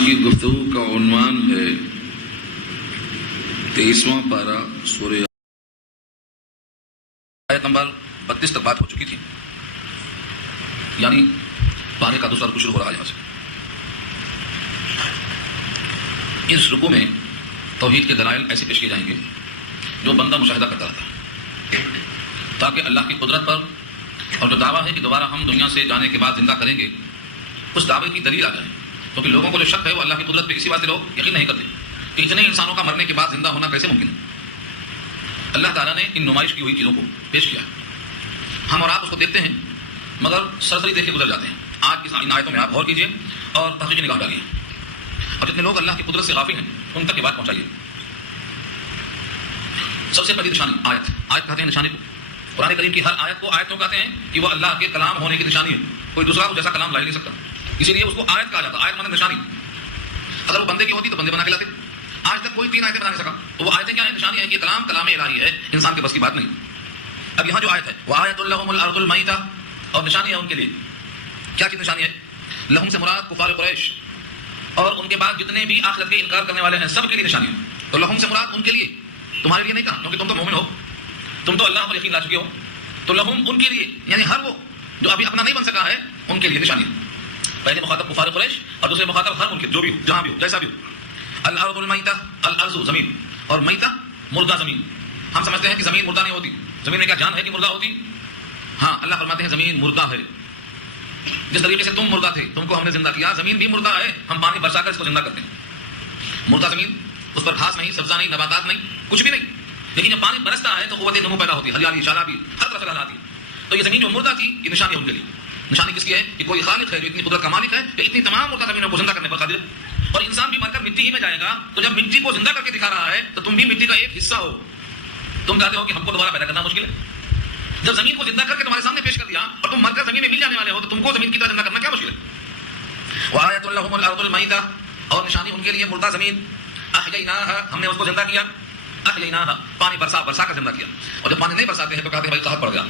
کی گفتگو کا عنوان ہے 23واں پارہ سورہ آیت نمبر 32 تک بات ہو چکی تھی، یعنی پارے کا دوسرا رکوع شروع ہو رہا ہے یہاں سے۔ اس رکوع میں توحید کے دلائل ایسے پیش کیے جائیں گے جو بندہ مشاہدہ کرتا رہتا ہے، تاکہ اللہ کی قدرت پر اور جو دعویٰ ہے کہ دوبارہ ہم دنیا سے جانے کے بعد زندہ کریں گے، اس دعوے کی دلیل آ جائے۔ کیونکہ لوگوں کو جو شک ہے وہ اللہ کی قدرت پہ اسی واسطے لوگ یقین نہیں کرتے کہ اتنے انسانوں کا مرنے کے بعد زندہ ہونا کیسے ممکن ہے۔ اللہ تعالیٰ نے ان نمائش کی ہوئی چیزوں کو پیش کیا، ہم اور آپ اس کو دیکھتے ہیں مگر سرسری دیکھ کے گزر جاتے ہیں۔ آج کی ان آیتوں میں آپ غور کیجیے اور تحقیقی نگاہ ڈالیے، اور جتنے لوگ اللہ کی قدرت سے غافل ہیں ان تک یہ بات پہنچائیے۔ سب سے پہلی نشانی آیت کہتے ہیں نشانی کو۔ قرآن کریم کی ہر آیت کو آیتوں کہتے ہیں کہ وہ اللہ کے کلام ہونے کی نشانی ہے، کوئی دوسرا وہ جیسا کلام لا ہی نہیں سکتا، اسی لیے اس کو آیت کہا جاتا ہے۔ آیت مانے نشانی، اگر وہ بندے کی ہوتی تو بندے بنا کے لاتے۔ آج تک کوئی 3 آیتیں بنا نہیں سکا، تو وہ آیتیں کیا ہیں؟ نشانی ہے کہ کلام الہی ہے، انسان کے بس کی بات نہیں۔ اب یہاں جو آیت ہے وہ آیت لہم الارض المیتہ، اور نشانی ہے ان کے لیے۔ کیا کی نشانی ہے؟ لہم سے مراد کفار قریش اور ان کے بعد جتنے بھی آخرت کے انکار کرنے والے ہیں سب کے لیے نشانی ہے۔ تو لہم سے مراد ان کے لیے، تمہارے لیے نہیں کہا کیونکہ تم تو مومن ہو، تم تو اللہ پر یقین لا چکے ہو، تو لہم ان کے لیے، یعنی ہر وہ جو ابھی اپنا نہیں بن سکا ہے ان کے لیے نشانی ہے۔ پہلے مخاطب کفار قریش اور دوسرے مخاطب ہر ملک جو بھی ہو، جہاں بھی ہو، جیسا بھی ہو۔ الارض المیتہ، الارض زمین، اور میتہ مردہ زمین۔ ہم سمجھتے ہیں کہ زمین مردہ نہیں ہوتی، زمین میں کیا جان ہے کہ مردہ ہوتی؟ ہاں، اللہ فرماتے ہیں زمین مردہ ہے۔ جس طریقے سے تم مردہ تھے تم کو ہم نے زندہ کیا، زمین بھی مردہ ہے، ہم پانی برسا کر اس کو زندہ کرتے ہیں۔ مردہ زمین، اس پر گھاس نہیں، سبزہ نہیں، نباتات نہیں، کچھ بھی نہیں، لیکن جب پانی برستا ہے تو قوت نمو پیدا ہوتی ہے، ہریالی شادابی ہر طرف سے آتی ہے۔ تو یہ زمین جو مردہ تھی یہ نشانی ہے ان کے لیے۔ نشانی کس کی ہے؟ کہ کوئی خالق ہے جو اتنی قدرت کا مالک ہے کہ اتنی تمام مردہ زمینوں کو زندہ کرنے پر قادر ہے۔ اور انسان بھی مر کر مٹی ہی میں جائے گا، تو جب مٹی کو زندہ کر کے دکھا رہا ہے تو تم بھی مٹی کا ایک حصہ ہو۔ تم چاہتے ہو کہ ہم کو دوبارہ پیدا کرنا مشکل ہے، جب زمین کو زندہ کر کے تمہارے سامنے پیش کر دیا اور تم مر کر زمین میں مل جانے والے ہو تو تم کو زمین کی طرح زندہ کرنا کیا مشکل ہے؟ وآیۃ لہم الارض المیتہ، اور نشانی ان کے لیے مردہ زمین۔ احییناہا، ہم نے اس کو زندہ کیا۔ احییناہا، پانی برسا کر زندہ کیا۔ اور جب پانی نہیں برساتے ہیں تو کہتے ہیں بھائی قحط پڑ گیا،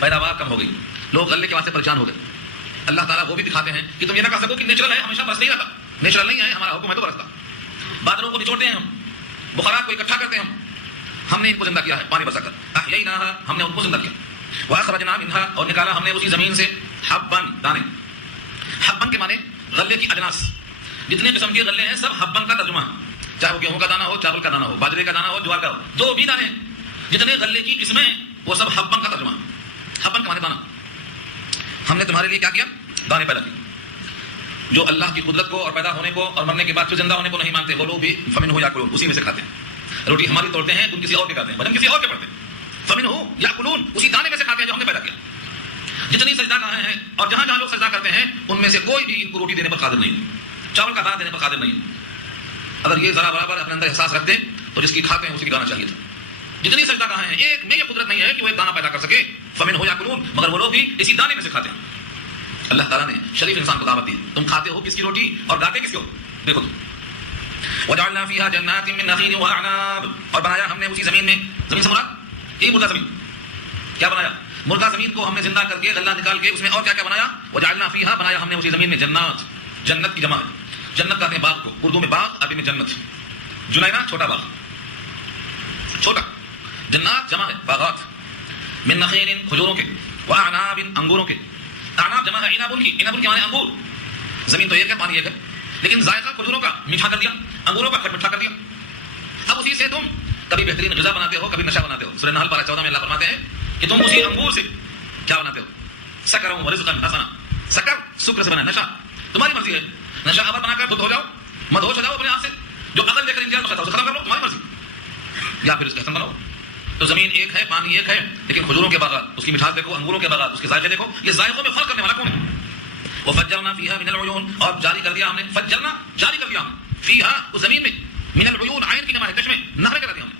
پیداوار کم ہو گئی، لوگ غلے کے واسطے پریشان ہو گئے۔ اللہ تعالیٰ وہ بھی دکھاتے ہیں کہ تم یہ نہ کہہ سکو کہ نیچرل ہے ہمیشہ برستے ہی رہتا، نیچرل نہیں ہے، ہمارا حکم ہے تو برستا۔ بادلوں کو نچوڑتے ہیں ہم، بخارات کو اکٹھا کرتے ہیں ہم نے ان کو زندہ کیا ہے پانی برسا کر۔ احییناہا، ہم نے ان کو زندہ کیا۔ واخرجنا منہا، اور نکالا ہم نے اسی زمین سے حبن، دانے۔ حبن کے معنی غلے کی اجناس، جتنے قسم کے غلے ہیں سب حبن کا ترجمہ ہے، چاہے وہ گیہوں کا دانہ ہو، چاول کا دانہ ہو، باجرے کا دانہ ہو، جوار کا ہو، جو بھی دانے جتنے غلے کی قسمیں ہیں وہ سب حبن کا ترجمہ ہے۔ حبن کے معنی دانہ۔ ہم نے تمہارے لیے کیا کیا؟ دانے پیدا کیے۔ جو اللہ کی قدرت کو اور پیدا ہونے کو اور مرنے کے بعد پھر زندہ ہونے کو نہیں مانتے وہ لوگ بھی فمن ہو یا کلون، اسی میں سے کھاتے ہیں۔ روٹی ہماری توڑتے ہیں، دودھ کسی اور کے کھاتے ہیں، بھجن کسی اور کے پڑھتے ہیں۔ فمن ہو یا کلون، اسی دانے میں سے کھاتے ہیں جو ہم نے پیدا کیا۔ جتنی سجدہ گاہیں ہیں اور جہاں جہاں لوگ سجدہ کرتے ہیں ان میں سے کوئی بھی ان کو روٹی دینے پر قادر نہیں، چاول کا دانہ دینے پر قادر نہیں۔ اگر یہ ذرا برابر اپنے اندر احساس رکھتے تو جس کی کھاتے ہیں اسی کی گانا چاہیے تھا۔ جتنی سجدہ گاہیں ہیں ایک میں یہ قدرت نہیں ہے کہ وہ ایک دانہ پیدا کر سکے، فمن ہو یا کلون، مگر وہ لوگ بھی اسی دانے میں سے کھاتے ہیں۔ اللہ تعالیٰ نے شریف انسان کو دعوت دی، تم کھاتے ہو کس کی روٹی اور گاتے کس کی ہو؟ دیکھو تم۔ وجعلنا فيها جنات من نخيل واعناب، اور بنایا ہم نے اسی زمین میں، زمین سے مراد یہ مردہ زمین، کیا بنایا؟ مردہ زمین کو ہم نے زندہ کر کے غلہ نکال کے اس میں اور کیا کیا بنایا؟ وجعلنا فيها، بنایا ہم نے اسی زمین میں جنات، جنت کی جمع ہے، جنت کہتے ہیں باغ کو، اردو میں باغ، عربی میں جنت۔ جنینا چھوٹا باغ، چھوٹا، جنات جمع ہے باغات، من نخیل کھجوروں کے، واعناب انگوروں کے۔ اعناب جمع ہے عنب کی، عنب کے معنی انگور۔ زمین تو ایک ہے، پانی ایک ہے، لیکن ذائقہ کھجوروں کا میٹھا کر دیا، انگوروں کا کھٹ میٹھا کر دیا۔ اب اسی سے تم کبھی بہترین غذا بناتے ہو، کبھی نشہ بناتے ہو۔ سورہ نحل پارہ 14 میں اللہ فرماتے ہیں کہ تم اسی انگور سے کیا بناتے ہو؟ سکر و رزقا حسنا، سکر شکر سے بنا، نشہ تمہاری مرضی ہے، نشہ ابر بنا کر خود ہو جاؤ، مدہوش ہو جاؤ اپنے آپ سے، جو عقل لے کر انتظار کرتا ہے اسے ختم کر لو، تمہاری مرضی، یا پھر اس کا حسن بناؤ۔ تو زمین ایک ہے، پانی ایک ہے، لیکن کھجوروں کے باغات، اس کی مٹھاس دیکھو، انگوروں کے باغات، اس کے ذائقے دیکھو، یہ ذائقوں میں فرق کرنے والا کون ہے؟ وفجرنا فيها من العيون، اور جاری کر دیا ہم نے، فجرنا جاری کر دیا ہم نے، فيها اس زمین میں، من العيون عین کی جمع ہے، چشمے، نہریں کر دیا ہم نے۔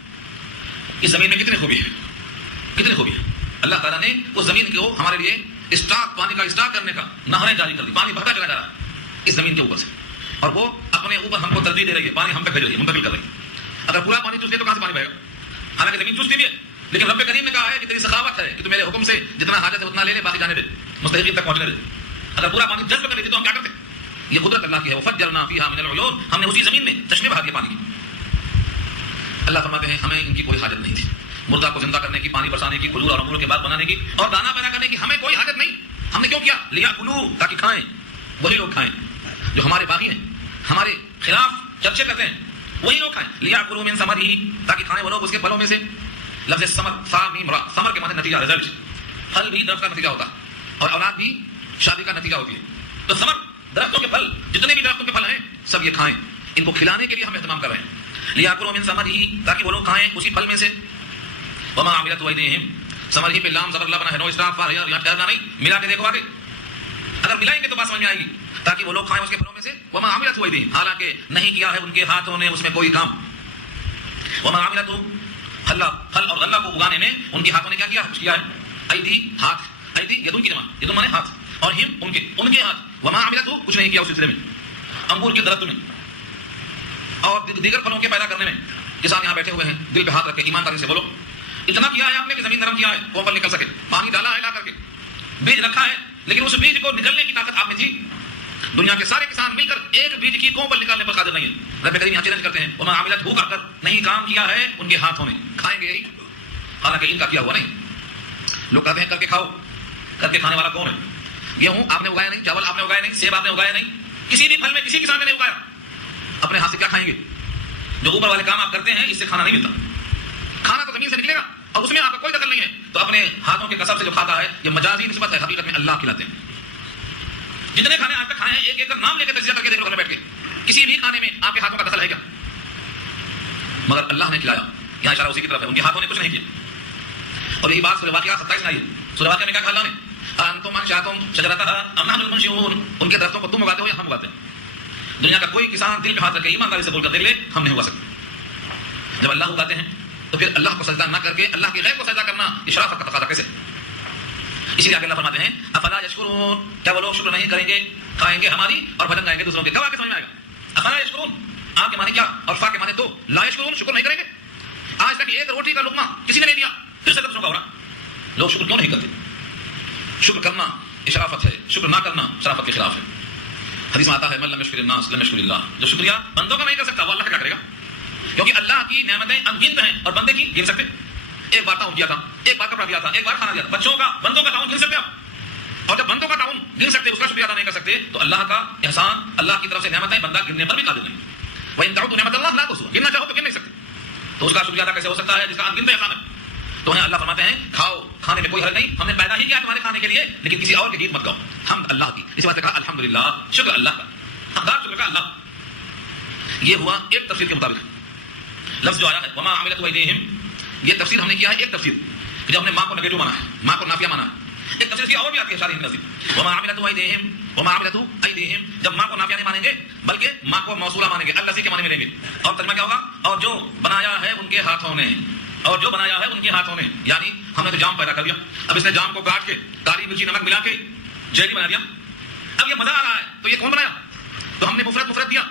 اس زمین میں کتنی خوبی ہے، کتنی خوبی ہے۔ اللہ تعالیٰ نے اس زمین کو ہمارے لیے اسٹاک، پانی کا اسٹاک کرنے کا، نہریں جاری کر دی، پانی بہتا چلا جا رہا ہے اس زمین کے اوپر سے، اور وہ اپنے اوپر ہم کو ترجیح دے رہی ہے، پانی ہم پہ بھیج رہی ہے، منتقل کر رہی ہے۔ اگر پورا پانی چوس لے تو کہاں سے پانی بہے گا؟ حالانکہ زمین چوستی بھی ہے، لیکن رب کریم نے کہا ہے کہ تیری سخاوت ہے کہ تو میرے حکم سے جتنا حاجت ہے اتنا لے لے، باقی جانے دے، مستحقین تک پہنچنے دے۔ اگر پورا پانی جذب کر لیتی تو ہم کیا کرتے؟ یہ قدرت اللہ کی ہے. وفجرنا فیہا من العیون, ہم نے اسی زمین میں چشمے بہا دیے پانی کے. اللہ فرماتے ہیں ہمیں ان کی کوئی حاجت نہیں تھی, مردہ کو زندہ کرنے کی, پانی برسانے کی, کھجور اور انگوروں کے باغ بنانے کی اور دانہ پیدا کرنے کی ہمیں کوئی حاجت نہیں. ہم نے کیوں کیا؟ لیاکلوا, تاکہ کھائیں. وہی لوگ کھائیں جو ہمارے باغی ہیں, ہمارے خلاف چرچے کرتے ہیں, وہی لوگ کھائیں. لیاکلوا من ثمرہ, تاکہ کھائیں وہ لوگ اس کے پھلوں میں سے. لفظ ثمر, ثا میم را, ثمر کے معنی نتیجہ, رزلٹ. پھل بھی درخت کا نتیجہ ہوتا ہے اور اولاد بھی شادی کا نتیجہ ہوتی ہے. تو ثمر, درختوں کے پھل, جتنے بھی درختوں کے پھل ہیں سب یہ کھائیں. ان کو کھلانے کے لیے ہم اہتمام کر رہے ہیں. لیاکلوا من ثمرہ, تاکہ وہ لوگ کھائیں اسی پھل میں سے. وما عملت ایدیہم, ثمرہ پہ لام زبر بنا ہے, نو اسراف ہے, یہاں ٹھہرنا نہیں, ملا کے دیکھو آگے. اگر ملائیں گے تو بات سمجھ میں آئے گی. تاکہ وہ لوگ کھائیں اس کے پھلوں میں سے. وما عملت ایدیہم, حالانکہ نہیں کیا ہے ان کے ہاتھوں نے اس میں کوئی کام. وما عملت, پھل اور غلہ کو اگانے میں ان کے ہاتھوں نے کیا کیا ہے؟ ایدی, ہاتھ. ایدی یدن کی جمع, یدن مانے ہاتھ, اور ہم ان کے ہاتھ. وما عملت, کچھ نہیں کیا اس سلسلے میں, انگور کے درخت میں اور دیگر پھلوں کے پیدا کرنے میں. کسان یہاں بیٹھے ہوئے ہیں, دل پہ ہاتھ رکھ کے ایمانداری سے بولو, اتنا کیا ہے آپ نے کہ زمین نرم کیا ہے, وہ پھل نکل سکے. پانی ڈالا ہے لا کر کے, بیج رکھا ہے, لیکن اس بیج کو نکلنے کی طاقت آپ میں تھی. دنیا کے سارے کسان مل کر ایک بیج کی کوپل نکالنے پر قادر نہیں ہے. رب کریم یہاں چیلنج کرتے ہیں, وما عملت ہو کر نہیں کام کیا ہے ان کے ہاتھوں نے, کھائیں گے, حالانکہ ان کا کیا ہوا نہیں. لوگ کہتے ہیں کر کے کھاؤ, کر کے کھانے والا کون ہے؟ گیہوں آپ نے اگایا نہیں, چاول آپ نے اگایا نہیں, سیب آپ نے اگایا نہیں, کسی بھی پھل میں کسی کسان نے نہیں اگایا. اپنے ہاتھ سے کیا کھائیں گے؟ جو اوپر والے کام آپ کرتے ہیں اس سے کھانا نہیں ملتا. کھانا تو زمین سے نکلے گا اور اس میں آپ کا کوئی دخل نہیں ہے. تو اپنے ہاتھوں کے کسب سے جو کھاتا ہے یہ مجازی نسبت ہے, حقیقت میں اللہ کھلاتے ہیں. جتنے کھانے آج تک کھائے ہیں ایک ایک کا نام لے کے تجزیہ کر کے دیکھ لو بیٹھ کے, کسی بھی کھانے میں آپ کے ہاتھوں کا دخل ہے کیا؟ مگر اللہ نے کھلایا. یہاں اشارہ اسی کی طرف ہے, ان کے ہاتھوں نے کچھ نہیں کیا. اور یہی بات سورہ واقعہ 27 میں آئی ہے. سورہ واقعہ میں کیا کہا اللہ نے؟ انتم انشأتم شجرتها ام نحن المنشئون, ان کے درختوں کو تم اگاتے ہو یا ہم اگاتے ہیں. دنیا کا کوئی کسان دل پہ ہاتھ رکھ کے ایمانداری سے بول کر دیکھ لے, ہم نہیں اگا سکتے. جب اللہ اگاتے ہیں تو پھر اللہ کو سجدہ نہ کر کے اللہ کے غیر کو سجدہ کرنا اشراف کا تقاضا کیسے؟ اسی لیے آگے اللہ فرماتے ہیں افلا یشکرون, کیا وہ لوگ شکر نہیں کریں گے؟ کھائیں گے ہماری اور بھجن گائیں گے دوسروں کے. کب آ کے سمجھ میں آئے گا؟ افلا یشکرون, آپ کے معنی کیا اور فا کے معنی دو. لا یشکرون, شکر نہیں کریں گے. آج تک ایک روٹی کا لقمہ کسی نے نہیں دیا, پھر سے دوسروں کا ہو رہا. لوگ شکر کیوں نہیں کرتے؟ شکر کرنا اشرافت ہے, شکر نہ کرنا شرافت کے خلاف ہے. حدیث میں آتا ہے من لم یشکر الناس لم یشکر اللہ, جو شکریہ بندوں کا نہیں کر سکتا وہ اللہ کا کیا کرے گا؟ کیونکہ اللہ کی نعمتیں انگنت ہیں اور بندے کی گن سکتے. ایک بار تعاون کیا تھا, ایک بار کپڑا دیا تھا, ایک بار کھانا دیا تھا. بچوں کا بندوں کا تعاون گن سکتے آپ, اور جب بندوں کا تعاون گن سکتے اس کا شکریہ ادا نہیں کر سکتے تو اللہ کا احسان, اللہ کی طرف سے نعمتیں بندہ گننے پر بھی قادر نہیں. وَإِن تَعُدُّوا نِعْمَتَ اللَّهِ لَا تُحْصُوهَا, گننا چاہو تو گن نہیں سکتے. تو اس کا شکریہ ادا کیسے ہو سکتا ہے جس کا انگنت احسان ہے؟ تو ہیں اللہ فرماتے ہیں کھاؤ, کھانے میں کوئی حرج نہیں, ہم نے پیدا ہی کیا تمہارے کھانے کے لیے, لیکن کسی اور کے گیت مت گاؤ. حمد اللہ کی, اسی بات سے کہا الحمدللہ, شکر اللہ کا, حقدار شکر کا اللہ. یہ ہوا ایک تفسیر کے مطابق لفظ جو آیا ہے وما عملت ایدیہم, یہ تفسیر ہم نے کیا ہے ایک تفسیر, جب ہم نے ماں کو نیگیٹو مانا ہے, ماں کو نافیہ مانا ہے. ایک تفسیر کی اور بھی آتی ہے شارح نظیر, وما عملت ایدیہم, وما عملت ایدیہم, جب ماں کو نافیہ نہیں مانیں گے بلکہ ماں کو موصولہ مانیں گے, الذی کے معنی میں لیں گے. اور ترجمہ کیا ہوگا؟ اور جو بنایا ہے ان کے ہاتھوں نے, اور جو بنایا ہے ان کے ہاتھوں نے. یعنی ہم نے تو جام پیدا کر دیا, اب اس نے جام کو کاٹ کے کالی مرچی نمک ملا کے جیلی بنا دیا. اب یہ مزہ آ رہا ہے تو یہ کون بنایا؟ تو ہم نے مفرد دیا,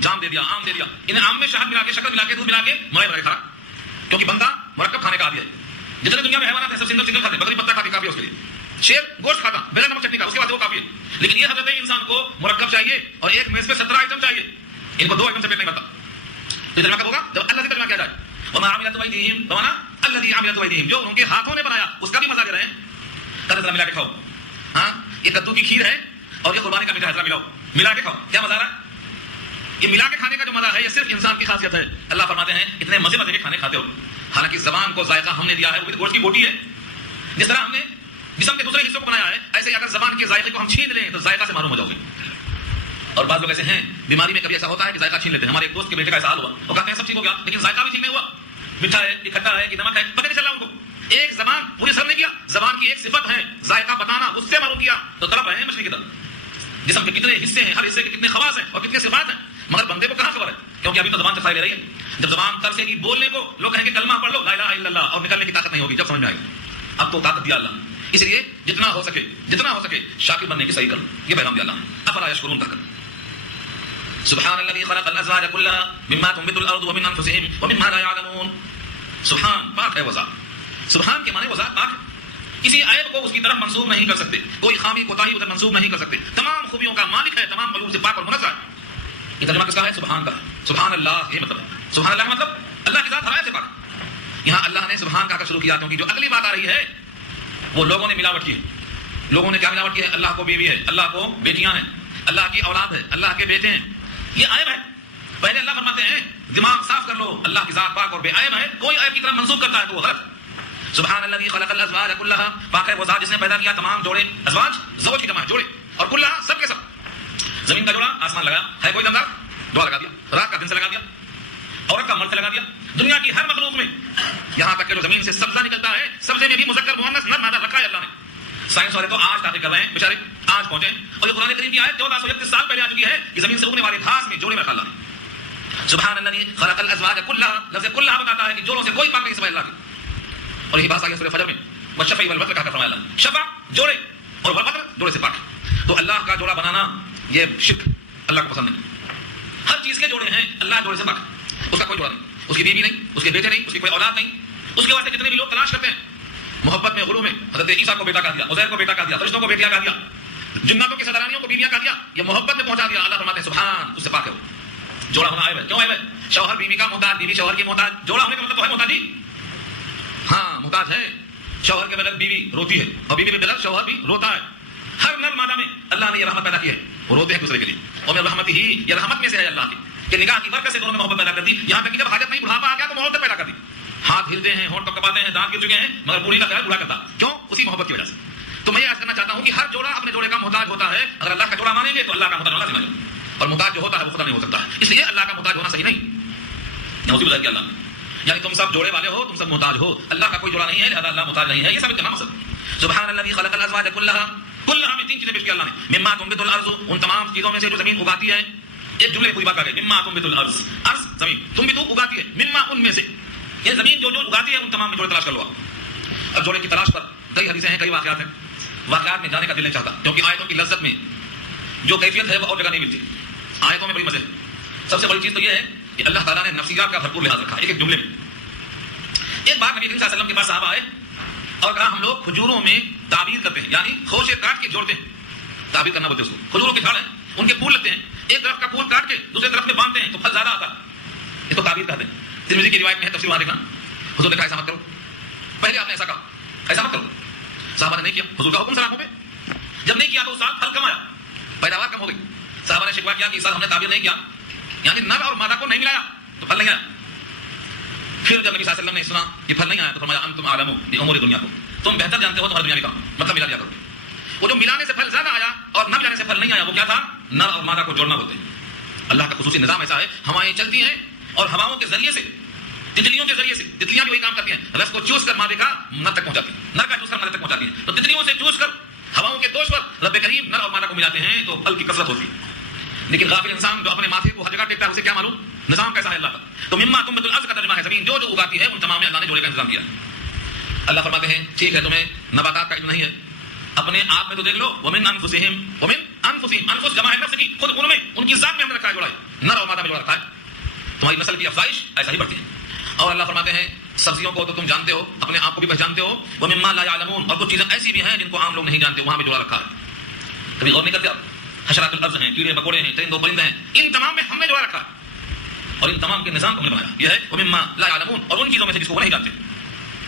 جام دے دیا, آم دے دیا. انہیں آم میں شہد ملا کے, شکر ملا کے, دودھ ملا کے ملائی بنا کے کھا, کیونکہ بندہ مرکب کھانے کا عادی ہے. جتنے دنیا میں حیوانات ہیں سب سنگل کھاتے, بکری پتہ کھاتی, کافی ہے اس کے لیے. شیر گوشت کھاتا بغیر نمک چٹنی کا, اس کے بعد وہ کافی ہے. لیکن یہ حضرت انسان کو مرکب چاہیے اور ایک میز پہ 17 آئٹم چاہیے. ان کو 2 آئٹم سے پیٹ نہیں بنتا. تو ترجمہ کب ہوگا؟ جب اللہ سے ترجمہ کیا جائے. وما عملت ایدیہم, بمانا الذی عملت ایدیہم, جو ان کے ہاتھوں نے بنایا اس کا بھی مزہ لے رہے ہیں. ذرا ملا کے کھاؤ. ہاں, یہ کدو کی کھیر ہے اور یہ قربانی کا میٹھا ہے, ذرا ملاؤ, ملا کے کھاؤ. کیا مزہ آ رہا ہے؟ یہ ملا کے کھانے کا جو مزہ ہے یہ صرف انسان کی خاصیت ہے. اللہ فرماتے ہیں اتنے مزے کے کھانے کھاتے ہو, حالانکہ زبان کو ذائقہ ہم نے دیا ہے, وہ بھی گوشت کی بوٹی ہے. جس طرح ہم نے جسم کے دوسرے حصوں کو بنایا ہے, ایسے اگر زبان کے ذائقے کو ہم چھین لیں تو ذائقہ سے محروم ہو جاؤ گے. اور بعض لوگ ایسے ہیں بیماری میں کبھی ایسا ہوتا ہے کہ ذائقہ چھین لیتے ہیں. ہمارے ایک دوست کے بیٹے کا ایسا حال ہوا, وہ کہتے ہیں سب ٹھیک ہو گیا لیکن ذائقہ بھی ٹھیک نہیں ہوا, میٹھا ہے کہ کھٹا ہے کہ نمک ہے, پتہ نہیں چلا ان کو. ایک زبان پوری سر نہیں کیا, زبان کی ایک صفت ہے ذائقہ بتانا, اس سے محروم کیا تو طرف ہے مچھلی کی طرف. جسم کے کتنے حصے ہیں, ہر حصے کے کتنے خواص ہیں اور کتنے صفات ہیں, مگر بندے کو کہاں خبر ہے, کیونکہ ابھی تو زبان چرخائی لے رہی ہے. جب زبان ترسے گی بولنے کو, لوگ کہیں گے کلمہ پڑھ لو لا الہ الا اللہ, اور نکلنے کی طاقت نہیں ہوگی, جب سمجھ میں آئے گی. اب تو طاقت دیا اللہ, اس لیے جتنا ہو سکے شاکر بننے کی صحیح کرو, یہ پیغام دیا اللہ نے. افلا یشکرون تک سبحان الذي خلق الازواج كلها مما تنبت الارض ومن انفسهم ومما لا يعلمون. سبحان, پاک ہے وہ ذات. سبحان کے معنی وہ ذات پاک ہے. کسی عیب کو اس کی طرف منسوب نہیں کر سکتے, کوئی خامی کوتاہی ادھر منسوب نہیں کر سکتے, تمام خوبیوں کا مالک ہے, تمام عیوب سے پاک اور منزہ ہے. یہ ترجمہ کس کا ہے؟ سبحان کا. سبحان اللہ یہ مطلب ہے. سبحان اللہ مطلب اللہ کی ذات ہر عیب سے پاک. یہاں اللہ نے سبحان کا شروع کیا کیونکہ جو اگلی بات آ رہی ہے وہ لوگوں نے ملاوٹ کی ہے. لوگوں نے کیا ملاوٹ کی ہے؟ اللہ کو بیوی ہے, اللہ کو بیٹیاں ہیں, اللہ کی اولاد ہے, اللہ کے بیٹے ہیں. یہ عیب ہے. پہلے اللہ فرماتے ہیں دماغ صاف کر لو, اللہ کی ذات پاک اور بے عیب ہے, کوئی عیب کی طرف منسوب کرتا ہے تو وہ غلط. سبحان الذی خلق الازواج کلھا, پاک ہے وہ ذات جس نے پیدا کیا تمام جوڑے. ازواج زوج کی جمع ہے, جوڑے, اور کلھا سب کے سب. زمین کا جوڑا آسمان لگایا ہے, کوئی دمدار جوڑا لگا دیا, رات کا دن سے لگا دیا, عورت کا مرد سے لگا دیا. دنیا کی ہر مخلوق میں یہاں تک کہ جو زمین سے سبزہ نکلتا ہے, سبزے میں بھی مذکر مؤنث نر مادہ رکھا ہے اللہ نے. سائنس والے تو آج تحقیق کر رہے ہیں بیچارے, آج پہنچے, اور یہ قرآن کریم کی آیت 1431 سال پہلے آ چکی ہے کہ زمین سے اگنے والے گھاس میں جوڑے میں رکھا اللہ نے. سبحان الذی خلق الازواج کلھا, لفظ کلھا بتاتا ہے کہ جوڑوں سے کوئی پاک نہیں سوائے اللہ کی. اور یہی بات آئی ہے سورہ فجر میں, والشفع والوتر کہا فرمایا اللہ, شفع جوڑے اور والوتر جوڑے سے پاک. تو اللہ کا جوڑا بنانا یہ شرک اللہ کو پسند نہیں. ہر چیز کے جوڑے ہیں, اللہ جوڑے سے پاک, اس کا کوئی جوڑا نہیں, اس کی بیوی نہیں, اس کے بیٹے نہیں, اس کی کوئی اولاد نہیں. اس کے واسطے جتنے بھی لوگ تلاش کرتے ہیں محبت میں غلو میں, حضرت عیسیٰ کو بیٹا کہا دیا, عزیر کو بیٹا کہا دیا, فرشتوں کو بیٹیاں کہا دیا, جناتوں کے سرداریوں کو بیویاں کہا دیا, یہ محبت میں پہنچا دیا. اللہ فرماتے ہیں سبحان, اس سے پاک ہے وہ. جوڑا ہونا عیب ہے. کیوں عیب ہے؟ شوہر بیوی کا محتاج, بیوی شوہر کی محتاج. جوڑا ہونے کا مطلب تو ہے محتاجی, ہاں محتاج ہے. شوہر کے بغیر بیوی روتی ہے اور بیوی کے بغیر شوہر بھی روتا ہے. ہر نر مادہ میں اللہ نے یہ رحمت پیدا کی ہے, وہ روتے ہیں دوسرے کے لیے. اور میں رحمت ہی, یہ رحمت میں سے ہے اللہ کی کہ نگاہ کی برکت سے دونوں میں محبت پیدا کر دی. یہاں تک کہ جب حاجت نہیں, بڑھاپا آ گیا تو محبت پیدا کر دی. ہاتھ ہلتے ہیں, ہونٹ کپاتے ہیں, دانت گر چکے ہیں, مگر پوری کا خیال پورا کرتا. کیوں؟ اسی محبت کی وجہ سے. تو میں یہ عرض کرنا چاہتا ہوں کہ ہر جوڑا اپنے جوڑے کا محتاج ہوتا ہے. اگر اللہ کا جوڑا مانیں گے تو اللہ کا محتاج ہونا لازم ہے, اور محتاج جو ہوتا ہے وہ خدا نہیں ہو سکتا. اس لیے اللہ کا محتاج ہونا صحیح نہیں. نعوذ باللہ کہ اللہ, یعنی تم سب جوڑے والے ہو, تم سب محتاج ہو, اللہ کا کوئی جوڑا نہیں ہے, لہذا اللہ محتاج نہیں ہے. یہ سب کرنا مقصد. سبحان الذی خلق الازواج کلھا, کلھا میں تین چیزیں پیش کی اللہ نے. مما تنبت الارض, ان تمام چیزوں میں سے جو زمین اگاتی ہے. ایک جملے پوری بات آ گئی, مما تنبت الارض, ارض زمین, تنبت اگاتی ہے, مما ان میں سے, یہ زمین جو جو اگاتی ہے ان تمام میں جوڑے تلاش کر لو. اب جوڑے کی تلاش پر کئی حدیثیں ہیں, کئی واقعات ہیں. واقعات میں جانے کا دل نہیں چاہتا کیونکہ آیتوں کی لذت میں جو کیفیت ہے وہ اور جگہ نہیں ملتی. آیتوں میں بڑی مزے. سب سے بڑی چیز تو یہ ہے کہ اللہ تعالیٰ نے نفسیات کا بھرپور لحاظ رکھا. ایک جملے میں ایک بار نبی کریم صلی اللہ علیہ وسلم کے پاس صحابہ آئے اور کہا ہم لوگ کھجوروں میں تعبیر کرتے ہیں, یعنی خوشے کاٹ کے جوڑتے ہیں. تعبیر کرنا بولتے ہیں اس کو. کھجوروں کے جھاڑ ہیں, ان کے پھول لگتے ہیں, ایک درخت کا پھول کاٹ کے دوسرے درخت میں باندھتے ہیں تو پھل زیادہ آتا ہے. اس کو تعبیر کہتے ہیں. ترمذی کی روایت میں ہے, تفسیر وہاں دیکھنا. حضور نے کہا ایسا مت کرو. پہلے آپ نے ایسا کہا, ایسا مت کرو. صحابہ نے نہیں کیا, حضور کا حکم سراخوں پہ. جب نہیں کیا تو اس سال پھل کم آیا, پیداوار کم ہو گئی. صحابہ نے شکوہ کیا کہ اس سال ہم نے تعبیر نہیں کیا, یعنی نر اور مادہ کو نہیں ملایا تو پھل نہیں آیا. پھر جب نبی صلی اللہ علیہ وسلم نے سنا یہ پھل نہیں آیا تو فرمایا انتم اعلم بامور دنیا کو, تم بہتر جانتے ہو تمہاری دنیا کا مطلب ملا دیا کرو. وہ جو ملانے سے پھل زیادہ آیا اور نہ ملانے سے پھل نہیں آیا وہ کیا تھا؟ نر اور مادہ کو جوڑنا بولتے ہیں. اللہ کا خصوصی نظام ایسا ہے, ہوائیں چلتی ہیں اور ہواؤں کے ذریعے سے, تتلیوں کے ذریعے سے, تتلیاں بھی وہی کام کرتی ہیں, رس کو چوس کر مادے کا نر تک پہنچاتی ہیں, نر کا چوس کر مادے تک پہنچاتی ہیں. تو تتلیوں سے چوس کر ہواؤں کے دوش پر رب کریم نر اور مادہ کو ملاتے ہیں تو پھل کی کثرت ہوتی ہے. لیکن غافل انسان جو اپنے ماتھے کو ہر جگہ ٹیکتا ہے اسے کیا معلوم نظام کیسا ہے اللہ کا. تو مما تنبت الارض کا ترجمہ ہے زمین جو جو اگاتی ہے ان تمام میں اللہ نے جوڑے کا انتظام کیا. اللہ فرماتے ہیں ٹھیک ہے تمہیں نباتات کا علم نہیں ہے, اپنے آپ میں تو دیکھ لو. ومن انفسہم, ومن انفسہم, انفس جمع ہے نفس کی, خود ان میں ان کی ذات میں ہم نے رکھا ہے جوڑا ہے, نر اور مادہ میں جوڑا رکھا ہے. تمہاری نسل کی افزائش ایسا ہی بڑھتی ہے. اور اللہ فرماتے ہیں سبزیوں کو تو تم جانتے ہو, اپنے آپ کو بھی پہچانتے ہو. ومما لا یعلمون, اور کچھ چیزیں ایسی بھی ہیں جن کو عام لوگ نہیں جانتے, وہاں بھی جوڑا رکھا ہے. کبھی غور نہیں کرتے آپ؟ حشرات الارض ہیں, کیڑے مکوڑے ہیں, چرند و پرندے ہیں, ان تمام میں ہم نے جوڑا رکھا اور ان تمام کے نظام کو ہم نے بنایا. یہ ہے ومما لا یعلمون, اور ان چیزوں میں سے جس کو وہ نہیں جانتے.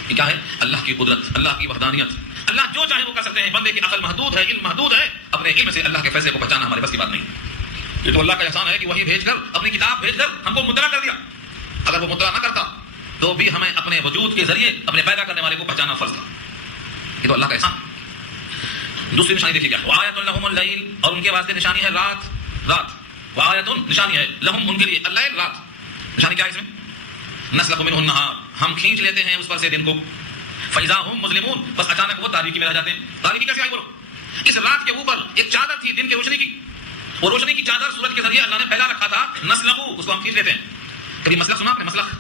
یہ کیا ہے؟ اللہ کی قدرت, اللہ کی وحدانیت. اللہ جو چاہے وہ کر سکتے ہیں. بندے کی عقل محدود ہے, علم محدود ہے, اپنے علم سے اللہ کے فیصلے کو پہچانا ہمارے بس کی بات نہیں. یہ تو اللہ کا احسان ہے کہ وہی بھیج کر, اپنی کتاب بھیج کر ہم کو مطلع کر دیا. اگر وہ مطلع نہ کرتا تو بھی ہمیں اپنے وجود کے ذریعے اپنے پیدا کرنے والے کو پہچانا فرض تھا. یہ تو اللہ کا احسان. دوسری نشانی دیکھیے کیا, وآیۃ لہم اللیل, اور ان کے واسطے نشانی ہے رات. رات وآیۃ نشانی ہے, لہم ان کے لیے, اللیل رات. نشانی کیا ہے اس میں؟ نسلخ منہ النہار, ہم کھینچ لیتے ہیں اس پر سے دن کو. فاذا ہم مظلمون, بس اچانک وہ تاریکی میں رہ جاتے ہیں. تاریکی کیسے آئی بولو؟ اس رات کے اوپر ایک چادر تھی دن کی روشنی کی, وہ روشنی کی چادر سورج کے ذریعے اللہ نے پھیلا رکھا تھا. نسلخ, اس کو ہم کھینچ لیتے ہیں. کبھی مسلخ سنا آپ نے؟ مسلخ,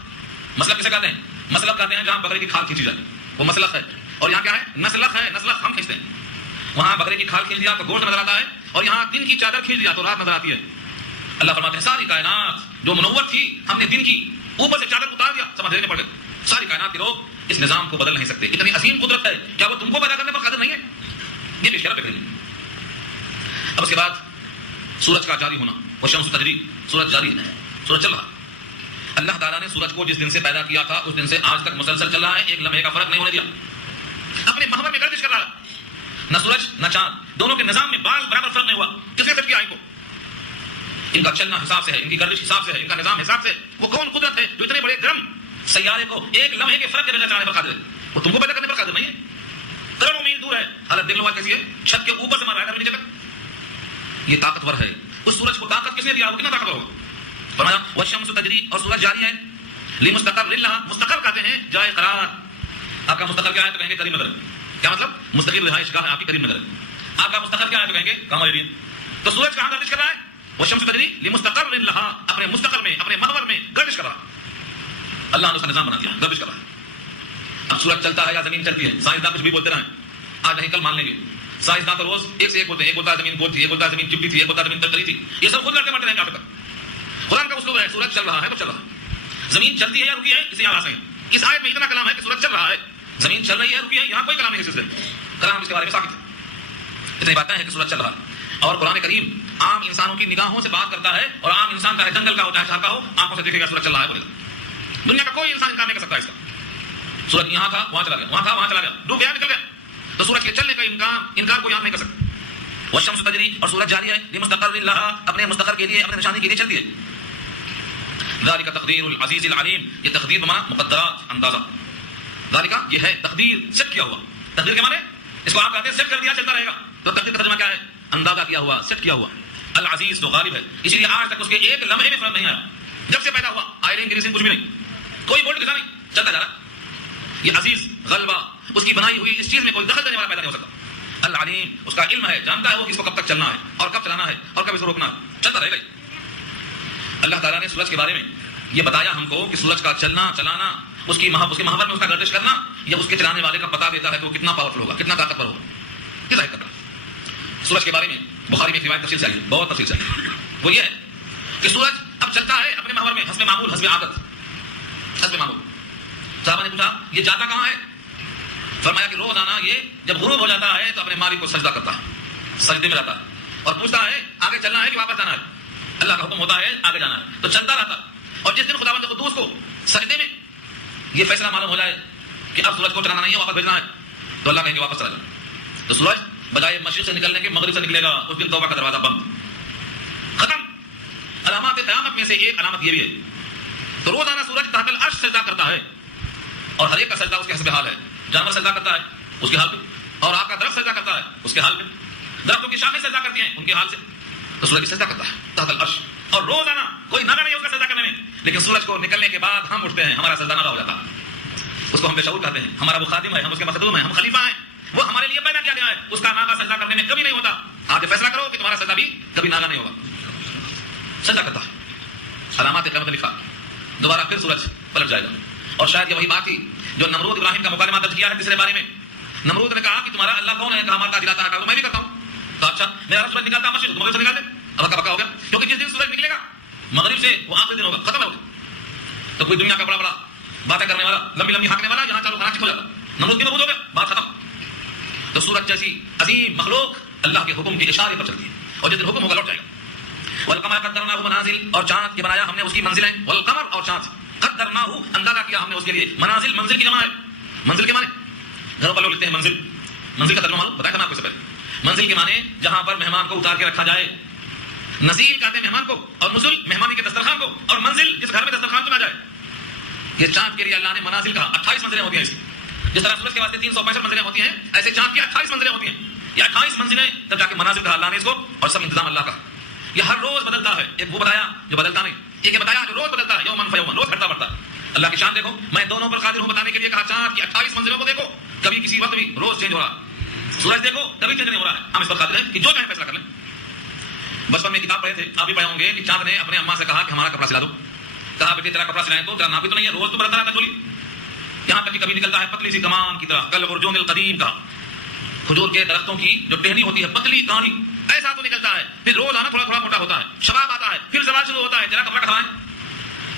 مسلخ کسے کہتے ہیں؟ مسلخ کہتے ہیں جہاں بکرے کی کھال کھینچی جائے, وہ مسلخ ہے. اور یہاں کیا ہے؟ نسلخ ہے. نسلخ ہم کھینچتے ہیں. وہاں بکرے کی کھال کھینچ دیا تو گوشت نظر آتا ہے, اور یہاں دن کی چادر کھینچ دیا تو رات نظر آتی ہے. اللہ فرماتے ہیں ساری کائنات جو منور تھی ہم نے دن کی اوپر سے چادر اتار دیا, سمجھ لینے پڑ گئے. ساری کائنات کے لوگ اس نظام کو بدل نہیں سکتے. اتنی عظیم قدرت ہے, کیا وہ تم کو پیدا کرنے پر قادر نہیں ہے؟ یہ پیش کرا بہترین. اب اس کے بعد سورج کا جاری ہونا, والشمس تجری, سورج جاری ہے, سورج چل رہا. اللہ تعالیٰ نے سورج کو جس دن سے پیدا کیا تھا اس دن سے آج تک مسلسل چل رہا ہے, ایک لمحے کا فرق نہیں ہونے دیا. اپنے محور میں گردش کر رہا ہے. نہ سورج نہ چاند, دونوں کے نظام میں بال برابر فرق نہیں ہوا. کس نے سیٹ کیا ان کو؟ ان کا چلنا حساب سے ہے, ان کی گردش حساب سے ہے, ان کا نظام حساب سے. وہ کون قدرت ہے جو اتنے بڑے گرم سیارے کو ایک لمحے کے فرق کے بغیر چلانے پر قادر ہے؟ وہ تم کو پیدا کرنے پر قادر نہیں ہے. کروڑوں میل دور ہے, حالت دیکھ لو آج کیسی ہے, چھت کے اوپر سے مار رہا ہے نیچے تک. یہ طاقتور ہے. اس سورج کو طاقت کس نے دیا؟ وہ کتنا طاقتور ہوگا؟ فرمایا والشمس تجری, اور سورج جاری ہے لمستقر للہ, مستقر کہتے ہیں جائے قرار. آپ کا مستقر کیا ہے تو کہیں گے کریم نگر. کیا مطلب؟ مستقل رہائش گاہ ہے آپ کی کریم نگر. آپ کا مستقر کیا ہے تو کہیں گے کام ایریا. تو سورج کہاں گردش کر رہا ہے؟ والشمس تجری لمستقر للہ, اپنے مستقر میں, اپنے محور میں گردش کر رہا. اللہ نے اس کا نظام بنا دیا, گردش کر رہا ہے. اب سورج چلتا ہے یا زمین چلتی ہے, سائنسداں کچھ بھی بولتے رہیں, آج نہیں کل مان لیں گے. سائنسداں تو روز ایک سے ایک بولتے ہیں, ایک بولتا ہے زمین گول تھی, ایک بولتا ہے زمین چپٹی تھی, ایک بولتا ہے زمین ترتری تھی. یہ سب خود لڑتے مرتے رہیں گے آخر تک. قرآن کا اسلوب ہے سورج چل رہا ہے تو چل رہا ہے, زمین چلتی ہے یا رکی ہے اسی آواز سے. اس آیت میں اتنا کلام ہے کہ سورج چل رہا ہے, زمین چل رہی ہے رکی ہے, یہاں کوئی کلام نہیں ہے. کلام اس کے بارے میں ثابت ہے. اتنی باتیں ہیں کہ سورج چل رہا ہے. اور قرآن کریم عام انسانوں کی نگاہوں سے بات کرتا ہے, اور عام انسان کا ہے جنگل کا ہوتا ہے, شہر کا ہو, آنکھوں سے دیکھے گا سورج چل رہا ہے بولے گا. دنیا کا کوئی انسان انکار نہیں کر سکتا اس کا. سورج یہاں تھا وہاں چلا گیا, وہاں تھا وہاں چلا گیا, ڈوب گیا نکل گیا, تو سورج کے چلنے کا انکار کو یاد نہیں کر سکتا. والشمس تجری, اور سورج جاری ہے لمستقر للہ, اپنے مستقر کے لیے, اپنے نشانی کے لیے چلتی ہے. ذالک تقدیر العزیز العلیم, یہ تقدیر بمانا مقدرات, اندازہ. ذالک یہ ہے تقدیر, سیٹ کیا ہوا. تقدیر کے معنی اس کو آپ کہتے ہیں سیٹ کر دیا چلتا رہے گا. تو تقدیر کا ترجمہ کیا ہے؟ اندازہ کیا ہوا, سیٹ کیا ہوا. العزیز جو غالب ہے, اس لیے آج تک اس کے ایک لمحے میں فرق نہیں آیا. جب سے پیدا ہوا آئرن گریسنگ کچھ بھی نہیں, کوئی بولٹ گزا نہیں, چلتا جا رہا. یہ عزیز غلبہ, اس کی بنائی ہوئی اس چیز میں کوئی دخل دینے والا پیدا نہیں ہو سکتا. العلیم, اس کا علم ہے, جانتا ہے وہ کہ اس کو کب تک چلنا ہے اور کب چلانا ہے اور کب اس کو روکنا ہے, چلتا رہے گا. اللہ تعالیٰ نے سورج کے بارے میں یہ بتایا ہم کو کہ سورج کا چلنا چلانا, اس کے محور میں اس کا گردش کرنا, یہ اس کے چلانے والے کا بتا دیتا ہے کہ وہ کتنا پاورفل ہوگا, کتنا طاقتور ہوگا. یہ ظاہر کرنا. سورج کے بارے میں بخاری میں ایک روایت تفصیل سے آئی, بہت تفصیل سے آئی. وہ یہ ہے کہ سورج اب چلتا ہے اپنے محور میں, حسب معمول, حسب عادت, حسب معمول. صحابہ نے پوچھا یہ جاتا کہاں ہے؟ فرمایا کہ روزانہ یہ جب غروب ہو جاتا ہے تو اپنے مالک کو سجدہ کرتا ہے, سجدے میں رہتا ہے, اور پوچھتا ہے آگے چلنا ہے کہ واپس جانا ہے. اللہ کا حکم ہوتا ہے آگے جانا ہے تو چلتا رہتا. اور جس دن خداوند قدوس کو سجدے میں یہ فیصلہ معلوم ہو جائے کہ اب سورج کو چلانا نہیں ہے, واپس بھیجنا ہے, تو اللہ کہیں گے واپس چلا جا. تو سورج بجائے مشرق سے نکلنے کے مغرب سے نکلے گا. اس دن توبہ کا دروازہ بند, ختم. علامات قیامت میں سے ایک علامت یہ بھی ہے. تو روزانہ سورج تحت العرش سجدہ کرتا ہے, اور ہر ایک کا سجدہ اس کے حسب حال ہے. جانور سجدہ کرتا ہے اس کے حال پہ, اور آپ کا درخت سجدہ کرتا ہے اس کے حال پہ. درختوں کی شاخیں سجدہ کرتی ہیں ان کے حال سے. تو سورج سجدہ کرتا ہے تحت العرش, اور روزانہ کوئی ناغہ نہیں ہے اس کا سجدہ کرنے میں. لیکن سورج کو نکلنے کے بعد ہم اٹھتے ہیں, ہمارا سجدہ ناغہ ہو جاتا ہے. اس کو ہم بے شعور کہتے ہیں. ہمارا وہ خادم ہے, ہم اس کے مخدوم ہیں, ہم خلیفہ ہیں, وہ ہمارے لیے پیدا کیا گیا ہے. اس کا ناغہ سجدہ کرنے میں کبھی نہیں ہوتا. آج فیصلہ کرو کہ تمہارا سجدہ بھی کبھی ناغہ نہیں ہوگا. سجدہ کرتا ہے. علامات قیامت لکھا, دوبارہ پھر سورج پلٹ جائے گا. اور شاید یہ وہی بات تھی جو نمرود ابراہیم کا مکالمہ درج کیا ہے تیسرے بارے میں. نمرود نے کہا کہ تمہارا اللہ کون ہے؟ کہا ہمارا دلاتا ہے. کہا میں بھی کرتا ہوں. تو اچھا میرا سورج نکالتا ہے مشرق, مغرب سے نکالتے. اب پکا ہو گیا, کیونکہ جس دن سورج نکلے گا مغرب سے وہ آخری دن ہوگا, ختم ہوگا. تو کوئی دنیا کا بڑا بڑا باتیں کرنے والا, لمبی لمبی ہانکنے والا یہاں چالو کھانا ہو جاتا. نمرود بھی نمرود ہو گیا, بات ختم. تو سورج جیسی عظیم مخلوق اللہ کے حکم کے اشارے پر چلتی ہے, اور جس دن حکم ہوگا لوٹ جائے گا. والقمر قدرناہ منازل, اور چاند کے بنایا ہم نے اس کی منزلیں. والقمر, اور چاند قدرناہ, اندازہ کیا ہم نے اس کے لیے. منازل, منزل کی جمع ہے. منزل کے معنی گھروں پر لوگ لکھتے ہیں منزل. منزل کا ترجمہ معلوم بتایا تھا آپ کو اس سے پہلے. منزل کے معنی جہاں پر مہمان کو اتار کے رکھا جائے. نزیل کہتے ہیں مہمان کو, اور نزل مہمانی کے دسترخوان کو, اور منزل جس گھر میں دسترخوان چنا جائے. یہ چاند کے لیے اللہ نے منازل کہا. 28 منزلیں ہوتی ہیں اس کی. جس طرح سورج کے واسطے 365 منزلیں ہوتی ہیں, ایسے چاند کی 28 منزلیں ہوتی ہیں. یہ 28 منزلیں تب جا کے منازل کہا اللہ نے اس کو, اور سب انتظام اللہ کا. یہ ہر روز بدلتا ہے. ایک وہ بتایا جو بدلتا نہیں, ایک یہ بتایا جو روز بدلتا ہے. یومن فیومن, روز گھٹتا بڑھتا. اللہ کی شان دیکھو. میں دونوں پر قادر ہوں بتانے کے لیے کہا. چاند کی 28 منزلوں کو دیکھو, کبھی کسی وقت بھی روز چینج ہو رہا. سورج دیکھو کبھی چینج نہیں ہو رہا ہے. ہم اس پر قادر ہیں کہ جو چاہے فیصلہ کر لیں. بچپن میں کتاب پڑھے تھے, آپ بھی پڑھے ہوں گے کہ چاند نے اپنے اماں سے کہا کہ ہمارا کپڑا سلا دو. کہا بیٹے تیرا کپڑا سلائیں تو تیرا ناپی تو نہیں ہے, روز تو بدلتا رہتا چولی. یہاں تک کہ کبھی نکلتا ہے پتلی سی کمان کی طرح. کل ارجون القدیم کا, کھجور کے درختوں کی جو ٹہنی ہوتی ہے پتلی کہانی, ایسا تو نکلتا ہے. پھر روز آنا تھوڑا تھوڑا موٹا ہوتا ہے. شباب آتا ہے, پھر زوال شروع ہوتا ہے, تیرا کپڑا کھوائیں.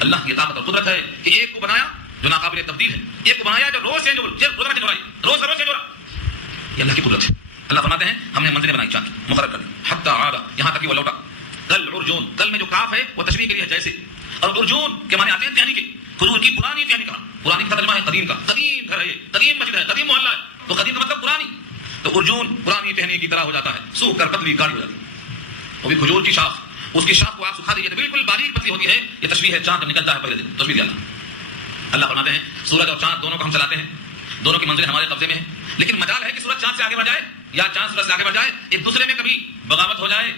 اللہ کی طاقت اور قدرت ہے کہ ایک کو بنایا جو ناقابل تبدیل ہے، ایک کو بنایا جو روز چینج ہو رہا ہے، روز چینج ہو رہا ہے. یہ اللہ کی قدرت ہے. اللہ فرماتے ہیں ہم نے منزلیں بنائی چاند مقرر کر دی، حتی عاد، یہاں تک کہ وہ لوٹا. کل عرجون، کل میں جو کاف ہے وہ تشبیہ کے لیے جیسے، اور عرجون کے معنی آتے ہیں ٹہنی کے، کھجور کی پرانی ٹہنی کا. پرانی کا ترجمہ ہے قدیم کا، قدیم گھر ہے یہ، قدیم مسجد ہے، قدیم محلہ ہے، تو قدیم کا مطلب پرانی. تو ارجون پرانی ٹہنی کی طرح ہو جاتا ہے، سوکھ کر پتلی گاڑی ہو جاتی ہے. وہ بھی کھجور کی شاخ، اس کی شاخ کو آپ سکھا دیجیے تو بالکل باریک پتلی ہوتی ہے. یہ تشبیہ ہے چاند نکلتا ہے پہلے دن، تشبیہ دیا اللہ فرماتے ہیں سورج اور چاند دونوں کو ہم چلاتے ہیں، دونوں کی منزل ہمارے قبضے میں ہے، لیکن مجال ہے کہ سورج چاند سے آگے بڑھ جائے یا چاند سورج سے آگے بڑھ جائے، ایک دوسرے میں کبھی بغاوت ہو جائے.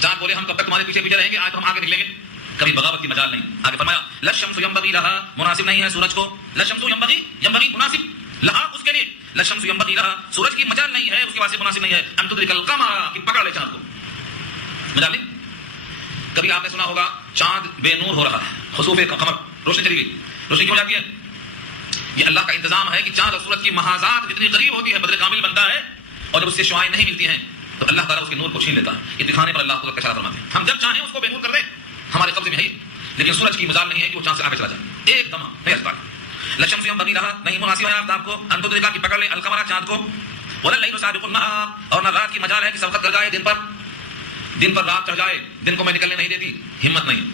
چاند بولے ہم کب تک تمہارے پیچھے پیچھے رہیں گے، آج ہم آگے نکلیں گے، کبھی بغاوت کی مجال نہیں. آگے فرمایا لشمس ینبغی لہا، مناسب نہیں ہے سورج کو، لشمس ینبغی مناسب لہا اس کے لیے، لشمس ینبغی لہا سورج کی مجال نہیں ہے، اس کے واسطے مناسب نہیں ہے ان تدرک القمر کہ پکڑ لے چاند کو، مجال نہیں. کبھی آپ نے سنا ہوگا چاند بے نور ہو رہا ہے، خسوف قمر، روشنی چلی گئی. روشنی کیوں جاتی ہے؟ یہ اللہ کا انتظام ہے کہ چاند اور سورج کی محاذات جتنی قریب ہوتی ہے بدر کامل بنتا ہے، اور جب اس سے شعاعیں نہیں ملتی ہیں تو اللہ تعالیٰ اس کے نور کو چھین لیتا ہے. یہ دکھانے پر اللہ تعالیٰ کا اشارہ فرماتے ہیں ہم جب چاہیں اس کو بے نور کر دیں، ہمارے قبضے میں ہے، لیکن سورج کی مجال نہیں ہے کہ وہ چاند سے آگے چلا جائے ایک دم نہیں ہستا. لشمس ینبغی لہا، نہیں مناسب ہے آفتاب کو، ان تدرک کہ پکڑ لے القمر چاند کو، ولا اللیل سابق النہار، اور نہ رات کی مجال ہے کہ سبقت کر جائے دن پر رات چڑھ جائے، دن کو میں نکلنے نہیں دیتی، ہمت نہیں.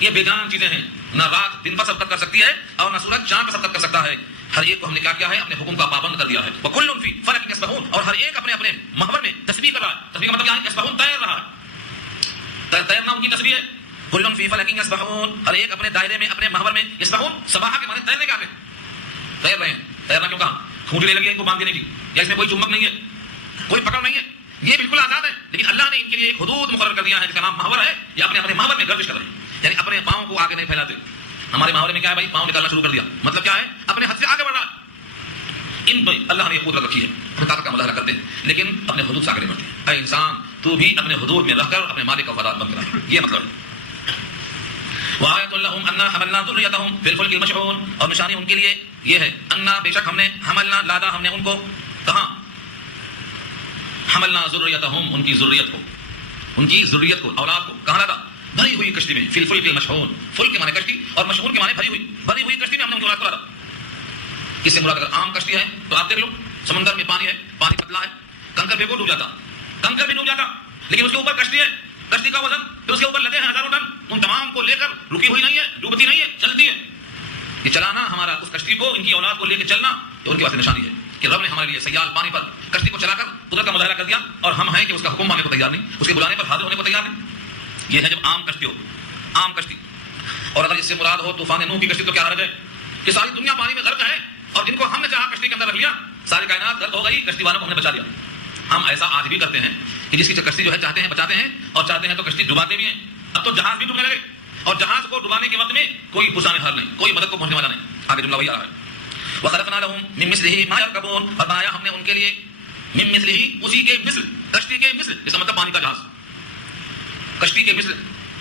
یہ بے جان چیزیں ہیں، نہ رات دن پر سبقت کر سکتی ہے اور نہ سورج چاند پر سبقت کر سکتا ہے. ہر ایک کو ہم نے کیا کیا ہے، اپنے حکم کا پابند کر دیا ہے. وکل فی فلک یسبحون، اور ہر ایک اپنے اپنے محور میں تسبیح کر رہا ہے. تسبیح کا مطلب کیا ہے؟ یسبحون، تیر رہا ہے، تیرنا ان کی تسبیح ہے. کل فی فلک یسبحون، ہر ایک اپنے دائرے میں اپنے محور میں. یسبحون سباحہ کے معنی تیرنے کے آتے ہیں، تیر رہے ہیں. تیرنا کیوں کہا؟ کھوٹی لگی ہے ان کو باندھ دینے کی، یا اس میں کوئی چمک نہیں ہے، کوئی پکڑ نہیں ہے، یہ بالکل آزاد ہے. لیکن اللہ نے ان کے لیے ایک حدود مقرر کر دیا ہے جس کا نام محور ہے. یہ اپنے اپنے محور میں گردش کر رہے ہیں، یعنی اپنے پاؤں کو آگے نہیں پھیلاتے. ہمارے محاورے میں کیا ہے بھائی، پاؤں نکالنا شروع کر دیا، مطلب کیا ہے اپنے حد سے آگے بڑھنا. ان میں اللہ نے یہ قدرت رکھی ہے، اپنی طاقت کا مظاہرہ کرتے ہیں لیکن اپنے حدود سے آگے بڑھتے ہیں. اے انسان تو بھی اپنے حدود میں رہ کر اپنے مالک کا وفادار بن کر، یہ مطلب ہے. وآیۃ لہم انا حملنا ذریتہم فی الفلک المشحون، اور نشانی ان کے لیے یہ ہے، انا بے شک ہم نے، حملنا لادا ہم نے ان کو، کہاں؟ حملنا ذریتہم ان کی ذریت کو، ان کی ذریت کو، اولاد کو کہاں لادا؟ بھری ہوئی کشتی میں. فی الفلک المشحون، فلک کے معنی کشتی اور مشحون کے معنی بھری ہوئی کشتی میں ہم نے ان کی اولاد کو لادا. اس سے مراد اگر عام کشتی ہے تو آپ دیکھ لو سمندر میں پانی ہے، پانی پتلا ہے، کنکر بھیگو ڈوب جاتا، کنکر بھی ڈوب جاتا، لیکن اس کے اوپر کشتی ہے، کشتی کا وزن پھر اس کے اوپر لگے ہیں ہزاروں ٹن، ان تمام کو لے کر رکی ہوئی نہیں ہے، ڈوبتی نہیں ہے، چلتی ہے. یہ چلانا ہمارا اس کشتی کو، ان کی اولاد کو لے کے چلنا، تو ان کے واسطے نشانی ہے کہ رب نے ہمارے لیے سیال پانی پر کشتی کو چلا کر قدرت کا مظاہرہ کر دیا، اور ہم ہیں کہ اس کا حکم ماننے کو تیار نہیں، اس کے بلانے پر حاضر ہونے کو تیار نہیں. یہ ہے جب عام کشتی ہو، عام کشتی. اور اگر اس سے مراد ہو طوفان نوح کی کشتی تو کیا حرج ہے کہ ساری دنیا پانی میں غرق ہے اور جن کو ہم نے چاہا کشتی کے اندر رکھ لیا، ساری کائنات غرق ہو گئی، کشتی والوں کو ہم نے بچا لیا. ہم ایسا آج بھی کرتے ہیں کہ جس کی کشتی جو ہے چاہتے ہیں بچاتے ہیں، اور چاہتے ہیں تو کشتی ڈباتے بھی ہیں. اب تو جہاز بھی ڈوبنے لگے، اور جہاز کو ڈبانے کے وقت میں کوئی پشانے حال نہیں، کوئی مدد کو پہنچنے والا نہیں. آگے جملہ وہی آ رہا ہے، وَخَلَقْنَا لَهُم مِّن مِّثْلِهِ مَا يَرْكَبُونَ، اور بنایا ہم نے ان کے لیے مِّن مِّثْلِهِ اسی کے مثل، کشتی کے مثل، اس کا مطلب پانی کا جہاز، کشتی کے مثل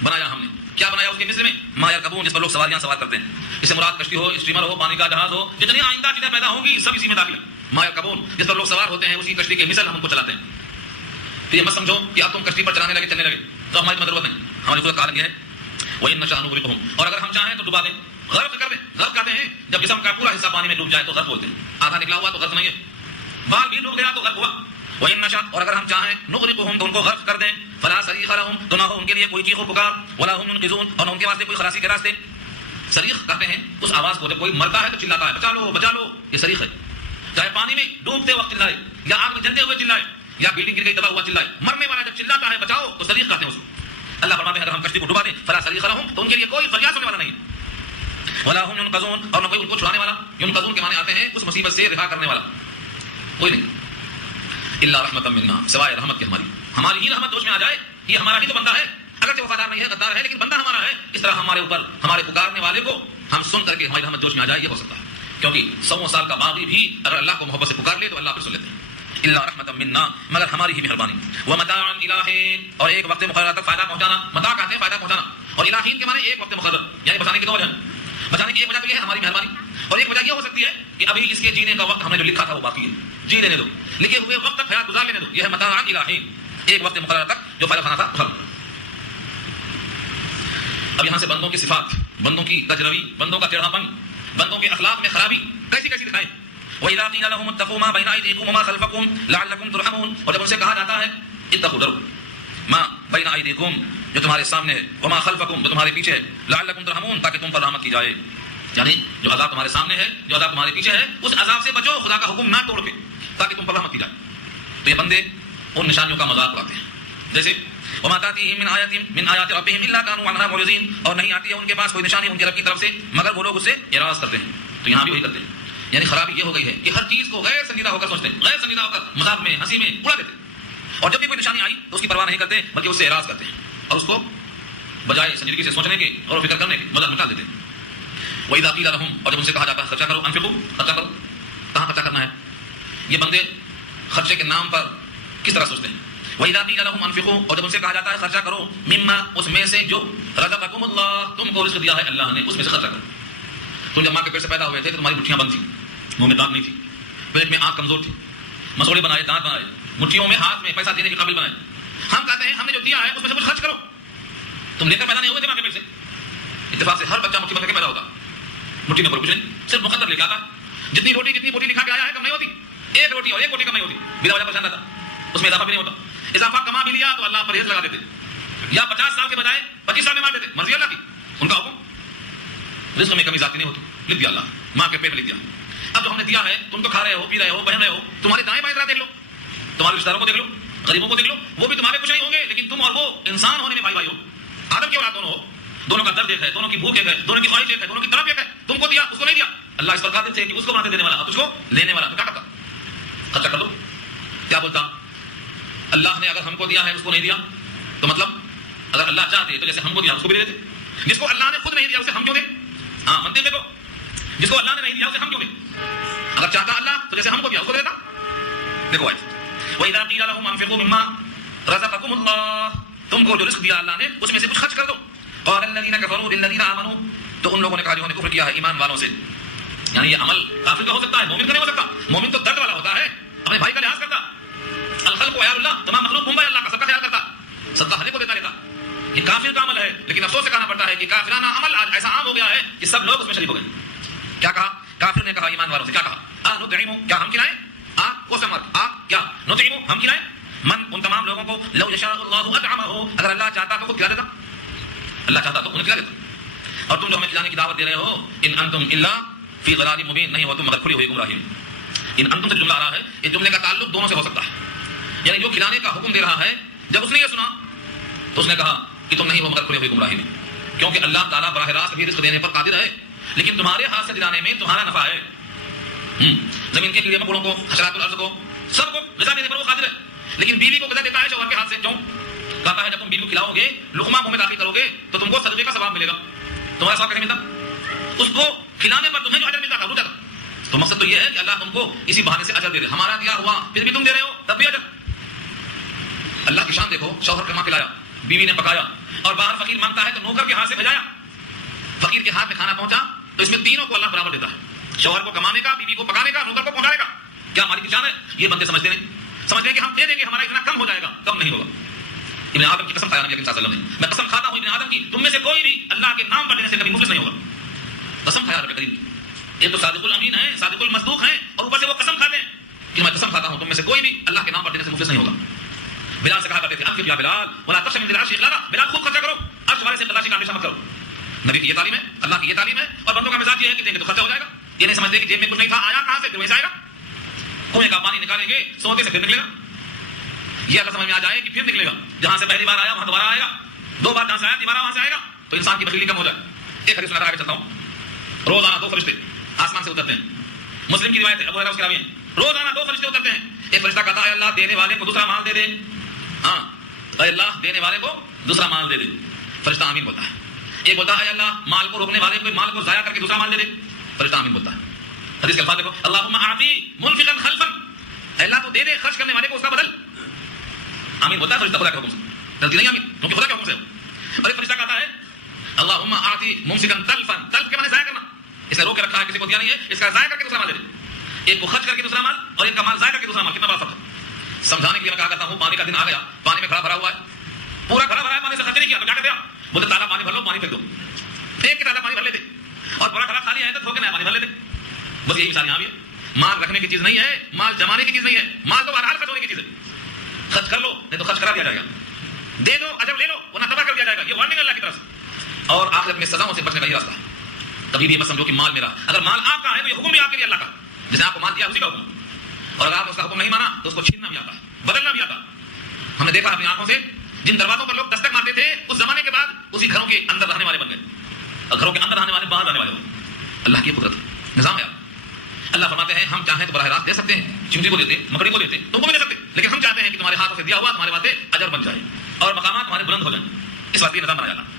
بنایا ہم نے. کیا بنایا اس کے مثل میں؟ ما یرکبون، جس پر لوگ سواریاں سوار کرتے ہیں. اس سے مراد کشتی ہو، اسٹیمر ہو، پانی کا جہاز ہو، جتنی آئندہ چیزیں پیدا ہوں گی سب اسی میں داخل. ما یرکبون، جس پر لوگ سوار ہوتے ہیں، اسی کشتی کے مثل ہم ان کو چلاتے ہیں. تو یہ مت سمجھو کہ اب تم کشتی پر چلانے لگے، چلنے لگے تو ہماری ضرورت نہیں. ہماری خود کہا لگی ہے وَإِن نَشَأْ نُغْرِقْهُمْ، اور اگر ہم چاہیں تو ڈبا دیں، غرق کر دیں. غرق کہتے ہیں جب جسم کا پورا حصہ پانی میں ڈوب جائے تو غرق بولتے ہیں. آدھا نکلا ہوا تو غرق نہیں ہے، بال بھی ڈوب گیا تو غرق ہوا. وَإِن نَشَأْ، اور اگر ہم چاہیں نُغْرِقْهُمْ تو ان کو غرق کر دیں. فَلَا صَرِيخَ لَهُمْ، تو نہ ہو ان کے لیے کوئی چیخ و پکار، وَلَا هُمْ يُنقِذُونَ، اور نہ ان کے واسطے کوئی خلاصی کے راستے. صریخ کہتے ہیں اس آواز کو جب کوئی مرتا ہے تو چلاتا ہے، بچا لو بچا لو، یہ صریخ ہے. چاہے پانی میں ڈوبتے وقت چلائے، یا آگ میں جلتے ہوئے چلائے، یا بلڈنگ گر گئی تباہ ہوا چلائے، مرنے والا جب چلاتا ہے بچاؤ تو صریخ کہتے ہیں اس کو. اللہ فرماتے ہیں اگر ہم کشتی کو ڈبا دیں فلا صریخ لہم، تو ان کے لیے کوئی فریاد سننے والا نہیں. ولا هم ينقذون، اور نہ کوئی ان کو چھڑانے والا. ينقذون کے معنی آتے ہیں اس مصیبت سے رہا کرنے والا، کوئی نہیں. الا رحمتا منا، سوائے رحمت کے ہماری ہی رحمت جوش میں آ جائے. یہ ہمارا ہی تو بندہ ہے، اگرچہ وفادار نہیں ہے، غدار ہے، لیکن بندہ ہمارا ہے. اس طرح ہمارے اوپر ہمارے پکارنے والے کو ہم سن کر کے ہماری رحمت جوش میں آ جائے، یہ ہو سکتا ہے. کیونکہ 100 سال کا باغی بھی اگر اللہ کو محبت سے پکار لے تو اللہ پھر سن لیتے ہیں. الا رحمتا منا، مگر ہماری ہی مہربانی. ومتاعا الی حین، اور ایک وقت مقررہ تک فائدہ پہنچانا. متاع کہتے ہیں فائدہ پہنچانا، اور الی حین کے معنی ایک وقت مقرر، یعنی بچانے کی دو وجہ. بچانے کی ایک وجہ تو یہ ہے ہماری مہربانی، اور ایک وجہ یہ ہو سکتی ہے کہ ابھی اس کے جینے کا وقت ہم نے جو لکھا تھا وہ باقی ہے، جی لینے دو، لکھے ہوئے وقت تک حیات گزار لینے دو. یہ ہے متاعا الی حین، ایک وقت مقررہ تک جو فائدہ کھانا تھا. اب یہاں سے بندوں کی صفات، بندوں کی کجروی، بندوں کا ٹیڑھا پن، بندوں کے اخلاق میں خرابی کیسی کیسی دکھائیں. وَإِذَا قِيلَ لَهُمُ اتَّقُوا مَا بَيْنَ أَيْدِيكُمْ وَمَا خَلْفَكُمْ لَعَلَّكُمْ تُرْحَمُونَ, اور جب ان سے کہا جاتا ہے اتقوا ڈرو, ما بین ایدیکم جو تمہارے سامنے ہے, وما خلفکم جو تمہارے پیچھے ہے, لعلکم ترحمون تاکہ تم پر رحمت کی جائے. یعنی جو عذاب تمہارے سامنے ہے, جو عذاب تمہارے پیچھے ہے, اس عذاب سے بچو خدا کا حکم نہ توڑ کے, تاکہ تم پر رحمت کی جائے. تو یہ بندے ان نشانیوں کا مذاق اڑاتے ہیں, جیسے وما تاتیہم من آیات ربہم الا کانوا عنہا معرضین, اور نہیں آتی ہے ان کے پاس کوئی نشانی ان کے رب کی طرف سے مگر وہ لوگ اس سے اعراض کرتے ہیں. تو یہاں بھی وہی کرتے ہیں. یعنی خرابی یہ ہو گئی ہے کہ ہر چیز کو غیر سنجیدہ ہو کر سوچتے ہیں, غیر سنجیدہ ہو کر مذاق میں ہنسی میں اڑا دیتے ہیں, اور جب بھی کوئی نشانی آئی تو اس کی پرواہ نہیں کرتے بلکہ اس سے اعراض کرتے ہیں, اور اس کو بجائے سنجیدگی سے سوچنے کے اور فکر کرنے کے مذاق نکال دیتے ہیں. وَإِذَا قِيلَ لَهُمْ, اور جب ان سے کہا جاتا ہے خرچہ کرو, انفقوا, خرچہ کرو, کہاں خرچہ کرنا ہے. یہ بندے خرچے کے نام پر کس طرح سوچتے ہیں. وَإِذَا قِيلَ لَهُمْ انفقوا, اور جب ان سے کہا جاتا ہے خرچہ کرو, مما, اس میں سے جو رزقکم اللہ, تم کو رزق دیا ہے اللہ نے, اس میں سے خرچہ کرو. تم جب ماں کے پیٹ سے پیدا ہوئے تھے تو تمہاری مٹھیاں بند تھیں, منہ میں دانت نہیں تھی, پیٹ میں آنکھ کمزور تھی, مسوڑے بنائے, دانت بنائے, مٹھیوں میں ہاتھ میں پیسہ دینے کے قابل بنائے. ہم کہتے ہیں ہم نے جو دیا ہے اس میں سے کچھ خرچ کرو. تم لے کر پیدا نہیں ہوئے تھے ماں کے پیٹ سے, اتفاق سے ہر بچہ مٹھی بن کے پیدا ہوتا, مٹھی میں کچھ نہیں, صرف مقدر لے کے آتا. جتنی روٹی جتنی بوٹی لکھا کے آیا ہے کم نہیں ہوتی, ایک روٹی اور ایک بوٹی کم نہیں ہوتی, بلا وجہ پریشان رہتا, اس میں اضافہ بھی نہیں ہوتا. اضافہ کما بھی لیا تو اللہ پرہیز لگا دیتے, یا 50 سال کے بجائے 25 سال میں مار دیتے, مرضی اللہ کی, ان کا حکم. رزق میں کمی ذاتی نہیں ہوتی, لکھ دیا اللہ, ماں کے پیٹ میں لکھ دیا. اب جو ہم نے دیا ہے تم تو کھا رہے ہو, پی رہے ہو, پہن رہے ہو, تمہارے دائیں بائیں طرح دیکھ لو, تمہارے رشتہ داروں کو دیکھ لو, غریبوں کو دیکھ لو, وہ بھی تمہارے کچھ نہیں ہوں گے, لیکن تم اور وہ انسان ہونے میں بھائی بھائی ہو, آدم کی اولاد دونوں ہو, دونوں کا درد ایک ہے, دونوں کی بھوک ایک ہے, دونوں کی خواہش ایک ہے, دونوں کی طرف ایک ہے. تم کو دیا, اس کو نہیں دیا. اللہ اس پر قادر تھے کہ اس کو بناتے دینے والا, اس کو لینے والا. تو کیا کرتا, خرچہ کر دو. کیا بولتا, اللہ نے اگر ہم کو دیا ہے اس کو نہیں دیا, تو مطلب اگر اللہ چاہتے تو جیسے ہم کو دیا اس کو بھی دے دیتے. جس کو اللہ نے خود نہیں دیا اسے ہم کیوں دیں. ہاں منطق دیکھو, جس کو اللہ نے نہیں دیا اسے ہم کیوں دیں. اگر چاہتا اللہ تو جیسے ہم کو دیا اس کو دیتا. دیکھو آئے وَإِذَا قِيلَ لَهُمْ أَنفِقُوا مِمَّا رَزَقَكُمُ اللَّهُ, تم کو جو رزق دیا اللہ نے اس میں سے کچھ خرچ کر دو. قَالَ الَّذِينَ كَفَرُوا لِلَّذِينَ آمَنُوا, تو ان لوگوں نے کہا جنہوں نے کفر کیا ہے ایمان والوں سے. یعنی یہ عمل کافر کا ہو سکتا ہے, مومن کا نہیں ہو سکتا. مومن تو درد والا ہوتا ہے, اپنے بھائی کا لحاظ کرتا. الخلق عیال اللہ, تمام مخلوق ہوں اللہ کا, سب کا خیال کرتا, صدقہ ہر ایک کو دیتا رہتا. یہ کافر کا عمل ہے, لیکن افسوس سے کہنا پڑتا ہے کہ کافرانہ عمل آج ایسا عام ہو گیا ہے کہ سب لوگ اس میں شریک ہو گئے. کیا کہا کافر نے, کہا ایمان والوں سے, کیا کہا, نطعم, کیا ہم کھلائیں, کیا نطعم, ہم کھلائیں, من, ان تمام لوگوں کو, لو یشاء اللہ اطعمہ, اگر اللہ چاہتا تو خود کھلا دیتا, اللہ چاہتا تو انہیں کھلا دیتا. اور تم جو ہمیں کھلانے کی دعوت دے رہے ہو, ان انتم الا فی ضلال مبین, نہیں ہو تم مگر کھلی ہوئی گمراہی. ان انتم سے جملہ آ رہا ہے, اس جملے کا تعلق دونوں سے ہو سکتا ہے. یعنی جو کھلانے کا حکم دے رہا ہے, جب اس نے یہ سنا تو اس نے کہا کہ تم نہیں ہو مگر کھلی ہوئی گمراہی میں, کیونکہ اللہ تعالیٰ براہ راست بھی رزق دینے پر قادر ہے, لیکن تمہارے ہاتھ سے دلانے میں تمہارا نفع ہے. زمین کے کیڑے مکوڑوں کو, حشرات الارض کو, سب کو غذا دینے پر وہ قادر ہے, لیکن بیوی کو غذا دیتا ہے شوہر کے ہاتھ سے. کیوں کہتا ہے, جب تم بیوی کو کھلاؤ گے, لقمہ منہ میں داخل کرو گے تو تم کو صدقے کا ثواب ملے گا. تمہارا ثواب کیسے ملتا, اس کو کھلانے پر تمہیں جو اجر ملتا تھا وہ جاتا. تو مقصد تو یہ ہے کہ اللہ تم کو اسی بہانے سے اجر دے دے. ہمارا دیا ہوا پھر بھی تم دے رہے ہو, تب بھی اجر. اللہ کی شان دیکھو, شوہر کما کے لایا, بیوی نے پکایا, اور باہر فقیر مانگتا ہے تو نوکر کے ہاتھ سے بھیجایا, فقیر کے ہاتھ میں کھانا پہنچا, تو اس میں تینوں کو اللہ برابر دیتا ہے, شوہر کو کمانے کا, بیوی کو پکانے کا, نوکر کو پہنچانے کا. کیا مالک کی شان ہے. یہ بندے سمجھتے نہیں, سمجھتے ہیں کہ ہم دے دیں گے ہمارا اتنا کم ہو جائے گا. کم نہیں ہوگا. ابن آدم کی قسم کھایا نبی صلی اللہ علیہ وسلم نے, میں قسم کھاتا ہوں ابن آدم کی, تم میں سے کوئی بھی اللہ کے نام پر لینے سے کبھی مفلس نہیں ہوگا. قسم کھایا نبی کریم کی. ایک تو صادق الامین ہے, صادق المصدوق ہیں, اور اوپر سے وہ قسم کھاتے ہیں کہ میں قسم کھاتا ہوں تم میں سے کوئی بھی اللہ کے نام پر دینے سے مفلس نہیں ہوگا. بلال سے کہا کرتے تھے, انفق یا بلال ولا تخش من العرش اقلالا, بلال خود خرچہ کرو, عرش والے سے تلاشی کا ہمیشہ مت کرو. نبی کی یہ تعلیم ہے, اللہ کی یہ تعلیم ہے, اور بندوں کا مزاج یہ ہے کہ دیں گے تو خرچہ ہو جائے گا. یہ نہیں سمجھتے کہ جیب میں کچھ نہیں تھا, آیا کہاں سے, پھر ویسے آئے گا. کنویں کا پانی نکالیں گے, سوتے سے پھر نکلے گا. یہ اگر سمجھ میں آ جائے کہ پھر نکلے گا, جہاں سے پہلی بار آیا وہاں دوبارہ آئے گا, 2 بار جہاں سے آیا دوبارہ وہاں سے آئے گا, تو انسان کی بخیلی کم ہو جائے. ایک حدیث سناتا آگے چلتا ہوں. روزانہ 2 فرشتے آسمان سے اترتے ہیں. مسلم کی روایت ہے, ابو ہریرہ اس کی راوی ہے. روزانہ 2 فرشتے اترتے ہیں. ایک فرشتہ کہتا ہے اللہ دینے والے کو دوسرا مال دے دے, ہاں اے اللہ دینے والے کو دوسرا مال دے دے. فرشتہ آمین بولتا ہے. ایک بولتا ہے اللہ مال کو روکنے والے کو مال کو ضائع کر کے دوسرا مال دے دے. فرشتہ آمین بولتا ہے. حدیث کے الفاظ دیکھو, اللہم اعطی منفقا خلفا, اللہ تو دے دے خرچ کرنے والے کو اس کا بدل. آمین بولتا ہے فرشتہ خدا کے حکم سے, غلطی نہیں آمین, کیونکہ خدا کے حکم سے. اور ایک فرشتہ کہتا ہے اللہم اعطی ممسکا تلفا, تلف کے معنی ضائع کرنا, اس نے روک کے رکھا ہے, کسی کو دیا نہیں ہے, اس کا ضائع کر کے دوسرا مال دے دے. ایک کو خرچ کر کے دوسرا مال, اور ایک کا مال ضائع کر کے دوسرا مال, کتنا بڑا فرق ہے. سمجھانے کے لیے میں کہا کرتا ہوں, پانی کا دن آ گیا, پانی میں کھڑا بھرا ہوا ہے, پورا کھڑا بھرا ہے, پانی سے خرچ نہیں کیا, تو کیا کرتے آپ, بولتے تازہ پانی بھر لو, پانی پھینک دو. پھینک کے تازہ پانی بھر لیتے, اور پورا کھڑا خالی ہے تو دھو کے نیا پانی بھر بس یہی مثال یہاں بھی ہے. مال رکھنے کی چیز نہیں ہے, مال جمانے کی چیز نہیں ہے, مال تو بہرحال خرچ ہونے کی چیز ہے. خرچ کر لو نہیں تو خرچ کرا دیا جائے گا, دے دو اجر لے لو ورنہ تباہ کر دیا جائے گا. یہ وارننگ اللہ کی طرف سے, اور آخرت میں سزاؤں سے بچنے کا یہ راستہ ہے. کبھی بھی مت سمجھو کہ مال میرا, اگر مال آپ کا ہے تو یہ حکم بھی آپ کے لیے اللہ کا, جس نے آپ کو مال دیا اسی کا حکم, اور اگر آپ اس کا حکم نہیں مانا تو اس کو چھیننا بھی آتا ہے, بدلنا بھی آتا ہے. ہم نے دیکھا اپنی آنکھوں سے جن دروازوں پر لوگ دستک مارتے تھے اس زمانے کے بعد اسی گھروں کے اندر رہنے والے بن گئے, اور گھروں کے اندر رہنے والے باہر رہنے والے. اللہ کی قدرت نظام ہے. اللہ فرماتے ہیں ہم چاہیں تو براہ راست دے سکتے ہیں, چمٹی کو دیتے, مکڑی کو دیتے, تم کو بھی دے سکتے, لیکن ہم چاہتے ہیں کہ تمہارے ہاتھوں سے دیا ہوا تمہارے واسطے اجر بن جائے اور مقامات تمہارے بلند ہو جائیں. اس واسطے نظام بنایا جاتا.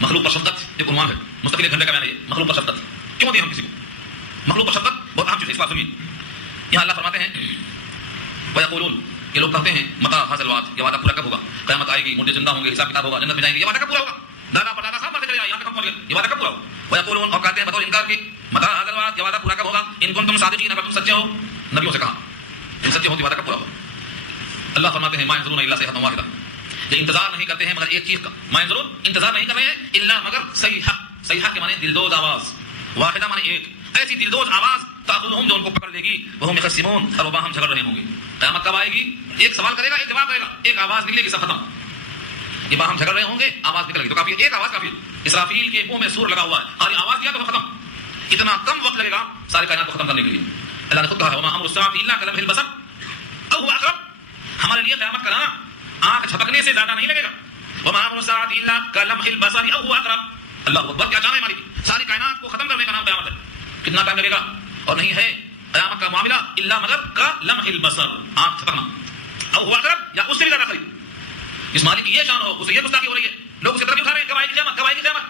مخلوق پر شفقت ایک عنوان ہے, مستقل ایک گھنٹے کا بیان ہے یہ. مخلوق پر شفقت کیوں دی ہم کسی کو؟ مخلوق پر شفقت بہت اہم چیز ہے. اس بات سنیے, یہاں اللہ فرماتے ہیں وَيَقُولُونَ, یہ لوگ کہتے ہیں متى هذا الوعد, یہ وعدہ پورا کب ہوگا؟ قیامت آئے گی, مردے زندہ ہوں گے, حساب کتاب ہوگا, جنت میں جائیں گے, یہ وعدہ کب پورا ہوگا؟ دادا پردادا صاحب مرتے چلے جائیں, یہاں تک ہم پہنچ گئے, یہ وعدہ کب پورا ہوگا؟ وَيَقُولُونَ, اور کہتے ہیں بطور انکار کی متى هذا الوعد, یہ وعدہ پورا کب ہوگا؟ ان کنتم صادقین, اگر تم سچے ہو. نبیوں سے کہا تم سچے ہو کہ وعدہ کب پورا ہوگا؟ اللہ فرماتے ہیں ما ينظرون الا صيحة واحدة, یہ انتظار نہیں کرتے ہیں مگر ایک چیز کا. ما ينظرون, انتظار نہیں کر رہے ہیں, الا مگر صیحہ, صیحہ کے معنی دلدوز آواز, واحدہ معنی ایک, ایسی دلدوز آواز تاخذہم جو ان کو پکڑ لے گی, وہم یخصمون, اور وہ باہم جھگڑ رہے ہوں گے. قیامت کب آئے گی؟ ایک سوال کرے گا, ایک جواب دے گا, ایک آواز نکلے گی, سب ختم. یہ باہم جھگڑ رہے ہوں گے, آواز نکلے گی تو کافی, ایک آواز کافی. اسرافیل کے منہ میں سور لگا ہوا ہے, اور یہ آواز دیا تو ختم. اتنا کم وقت لگے گا ساری کائنات کو ختم کرنے کے لیے. اللہ نے خود کہا ہے وما امر الساعۃ الا کلمح البصر او هو اقرب, ہمارے لیے قیامت کا لانا آنکھ جھپکنے سے زیادہ نہیں لگے گا. وما امر الساعۃ الا کلمح البصر او هو اقرب. اللہ اکبر, کیا جانے ہماری ساری کائنات کو ختم کرنے کا نام قیامت ہے. کتنا ٹائم لگے گا؟ اور نہیں ہے قیامت کا معاملہ الا مگر کلمح البصر, آنکھ جھپکنا, او هو اقرب, یا اس سے بھی زیادہ قریب. اس مالک کی یہ شان ہو, اسے یہ گستاخی ہو رہی ہے, لوگ اسے طرف اٹھا رہے ہیں, کب آئے گی قیامت, کب آئے گی قیامت.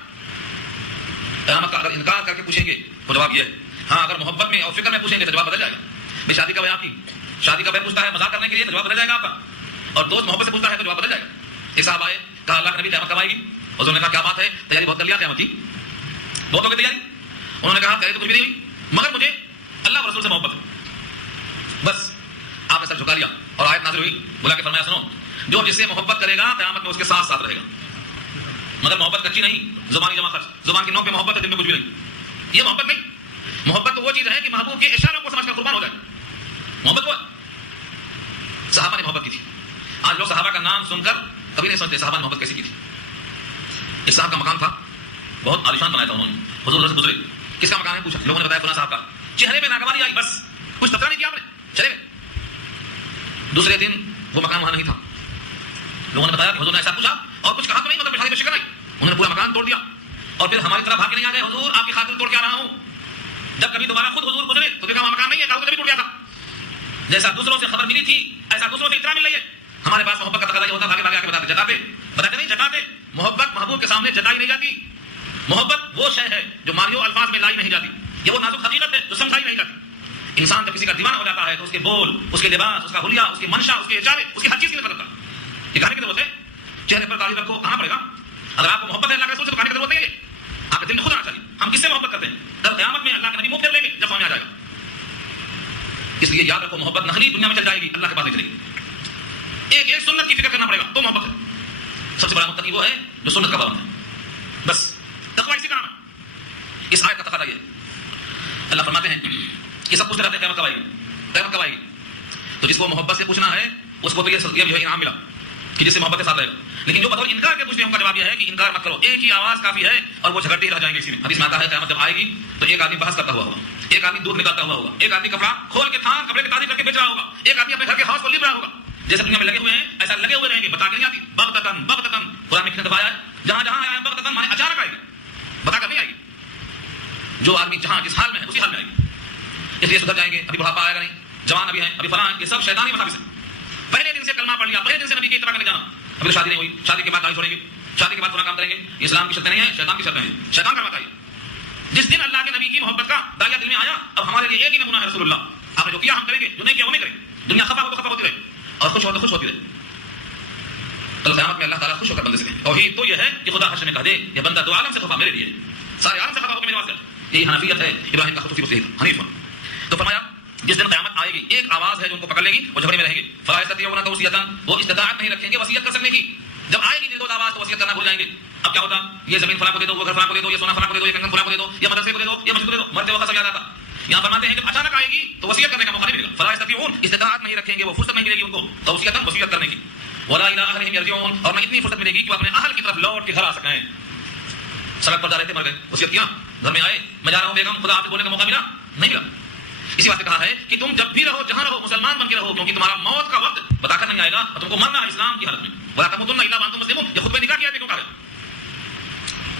قیامت کا اگر انکار کر کے پوچھیں گے تو جواب یہ ہے. ہاں اگر محبت میں اور فکر میں پوچھیں گے تو جواب بدل جائے گا. بھائی شادی کب ہے آپ کی, شادی کب ہے پوچھتا ہے مذاق کرنے کے لیے تو جواب بدل جائے گا آپ کا, اور دوست محبت سے پوچھتا ہے تو جواب بدل جائے گا. ایک صاحب آئے, کہا اللہ کے نبی قیامت کب آئے گی؟ حضور نے کہا کیا بات ہے, تیاری بہت کر لیا قیامت کی, بہت ہو گئی تیاری. انہوں نے کہا تیاری تو کچھ بھی نہیں ہوئی, مگر مجھے اللہ اور رسول سے محبت ہے. بس آپ نے سر جھکا لیا اور آیت نازل ہوئی, بلا کے فرمایا سنو, جو جس سے محبت کرے گا قیامت میں اس کے ساتھ ساتھ رہے گا. مگر محبت کچی نہیں, زبانی جمع خرچ, زبان کی نوک پہ محبت ہے, دل میں کچھ بھی نہیں. یہ محبت نہیں. محبت تو وہ چیز ہے کہ محبوب کے اشاروں کو سمجھ کر قربان ہو جائے. محبت وہ صحابہ نے محبت کی تھی. آج لوگ صحابہ کا نام سن کر کبھی نہیں سمجھتے صحابہ نے محبت کیسی کی تھی. اس صاحب کا مکان تھا, بہت عالیشان بنایا تھا انہوں نے, حضور سے گزرے, کس کا مکان ہے پوچھا, لوگوں نے بتایا فلاں صاحب کا. چہرے پہ ناگواری آئی, بس کچھ تبصرہ نہیں کیا آپ نے, چلے گئے. دوسرے دن وہ مکان وہاں نہیں تھا. لوگوں نے بتایا کہ حضور نے ایسا پوچھا اور کچھ کہا تو نہیں, مطلب پچھاڑی پہ شکر نہیں. انہوں نے پورا مکان توڑ دیا اور پھر ہماری طرف بھاگ کے نہیں آ گئے, حضور آپ کی خاطر توڑ کے آ رہا ہوں. جب کبھی دوبارہ خود حضور گزرے تو دیکھا وہاں مکان نہیں ہے, کہا کبھی ٹوٹ گیا تھا. جیسا دوسروں سے خبر ملی تھی ایسا دوسروں سے اطلاع مل رہی ہے. ہمارے پاس محبت کا تقاضا یہ ہوتا, بھاگے بھاگے آ کے بتاتے, بتاتے نہیں, جتاتے. محبت محبوب کے سامنے جتائی نہیں جاتی. محبت وہ شے ہے جو ماریو الفاظ میں لائی نہیں جاتی. یہ وہ نازک حقیقت ہے جو سمجھائی نہیں جاتی. انسان جب کسی کا دیوانہ ہو جاتا ہے تو اس کے بول, اس کے لباس, اس کا حلیہ, اس کی منشا, اس کے اشارے, اس کی ہر چیز کی نظر رکھتا ہے. یہ کہنے کی ضرورت ہے چہرے پر تعریف رکھو, کہاں پڑے گا. اگر آپ کو محبت ہے اللہ کے رسول سے تو کہنے کی ضرورت نہیں ہے, آپ کے دل میں خود آنا چاہیے ہم کس سے محبت کرتے ہیں. کل قیامت میں اللہ کے نبی منہ پھیر لیں گے جب سامنے آ جائے گا. اس لیے یاد رکھو محبت نخلی دنیا میں چل جائے گی, اللہ کے پاس نہیں چلے گی. ایک ایک سنت کی فکر کرنا پڑے گا تو محبت ہے. سب سے بڑا متقی وہ ہے جو سنت کا پابند ہے. بس تقویٰ اسی کا نام ہے. اس آیت کا تقاضا یہ اللہ فرماتے ہیں یہ سب پوچھتے رہتے ہیں قیامت کب آئے گی, قیامت کب آئے گی. تو جس کو محبت سے پوچھنا ہے اس کو تو یہ جو ہے انعام ملا کہ جس سے محبت کے ساتھ رہے گا. لیکن جو بطور انکار کے پوچھتے ہیں ان کا جواب یہ ہے کہ انکار مت کرو, ایک ہی آواز کافی ہے اور وہ جھگڑتے ہی رہ جائیں گے. اسی میں حدیث میں آتا ہے قیامت جب آئے گی تو ایک آدمی بحث کرتا ہوا ہوگا, ایک آدمی دودھ نکالتا ہوا ہوگا, ایک آدمی کپڑا کھول کے تھان کپڑے کی تعریف کر کے بیچ رہا ہوگا, ایک آدمی اپنے گھر کے ہاؤس کو لپ رہا ہوگا. جیسے دنیا میں لگے ہوئے ہیں ایسا لگے ہوئے رہیں گے, بتا کے نہیں آتی. بغتتن بغتتن قرآن میں کتنے دفعہ آیا ہے, جہاں جہاں آیا ہے بغتتن مانے اچانک آئے گی, بتا کر نہیں آئے گی. جو آدمی جہاں جس حال میں ہے اسی حال میں آئے گی. اس لیے سدھر جائیں گے, ابھی بڑھاپا آئے گا نہیں, جوان ابھی ہیں, ابھی فلاں ہیں, یہ سب شیطانی مساوس ہیں. پہلے دن سے کلمہ پڑھ لیا, پہلے دن سے نبی کی اتباع کرنے جانا, ابھی تو شادی نہیں ہوئی, شادی کے بعد داڑھی چھوڑیں گے, شادی کے بعد پورا کام کریں گے. اسلام کی شرطیں نہیں ہیں, شیطان کی شرطیں ہیں. شیطان کرواتا ہے. جس دن اللہ کے نبی کی محبت کا داعیہ دل میں آیا, اب ہمارے لیے ایک ہی نمونہ ہے رسول اللہ. آپ نے جو کیا ہم کریں گے, جو نہیں کیا وہ نہیں کریں. دنیا خفا ہو تو خفا ہوتی رہے اور خوش ہو تو خوش ہوتی رہے. کل قیامت میں اللہ تعالیٰ خوش ہو کر بندے سے کہیں توحید تو یہ ہے کہ خدا حشر میں کہہ دے یہ بندہ دو عالم سے خفا میرے لیے, سارے عالم سے خفا ہو کے میرے واسطے. یہی حنفیت ہے, ابراہیم کا خصوصی وصیت حنیف. تو فرمایا جس دن قیامت آئے گی ایک آواز ہے جو ان کو پکڑ لے گی, وہ جھگڑے میں رہیں گے. فلا یستطیعون توصیۃ, وہ استطاعت نہیں رکھیں گے وصیت کر سکنے کی. جب آئے گی دل آواز تو وصیت کرنا بھول جائیں گے. اب کیا ہوتا, یہ زمین فلاں کو دے دو, وہ گھر فلاں کو دے دو, یہ سونا فلاں کو دے دو, یہ کنگن فلاں کو دے دو, یہ مدرسے کو دے دو, یہ مسجد کو دے دو. مرتے وقت سب یاد آتا یہاں فرماتے ہیں جب اچانک آئے گی تو وصیت کرنے کا موقع نہیں ملے گا. فلا یستطیعون، استطاعت نہیں رکھیں گے وہ، فرصت نہیں ملے گی ان کو توصیتاً وصیت کرنے کی. ولا الی اہلہم یرجعون، اور نہ اتنی فرصت ملے گی کہ وہ اپنے اہل کی طرف لوٹ کے گھر آ سکیں. سڑک پر جا رہے تھے، مر گئے، وصیت کیا، گھر میں آئے، میں جا رہا ہوں بیگم، خدا حافظ بولنے کا موقع ملا نہیں ملا. اسی واسطے کہا ہے کہ تم جب بھی رہو جہاں رہو مسلمان بن کے رہو، کیونکہ تمہارا موت کا وقت بتا کر نہیں آئے گا اور تم کو مرنا ہے اسلام کی حالت میں. ولا تموتن الا وانتم مسلمون، یہ خطبہ نکاح کیا ہے کیوں کہا ہے؟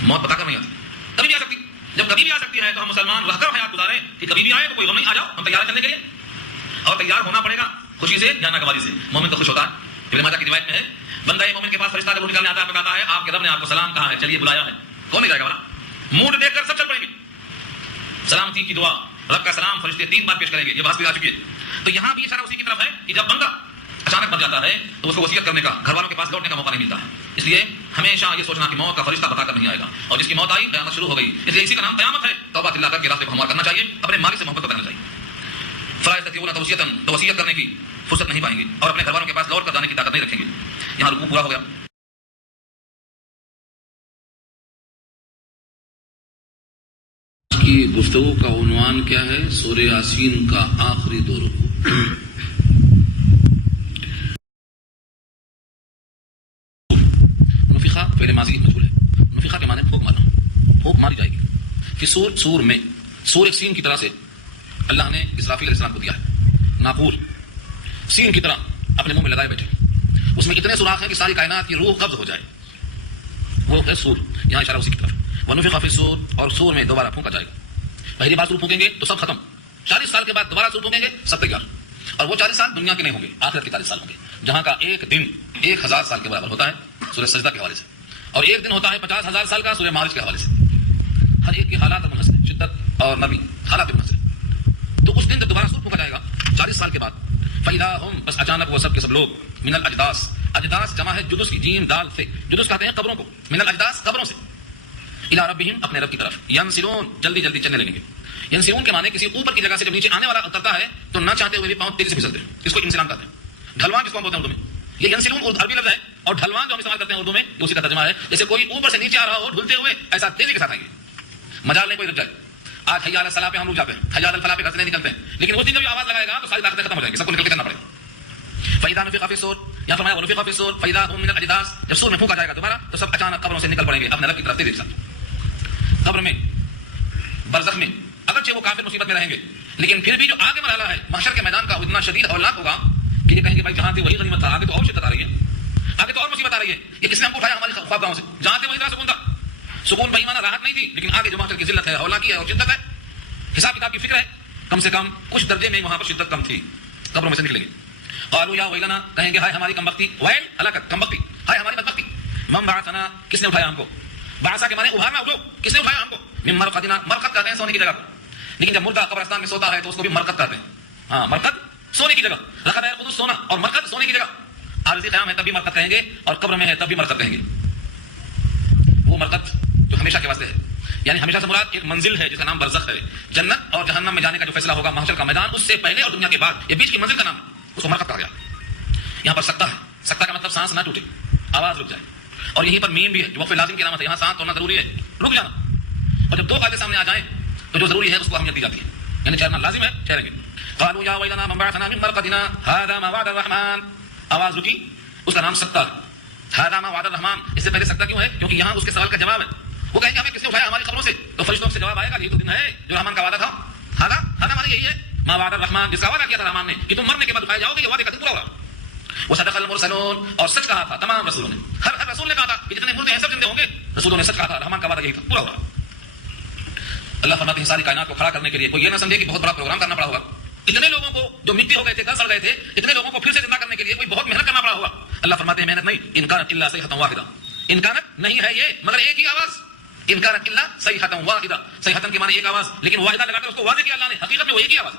موت بتا کر نہیں آتی، کبھی بھی آ سکتی. جب کبھی بھی آ سکتی ہے تو ہم مسلمان رہ کر حیات گزاریں کہ کبھی بھی آئے تو کوئی غم نہیں، آ جاؤ ہم تیار کرنے کے لیے. اور تیار ہونا پڑے گا خوشی سے، جانا گواری سے. مومن تو خوش ہوتا ہے. ابن ماجہ کی روایت میں ہے بندہ مومن کے پاس فرشتہ جب نکالنے آتا ہے کہتا ہے آپ کے رب نے آپ کو سلام کہا ہے، چلیے بلایا ہے. کون نہیں جائے گا؟ موڈ دیکھ کر سب چل پڑیں گے. سلامتی کی دعا، رب کا سلام فرشتے 3 بار پیش کریں گے. یہ بات بھی آ چکی ہے. تو یہاں بھی اشارہ اسی کی طرف ہے کہ جب بندہ اچانک مر جاتا ہے تو اس کو وصیت کرنے کا، گھر والوں کے پاس لوٹنے کا موقع نہیں ملتا ہے. اس لیے ہمیشہ یہ سوچنا کہ موت کا فرشتہ بتا کر نہیں آئے گا، اور جس کی موت آئی قیامت شروع ہو گئی. اس لیے اسی کا نام قیامت ہے. توبہ اللہ کر کے راستے کو ہموار کرنا چاہیے، اپنے مالک سے محبت کرنا چاہیے. فلا یستطیعون توصیۃ، تو وصیت کرنے کی فرصت نہیں پائیں گے اور اپنے گھر والوں کے پاس لوٹ کر جانے کی طاقت نہیں رکھیں گے. یہاں رکوع پورا ہو گیا. کی گفتگو کا عنوان کیا ہے؟ سورہ یاسین کا آخری 2 رکوع. نفخہ فعل ماضی مجهول ہے. نفخہ کے معنی پھونک مارنا، پھونک ماری جائے گی. کہ سور میں سور سین کی طرح سے اللہ نے اسرافیل علیہ السلام کو دیا ہے. ناقور سین کی طرح اپنے منہ میں لگائے بیٹھے، اس میں اتنے سوراخ ہیں کہ ساری کائنات کی روح قبض ہو جائے. وہ ہے سور. یہاں اشارہ اسی کی طرف. ونفخ فی الصور، اور سور میں دوبارہ پھونکا جائے گا. پہلی بار سور پھونکیں گے تو سب ختم. 40 سال کے بعد دوبارہ سور پھونکیں گے سب تیار. اور وہ 40 سال دنیا کے نہیں ہوں گے، آخرت کے 40 سال ہوں گے، جہاں کا ایک دن 1000 سال کے برابر ہوتا ہے سورہ سجدہ کے حوالے سے، اور ایک دن ہوتا ہے 50,000 سال کا سورہ معارج کے حوالے سے. ہر ایک کے حالات منحصر ہیں، شدت اور نرمی حالات منحصر ہیں. تو اس دن جب دوبارہ سور پھونکا جائے گا 40 سال کے بعد، فَإِذَا هُمْ، بس اچانک وہ سب کے سب لوگ، من الاجداث، اجداث جمع ہے جدس کی، جیم دال سے، جدس کہتے ہیں قبروں کو، من الاجداث قبروں سے، الی ربہم، اپنے رب کی طرف، ینسلون، جلدی جلدی چلنے لگیں گے. ینسلون کے معنی کسی اوپر کی جگہ سے جب نیچے آنے والا اترتا ہے تو نہ چاہتے ہوئے بھی پاؤں تیزی سے پھسلتے ہیں. اس کو انسلام کہتے ہیں. ڈھلوان جس کو ہم بولتے ہیں اردو میں، یہ ینسلون عربی لفظ ہے، اور ڈھلوان جو ہم استعمال کرتے ہیں اردو میں یہ اسی کا ترجمہ ہے. جیسے کوئی اوپر سے نیچے آ رہا ہو ڈھلتے ہوئے، ایسا تیزی کے ساتھ آئیں گے. مجال نہیں کوئی رک جائے. آج حی علی الصلاۃ پہ ہم رک جاتے ہیں، حی علی الفلاح پہ گھسنے نکلتے ہیں، لیکن اس دن جب آواز لگائے گا تو ساری طاقتیں ختم ہو جائیں گی، سب کو نکل کے کرنا پڑے گا. فَإِذَا نُفِخَ فِي الصُّورِ، یا فرمایا وَنُفِخَ فِي الصُّورِ فَإِذَا هُمْ مِنَ الْأَجْدَاثِ، جب سور میں پھونکا جائے گا دوبارہ تو سب اچانک قبروں سے نکل پڑیں گے اپنے رب کی طرف تیزی کے ساتھ. قبر میں، برزخ میں، اگرچہ وہ کافر مصیبت میں رہیں گے، لیکن پھر بھی جو آگے مرحلہ ہے محشر کے میدان کا اتنا شدید ہولناک ہوگا کہ یہ کہیں گے بھائی جہاں تھے وہی غنیمت تھا، آگے تو اور شدت آ رہی ہے، آگے تو اور مصیبت آ رہی ہے. یہ کس نے ہم کو اٹھایا ہماری خوابگاہوں سے؟ جہاں تھے وہی طرح سکون تھا. سکون بےایمانہ راحت نہیں تھی، لیکن آگے جو محشر کی ذلت ہے، ہولناکی ہے اور شدت ہے، حساب کتاب کی فکر ہے، کم سے کم کچھ درجے میں وہاں پر شدت کم تھی. قبروں میں سے نکلیں گے. قالوا یا ویلنا، کہیں گے ہائے ہماری کمبختی، ویل ہلاکت، کمبختی، ہائے ہماری بدبختی. من بعثنا، کس نے اٹھایا ہم کو؟ بعثا کے معنی ابھارنا، اٹھو، کس نے اٹھایا ہم کو؟ من مرقدنا، مرقد کہتے ہیں سونے کی جگہ کو، لیکن جب مردہ قبرستان میں سوتا ہے تو اس کو بھی مرقد کہتے ہیں. ہاں، مرقد سونے کی جگہ، رقد ہے قدس سونا، اور مرقد سونے کی جگہ. عارضی قیام ہے تب بھی مرقد کہیں گے، اور قبر میں ہے تب بھی مرقد کہیں گے. وہ مرقد جو ہمیشہ کے واسطے ہے، یعنی ہمیشہ سے مراد ایک منزل ہے جس کا نام برزخ ہے. جنت اور جہنم میں جانے کا جو فیصلہ ہوگا محشر کا میدان، اس سے پہلے اور دنیا کے بعد، یہ بیچ کی منزل کا نام اس کو مرقد کہا گیا. یہاں پر سکتہ ہے، سکتہ کا مطلب سانس نہ ٹوٹے، آواز رک جائے. اور یہیں پر میم بھی ہے جو وقف لازم کی علامت ہے. یہاں سانس توڑنا ضروری ہے، رک جانا. اور جب 2 فائدے سامنے آ جائیں تو جو ضروری ہے اس کو اہمیت دی جاتی ہے، یعنی ٹھہرنا لازم ہے، ٹھہریں گے. قالوا یا ویلنا من بعثنا من مرقدنا هذا ما وعد الرحمن، آواز رکی، اس کا نام سکتہ ہے. هذا ما وعد الرحمن، اس سے پہلے سکتہ کیوں ہے؟ کیونکہ یہاں اس کے سوال کا جواب ہے. وہ کہیں گے ہمیں کس نے اٹھایا ہماری قبروں سے؟ تو فرشتوں سے جواب آئے گا یہی تو دن ہے جو رحمان کا وعدہ تھا. هذا معنی یہی ہے، ما وعد الرحمن، جس کا وعدہ کیا تھا رحمان نے کہ تم مرنے کے بعد اٹھائے جاؤ گے، یہ وعدے کا دن پورا ہوگا. وصدق المرسلون، اور سچ کہا تھا تمام رسولوں نے. ہر رسول نے کہا تھا کہ جتنے مردے ہیں سب زندے ہوں گے. رسولوں نے سچ کہا تھا، رحمان کا وعدہ یہی تھا، پورا ہوگا. اللہ فرماتے ہیں ساری کائنات کو کھڑا کرنے کے لیے کوئی یہ نہ سمجھے کہ بہت بڑا پروگرام کرنا پڑا ہوگا. اتنے لوگوں کو جو مٹی ہو گئے تھے، گل سڑ گئے تھے، اتنے لوگوں کو پھر سے زندہ کرنے کے لیے کوئی بہت محنت کرنا پڑا ہوگا. اللہ فرماتے ہیں محنت نہیں، ان کانت الا صیحۃ واحدہ، ان کانت نہیں ہے یہ مگر ایک ہی آواز. ان کانت الا صیحۃ واحدہ، صیحۃ کی معنی ایک آواز، لیکن واحدہ لگا کر اس کو واضح کیا اللہ نے. حقیقت میں وہ ایک ہی آواز.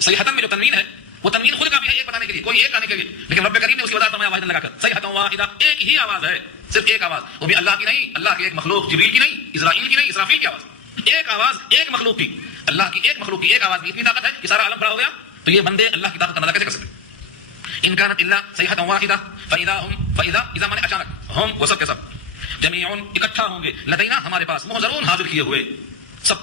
صیحۃ میں جو تنوین ہے وہ تنوین خود کافی ہے ایک بتانے کے لیے، کوئی ایک آنے کے لیے، لیکن رب کریم نے اس کی وضاحت فرمایا واحدہ لگا کر، صیحۃ واحدہ، ایک ہی آواز ہے، صرف ایک آواز. وہ بھی اللہ کی نہیں، اللہ کے ایک مخلوق جبریل کی نہیں، اسرائیل کی نہیں، اسرافیل کی آواز. ایک آواز ایک مخلوق کی، اللہ کی ایک مخلوق کی ایک آواز میں اتنی طاقت ہے کہ سارا عالم کھڑا ہو گیا. تو یہ بندے اللہ کی طاقت کا اندازہ کیسے کر سکتے؟ ان کانت الا صیحۃ واحدہ فاذا اذا مانے اچانک، ہم وہ سب کے سب، جمیع اکٹھا ہوں گے، لدینا ہمارے پاس، محضرون حاضر کیے ہوئے، سب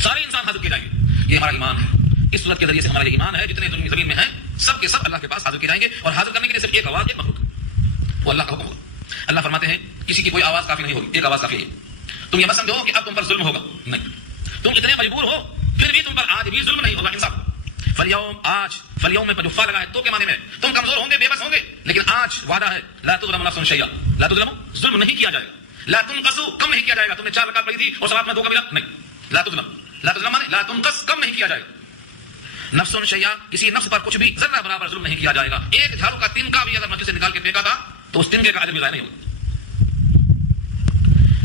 سارے انسان حاضر کیے جائیں گے. یہ ہمارا ایمان ہے. اس صورت کے ذریعے سے ہمارا یہ ایمان ہے جتنے زمین میں ہیں سب کے سب اللہ کے پاس حاضر کیے جائیں گے, اور حاضر کرنے کے لیے صرف ایک آواز, ایک مخلوق, وہ اللہ کا حکم ہوگا. اللہ فرماتے ہیں کسی کی کوئی آواز کافی نہیں ہوگی, ایک آواز کافی ہے. تم یہ مت سمجھو کہ اب تم پر ظلم ہوگا, نہیں, تم اتنے مجبور ہو پھر بھی تم پر آج بھی ظلم نہیں ہوگا. انصاف. فلیوم, آج, فلیوم میں جو فا لگا ہے تو کے معنی میں تم کمزور ہوں گے, بے بس ہوں گے, لیکن آج وعدہ ہے لا تظلم نفس شیئا, لا تظلم, ظلم نہیں کیا جائے گا. لا تنقصوا, کم نہیں کیا جائے گا. تم نے 4 رکعت پڑھی تھی اور صلات میں 2 کا ملا, نہیں. لا تظلم, لا تظلم معنی لا تنقص, کم نہیں کیا جائے گا. نفس شیئا, کسی نفس پر کچھ بھی ذرہ برابر ظلم نہیں کیا جائے گا. ایک جھاڑو کا تنکا بھی اگر مسجد سے نکال کے پھینکا تھا تو اس تنکے کا اجر بھی ضائع نہیں ہوگا.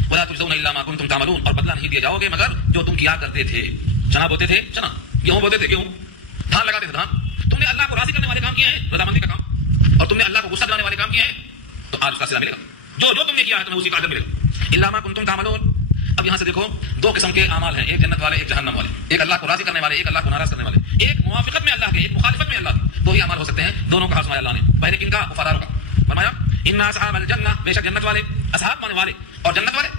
ولا تجزون الا ما كنتم تعملون, اور بدلہ نہیں دیے جاؤ گے مگر جو تم کیا کرتے تھے. چنا بوتے تھے چنا, گیہوں بوتے تھے گیہوں, دھان لگاتے تھے دھان. تم نے اللہ کو راضی کرنے والے کام کیے ہیں, رضامندی کا کام, اور تم نے اللہ کو غصہ دلانے والے کام کیے ہیں, تو آج اس کا صلہ ملے گا. جو جو تم نے کیا ہے تمہیں اسی کا اجر ملے گا. الا ما كنتم تعملون. اب یہاں سے دیکھو 2 قسم کے اعمال ہیں, ایک جنت والے, ایک جہنم والے. ایک اللہ کو راضی کرنے والے, ایک اللہ کو ناراض کرنے والے. ایک موافقت میں اللہ کے, ایک مخالفت میں اللہ کے. 2 ہی اعمال ہو سکتے ہیں, دونوں کا حکم اللہ نے. پہلے کن کا؟ وفاداروں کا. فرمایا ان اصحاب الجنہ, بے شک جنت والے, اصحاب مانے والے, اور جنت والے.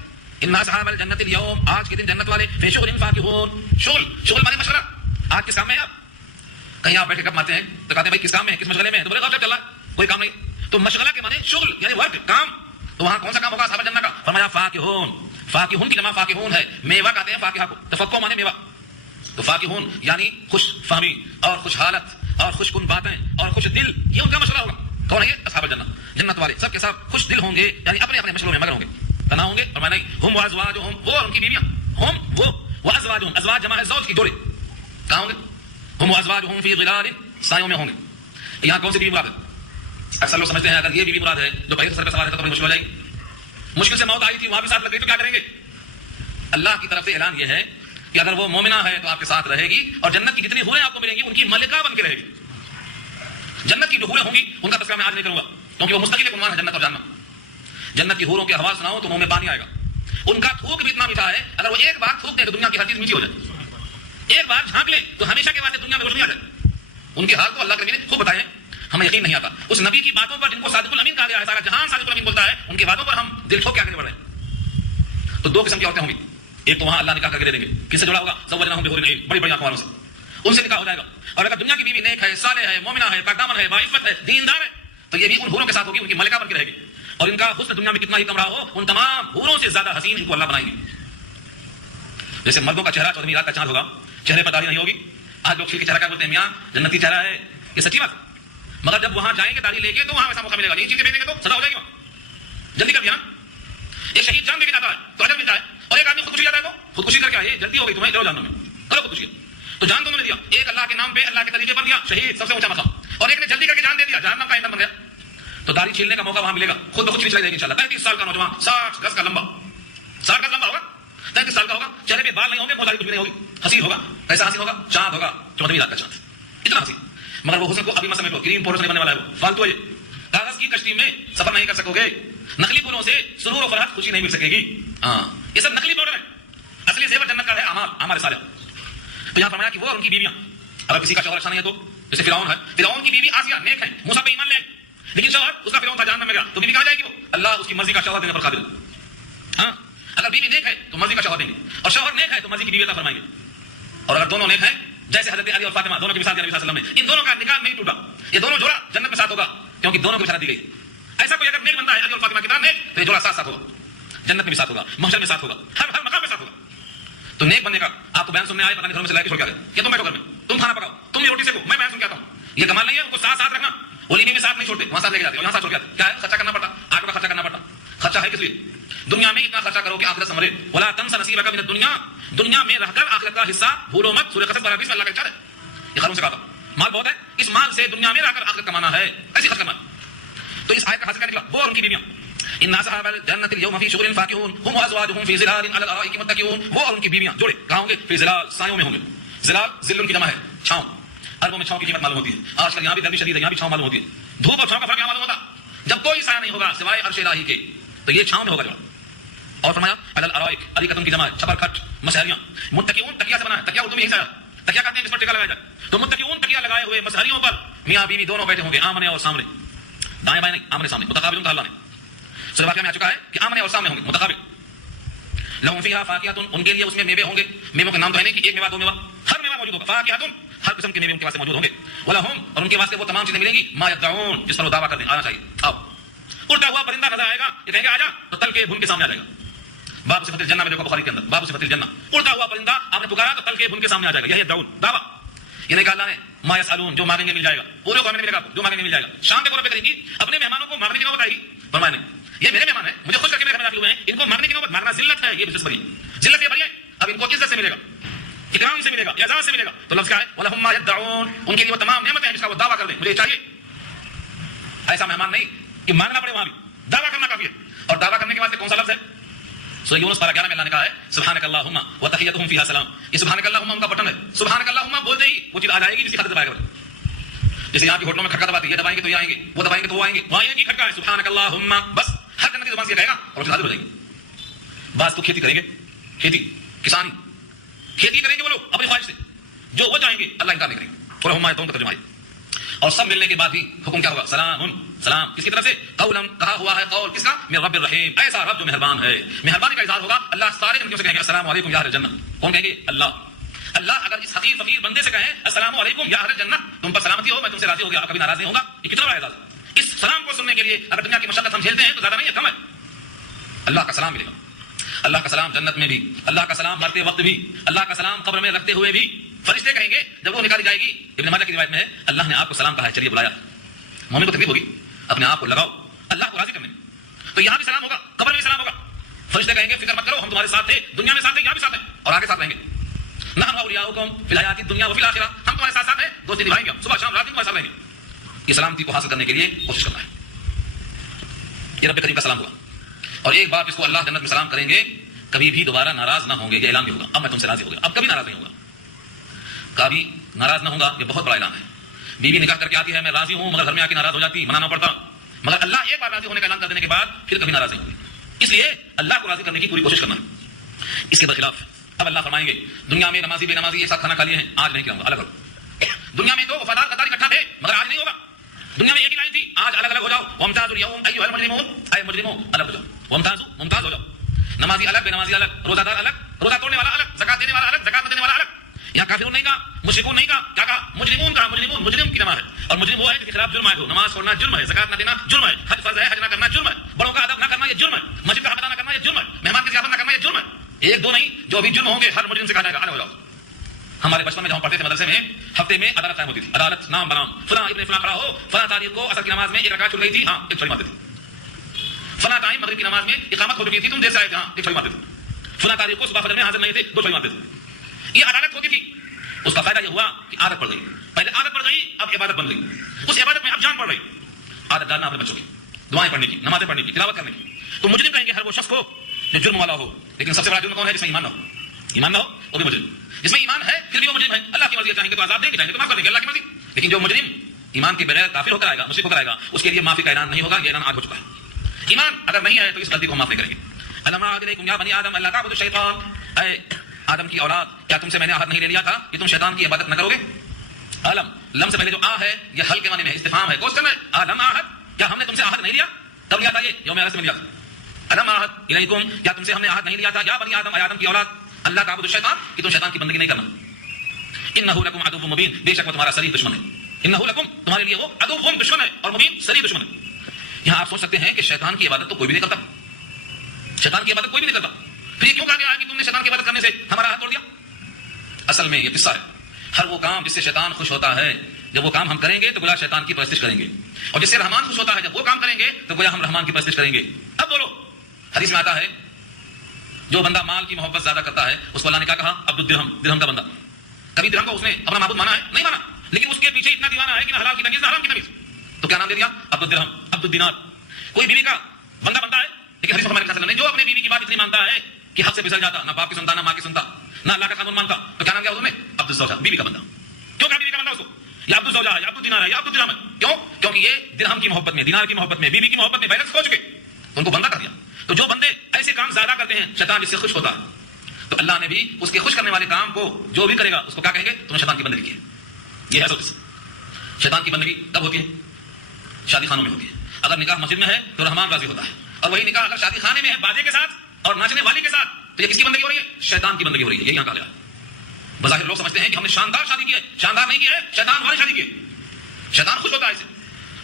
ان اصحاب الجنت اليوم, آج کے دن جنت والے, فی شغل فاکہون. شغل, شغل مانے مشغلہ. آج کس کام میں ہیں آپ؟ کہیں آپ بیٹھے گپ مارتے ہیں تو کہتے ہیں بھائی کس کام میں ہیں, کس مشغلے میں ہیں, تو بولے غلط چل رہا ہے, کوئی کام نہیں. تو مشغلہ کے معنی شغل یعنی ورک, کام. تو وہاں کون سا کام ہوگا اصحاب الجنہ کا؟ فرمایا فاکہون. فاکہون کی جمع فاکہون ہے, میوہ کہتے ہیں فاکہہ کو. تفکہ مانے میوہ. تو فاکہون یعنی خوش فہمی اور خوش حالت اور خوش کن باتیں اور خوش دل, یہ ان کا مشغلہ ہوگا. کون ہے یہ؟ اصحاب الجنہ, جنت والے. سب کے ساتھ خوش دل ہوں گے, یعنی اپنے اپنے مشغلوں میں مگن ہوں گے, تنہا ہوں گے. اور میں نہیں, ہم وازواجہم, وہ اور ان کی بیویاں, ہم وہ وازواجہم, ازواج جمع ہے زوج کی, جوڑے. کہاں ہوں گے؟ ہم وازواجہم فی ظلال, سایوں میں ہوں گے. یہاں کون سی بیوی مراد ہے؟ اکثر لوگ سمجھتے ہیں اگر یہ بیوی مراد ہے جو پہلے سر پہ سوار ہے تو بڑی مشکل ہو جائے گی. مشکل سے موت آئی تھی, وہاں بھی ساتھ لگ گئی تو کیا کریں گے؟ اللہ کی طرف سے اعلان یہ ہے کہ اگر وہ مومنہ ہے تو آپ کے ساتھ رہے گی, اور جنت کی جتنی حوریں آپ کو ملیں گی ان کی ملکہ بن کے رہے گی. جنت کی جو حوریں ہوں گی ان کا تذکرہ میں آج نہیں کروں گا کیونکہ وہ مستقل عنوان ہے جنت اور جہنم. جنت کی حوروں کے حوال سناؤ تو منہ میں پانی آئے گا. ان کا تھوک بھی اتنا میٹھا ہے, اگر وہ ایک بار تھوک دے تو دنیا کی ہر چیز میٹھی ہو جائے. ایک بار جھانک لے تو ہمیشہ کے واسطے دنیا میں روشنی آ جائے. ان کے حال کو اللہ کے نبی نے خوب بتائے, ہمیں یقین نہیں آتا. اس نبی کی باتوں پر جن کو صادق الامین کہا گیا ہے, سارا جہان صادق الامین بولتا ہے, ان کی باتوں پر ہم دل ٹھوک کے آگے بڑھ رہے ہیں. تو 2 قسم کی عورتیں ہوں گی. ایک تو وہاں اللہ نکاح کر کے دے دیں گے, کس سے جڑا ہوگا؟ زوجناہم بحور عین, بڑی بڑی آنکھوں والوں سے, ان سے نکاح ہو جائے گا. اور اگر دنیا کی بیوی نیک ہے, صالح ہے, مومنہ ہے, پاکدامن ہے, باعفت ہے, دیندار ہے, تو یہ بھی ان حوروں کے ساتھ ہوگی, ان کی ملکہ بن کے رہے گی. اور ان کا حسن دنیا میں کتنا ہی کم رہا ہو, ان تمام حوروں سے زیادہ حسین ان کو اللہ بنائیں گے. جیسے مردوں کا چہرہ 14ویں رات کا چاند ہوگا, چہرے پر داڑھی نہیں ہوگی. آج لوگ کھل کے چہرہ کیا بولتے ہیں, میاں جنتی چہرہ ہے, یہ سچی بات. مگر جب وہاں جائیں گے داڑھی لے کے تو وہاں ویسا موقع ملے گا. یہ چیزیں بھیجیں گے تو سزا ہو جائے گی. وہاں جلدی کر دیا نا, ایک شہید جان دے کے جاتا ہے تو اجر ملتا ہے, اور ایک آدمی خودکشی جاتا ہے تو خودکشی کر کے آئے, جلدی ہو گئی تمہیں, جاؤ جہنم میں, کرو خودکشی. تو جان دونوں نے دیا, ایک اللہ کے نام پہ اللہ کے طریقے پر دیا, شہید سب سے اونچا مقام, اور ایک نے جلدی کر کے جان دے دیا, جہنم کا ایندھن بن گیا. تو داڑھی چھیلنے کا موقع وہاں ملے گا, خود بخود چھیل جائے گی انشاءاللہ. 35 سال کا نوجوان, 60 گز کا لمبا, 60 گز لمبا ہوگا, 33 سال کا ہوگا, چہرے پہ بال نہیں ہوں گے, موزاری کچھ بھی نہیں ہوگی, حسین ہوگا. کیسا حسین ہوگا؟ چاند ہوگا, 14ویں رات کا چاند, اتنا حسین. مگر وہ حسن کو ابھی مت سمیٹو, کریم پاؤڈر سے نہیں بننے والا ہے, وہ فالتو ہے. کاغذ کی کشتی میں سفر نہیں کر سکو گے, نقلی پھولوں سے سرور و فرحت خوشی نہیں مل سکے گی. ہاں, یہ سب نقلی پاؤڈر ہے, اصلی زیور جنت کا ہے اعمال صالحہ. تو یہاں فرمایا کہ وہ اور ان کی بیویاں, اگر کسی کا شوہر اچھا نہیں ہے تو, جیسے فرعون ہے, فرعون کی بیوی آسیہ نیک ہے, موسیٰ پہ ایمان لے, لیکن شوہر اس کا فرعون تھا, جہنم میں گیا, تو بیوی کہاں جائے گی؟ وہ اللہ اس کی مرضی کا شوہر دینے پر قادر ہے. ہاں, اگر بیوی نیک ہے تو مرضی کا شوہر دیں گے, اور شوہر نیک ہے تو مرضی کی بیوی عطا فرمائیں گے. اور اگر دونوں نیک ہیں, جیسے حضرت علی اور فاطمہ, دونوں کی مثال نبی صلی اللہ علیہ وسلم نے, ان دونوں کا نکاح نہیں ٹوٹا, یہ دونوں جوڑا جنت میں ساتھ ہوگا کیونکہ دونوں کو بشارت دی گئی. ایسا کوئی اگر نیک بنتا ہے علی اور فاطمہ کے ساتھ نیک, تو یہ جوڑا ساتھ ہوگا, جنت میں بھی ساتھ ہوگا, محشر میں ساتھ ہوگا, ہر مقام میں ساتھ ہوگا. تو نیک بننے کا آپ کو بیان سننے آئے, پتہ نہیں گھر میں سے لے کے چھوڑ کے آ گئے, کہ تم بیٹھو گھر میں, تم کھانا پکاؤ, تم یہ روٹی سیکو, میں بیان سن کے آتا ہوں. یہ کمال نہیں ہے, ان کو ساتھ رکھنا. ولیمے میں ساتھ نہیں چھوڑتے, وہاں ساتھ لے کے جاتے, اور یہاں ساتھ چھوڑ کے آتے. کیا ہے؟ خرچہ کرنا پڑتا, آٹو کا خرچہ کرنا پڑتا. خرچہ ہے کس لیے؟ دنیا میں اتنا خرچہ کرو کہ آخرت سنورے. ولا تنس نصیبک من الدنیا, دنیا میں رہ کر آخرت کا حصہ بھولو مت. سورہ قصص 20 میں اللہ کا ارشاد ہے. یہ خروں سے کہا تھا, مال بہت ہے, اس مال سے دنیا میں رہ کر آخرت کمانا ہے, ایسی خرچ کرنا. تو اس آیت کا حاصل کیا نکلا؟ وہ اور ان کی بیویاں, ان اصحاب الجنۃ اليوم فی شغل فاکہون هم وازواجهم فی ظلال علی الارائک متکئون. وہ اور ان کی بیویاں جوڑے کہاں ہوں گے؟ فی ظلال, سایوں میں ہوں گے. ظلال ظل کی جمع ہے, چھاؤں. عربوں میں چھاؤں کی قیمت معلوم ہوتی ہے. آج کل یہاں بھی گرمی شدید ہے, یہاں بھی چھاؤں معلوم ہوتی ہے. دھوپ اور چھاؤں کا فرق معلوم ہوتا جب کوئی سایہ نہیں ہوگا سوائے عرش الہی کے, تو یہ چھاؤں میں ہوگا جوڑا. اور فرمایا علی الارائک, ارائک کی جمع ہے, چھپر کھٹ, مسہریاں. متکئون تکیہ سے بنا ہے, تکیہ اردو میں یہی سایہ, تکیہ کہتے ہیں جس پر ٹیکا لگایا جائے. تو متکئون تکیہ لگائے ہوئے مسہریوں پر میاں بیوی دونوں بیٹھے ہوں گے, آمنے اور سامنے, دائیں بائیں نہیں, آمنے سامنے, متقابلون کا اللہ نے. سورہ واقعہ میں آ چکا ہے کہ آمنے اور سامنے ہوں گے, متقابل. لہم فیہا فاکہۃ, ان کے لیے اس میں میوے ہوں گے. میووں کے نام تو ہے نہیں کہ ایک میوہ دو میوہ, ہر میوہ موجود موجود ہوگا، فاکہۃ ہر قسم کے میوے ان کے واسطے موجود ہوں گے، ولہم اور ان کے واسطے وہ تمام چیزیں ملیں گی، ما یدعون جس پر وہ دعویٰ کر دیں آنا چاہیے. آؤ اڑتا ہوا پرندہ نظر آئے گا، یہ کہیں گے آجا، تو تل کے بھن کے سامنے آ جائے گا. باب صفت الجنہ میں دیکھو بخاری کے اندر، باب صفت الجنہ، اڑتا ہوا پرندہ آپ نے پکارا تو تل کے بھن کے سامنے آ جائے گا. یہ دعون دعویٰ، یہ نہیں کہا اللہ نے ما یسألون جو مانگیں گے مل جائے گا، پورے قوم میں ملے گا، جو مانگیں گے مل جائے گا. شام کے طور پہ کریں گی اپنے مہمانوں کو مانگنے کی نوبت آئے گی، فرمایا نہیں یہ میرے مہمان ہیں، مجھے خوش کر کے میرے گھر میں داخل ہوئے ہیں، ان کو مانگنے کی نوبت، مانگنا ذلت ہے، یہ بزنس بری ذلت یہ بری ہے. اب ان کو عزت سے ملے گا، اکرام سے ملے گا، اعزاز سے ملے گا. تو لفظ کیا ہے؟ وَلَهُمْ مَا يَدَّعُونَ ان کے لیے وہ تمام نعمتیں ہیں جس کا وہ دعویٰ کر دیں مجھے چاہیے. ایسا مہمان نہیں کہ مانگنا پڑے، وہاں بھی دعویٰ کرنا کافی ہے. اور دعویٰ کرنے کے واسطے کون سا لفظ ہے؟ سورہ یونس پارہ 11 میں اللہ نے کہا ہے سبحانک اللہم وتحیتہم فیہا سلام. یہ سبحانک اللہم ان کا بٹن ہے، سبحانک اللہم بولتے ہی وہ چیز آ جائے گی جس کی خاطر دبائے گا. جیسے یہاں کی ہوٹلوں میں کھٹکا دباتی ہے، دبائیں گے تو یہ آئیں گے، وہ دبائیں گے تو وہ آئیں گے، وہاں یہ کھٹکا ہے سبحانک اللہم، بس ہر جنت کی زبان سے یہ کہے گا اور چیز حاضر ہو جائے گی. بعض تو کھیتی کریں گے، کھیتی کسانی کھیتی کریں گے وہ لوگ اپنی خواہش سے، جو وہ چاہیں گے اللہ انکار نہیں کریں گے. ولہم ما یدعون کا ترجمہ ہے. اور سب ملنے کے بعد بھی حکم کیا ہوگا؟ سلام، سلام کس کی طرف سے؟ قولا کہا ہوا ہے، قول کس کا؟ من رب الرحیم، ایسا رب جو مہربان ہے. مہربانی کا اظہار ہوگا. اللہ سارے بندوں سے کہیں گے السلام علیکم یا اہل الجنہ. کون کہیں گے؟ اللہ. اللہ اگر اس حقیر فقیر بندے سے کہیں السلام علیکم یا اہل الجنہ، تم پر سلامتی ہو، میں تم سے راضی ہو گیا، کبھی ناراض نہیں ہوگا. یہ کتنا بڑا اعزاز ہے. اس سلام کو سننے کے لیے اگر دنیا کی مشقت ہم جھیلتے ہیں تو زیادہ نہیں ہے، کم ہے. اللہ کا سلام ملے گا. اللہ کا سلام جنت میں بھی، اللہ کا سلام مرتے وقت بھی، اللہ کا سلام قبر میں رکھتے ہوئے بھی. فرشتے کہیں گے جب وہ نکالی جائے گی، ابن ماجہ کی روایت میں ہے اللہ نے آپ کو سلام کہا ہے، چلیے بلایا. مومن کو تکلیف ہوگی، اپنے آپ کو لگاؤ اللہ کو راضی کرنے. تو یہاں بھی سلام ہوگا، قبر میں بھی سلام ہوگا. فرشتے کہیں گے فکر مت کرو، ہم تمہارے ساتھ تھے، دنیا میں ساتھ تھے، یہاں بھی ساتھ ہیں اور آگے ساتھ رہیں گے. نحن اولیاؤکم فی الحیاۃ الدنیا وفی الآخرہ، ہم تمہارے ساتھ ساتھ ہیں، دوستی نبھائیں گے، ہم صبح شام رات دن تمہارے ساتھ رہیں گے. یہ سلامتی کو حاصل کرنے کے لیے کوشش کرنا ہے. یہ رب کریم کا سلام ہوگا. اور ایک بار جس کو اللہ جنت میں سلام کریں گے کبھی بھی دوبارہ ناراض نہ ہوں گے. یہ اعلان بھی ہوگا اب میں تم سے راضی ہو گیا، اب کبھی ناراض نہیں ہوگا، کبھی ناراض نہ ہوگا. یہ بہت بڑا اعلان ہے. بیوی نکاح کر کے آتی ہے میں راضی ہوں، مگر گھر میں آ کے ناراض ہو جاتی، منانا پڑتا. مگر اللہ ایک بار راضی ہونے کا اعلان کر دینے کے بعد پھر کبھی ناراض نہیں ہوگی. اس لیے اللہ کو راضی کرنے کی پوری کوشش کرنا ہے. اس کے برخلاف اب اللہ فرمائیں گے دنیا میں نمازی بے نمازی ایک ساتھ کھانا کھا لیے ہیں، آج نہیں کھلاؤں گا، الگ الگ. دنیا میں تو وفادار قطار اکٹھا تھے مگر آج نہیں ہوگا. دنیا میں ایک ہی لائن تھی، آج الگ الگ ہو جاؤ. وامتازوا اليوم ایھا المجرمون، اے مجرمون الگ ہو جاؤ. وامتازوا ممتاز ہو جاؤ. نمازی الگ، بے نمازی الگ، روزہ دار الگ، روزہ توڑنے والا الگ، زکات دینے والا الگ، زکات نہ دینے والا الگ. یہاں کافرون نہیں کہا، مشرکون نہیں کہا، کیا کہا؟ مجرمون کہا. مجرمون مجرم کی جمع ہے، اور مجرم وہ ہے جس کے خلاف جرم ہے. نماز چھوڑنا جرم ہے، زکات نہ دینا جرم ہے، حج فرض ہے حج نہ کرنا جرم ہے، بڑوں کا ادب نہ کرنا یہ جرم ہے، مسجد کا حق ادا نہ کرنا یہ جرم ہے، مہمان کی ضیافت نہ کرنا یہ جرم ہے. ایک دو نہیں، جو بھی جرم ہوں گے ہر مجرم سے کہا جائے گا الگ ہو جاؤ. ہمارے بچپن میں جب ہم پڑھتے تھے مدرسے میں، ہفتے میں عدالت قائم ہوتی تھی. عدالت نام بنام، فلاں ابن فلاں کھڑا ہو، فلاں تاریخ کو عصر کی نماز میں ایک رکعت چھوٹ گئی تھی، ہاں ایک چھڑی مارتے تھے. فلاں ٹائم مغرب کی نماز میں اقامت ہو چکی تھی، تم دیر سے آئے تھے، ہاں ایک چھڑی مارتے تھے. فلاں تاریخ کو صبح فجر میں حاضر نہیں تھے، دو چھڑی مارتے تھے. یہ عدالت ہوتی تھی. اس کا فائدہ یہ ہوا کہ عادت پڑ گئی. پہلے عادت پڑ گئی، اب عبادت بن گئی. اس عبادت میں اب جان پڑ گئی. عادت ڈالنا اپنے بچوں کی، دعائیں پڑھنے کی، نمازیں پڑھنے کی، تلاوت کرنے کی. تو مجرم کہیں گے ہر وہ شخص کو جو جرم والا ہو. لیکن سب سے بڑا جرم کون ہے؟ جس میں ایمان نہ ہو. ایمان نہ ہو وہ بھی مجرم. جس میں ایمان ہے پھر بھی وہ مجرم ہے. اللہ کی مرضی، چاہیں گے تو عذاب دیں گے، چاہیں گے تو معاف کر دیں گے، اللہ کی مرضی. لیکن جو مجرم ایمان کے بغیر کافر ہو کر آئے گا، مشرک ہو کر آئے گا، اس کے لیے معافی کا اعلان نہیں ہوگا. یہ اعلان آج ہو چکا ہے. ایمان اگر نہیں ہے تو اس غلطی کو ہم معاف نہیں کریں گے. الم اعهد اليكم يا بني آدم الا تعبدوا الشيطان، اے آدم کی اولاد کیا تم سے میں نے عہد نہیں لے لیا تھا کہ تم شیطان کی عبادت نہ کرو گے؟ علم، لم سے پہلے جو آ ہے یہ حل کے معنی میں استفہام ہے، کوشچن ہے. علم اعهد، کیا ہم نے تم سے عہد نہیں لیا؟ کب لیا تھا؟ یہ یوم عرفہ میں لیا تھا. علم اعهد الیکم، کیا تم سے ہم نے عہد نہیں لیا تھا یا بنی آدم، اے آدم کی اولاد، اللہ تعبدوا الشیطان، کہ تم شیطان کی بندگی نہیں کرنا. انه لکم عدو مبین، بے شک وہ تمہارا سری دشمن ہے. انه لکم، تمہارے لیے وہ عدو دشمن ہے، اور مبین سری دشمن ہے. یہاں آپ سوچ سکتے ہیں کہ شیطان کی عبادت تو کوئی بھی نہیں کرتا. شیطان کی عبادت کوئی بھی نہیں کرتا، پھر یہ کیوں کہا گیا ہے کہ تم نے شیطان کی عبادت کرنے سے ہمارا ہاتھ توڑ دیا؟ اصل میں یہ قصہ ہے. ہر وہ کام جس سے شیطان خوش ہوتا ہے، جب وہ کام ہم کریں گے تو گویا شیطان کی پرستش کریں گے. اور جس سے رحمان خوش ہوتا ہے، جب وہ کام کریں گے تو گویا ہم رحمان کی پرستش کریں گے. اب بولو، حدیث میں آتا ہے جو بندہ مال کی محبت زیادہ کرتا ہے اس کو اللہ نے کیا کہا؟ عبد الدرہم، درہم کا بندہ. کبھی درہم کو اس نے اپنا معبود مانا ہے؟ نہیں مانا. لیکن اس کے پیچھے اتنا دیوانہ ہے کہ نہ حلال کی تمیز نہ حرام کی تمیز. تو کیا نام دے دیا؟ عبد الدرہم، عبد الدینار. کوئی بیوی کا بندہ بنتا ہے، لیکن حدیث میں ہمارے صلی اللہ علیہ وسلم نے جو اپنے بیوی کی بات اتنی مانتا ہے کہ حد سے پھسل جاتا، نہ باپ کی سنتا نہ ماں کی سنتا نہ اللہ کا قانون مانتا، تو کیا نام دیا اس نے؟ عبد الزوجہ، بیوی کا بندہ. کیوں کہا بیوی کا بندہ اس کو؟ یا عبد الزوجہ ہے، یا عبد الدینار ہے، یا عبد الدرہم ہے. کیوں؟ کیونکہ یہ درہم کی محبت میں، دینار کی محبت میں، بیوی کی محبت میں بیلنس ہو چکے، ان کو بندہ کر دیا. تو جو بندے ایسے کام زیادہ کرتے ہیں شیطان جس سے خوش ہوتا ہے، تو اللہ نے بھی اس کے خوش کرنے والے کام کو جو بھی کرے گا اس کو کیا کہیں گے؟ تم نے شیطان کی بندگی کی ہے. یہ ہے سوچ. شیطان کی بندگی کب ہوتی ہے؟ شادی خانوں میں ہوتی ہے. اگر نکاح مسجد میں ہے تو رحمان راضی ہوتا ہے، اور وہی نکاح اگر شادی خانے میں ہے باجے کے ساتھ اور ناچنے والی کے ساتھ تو یہ کس کی بندگی ہو رہی ہے؟ شیطان کی بندگی ہو رہی ہے. یہ یہاں کہا گیا. بظاہر لوگ سمجھتے ہیں کہ ہم نے شاندار شادی کی ہے، شاندار نہیں کی ہے، شیطان والی شادی کی ہے. شیطان خوش ہوتا ہے اسے.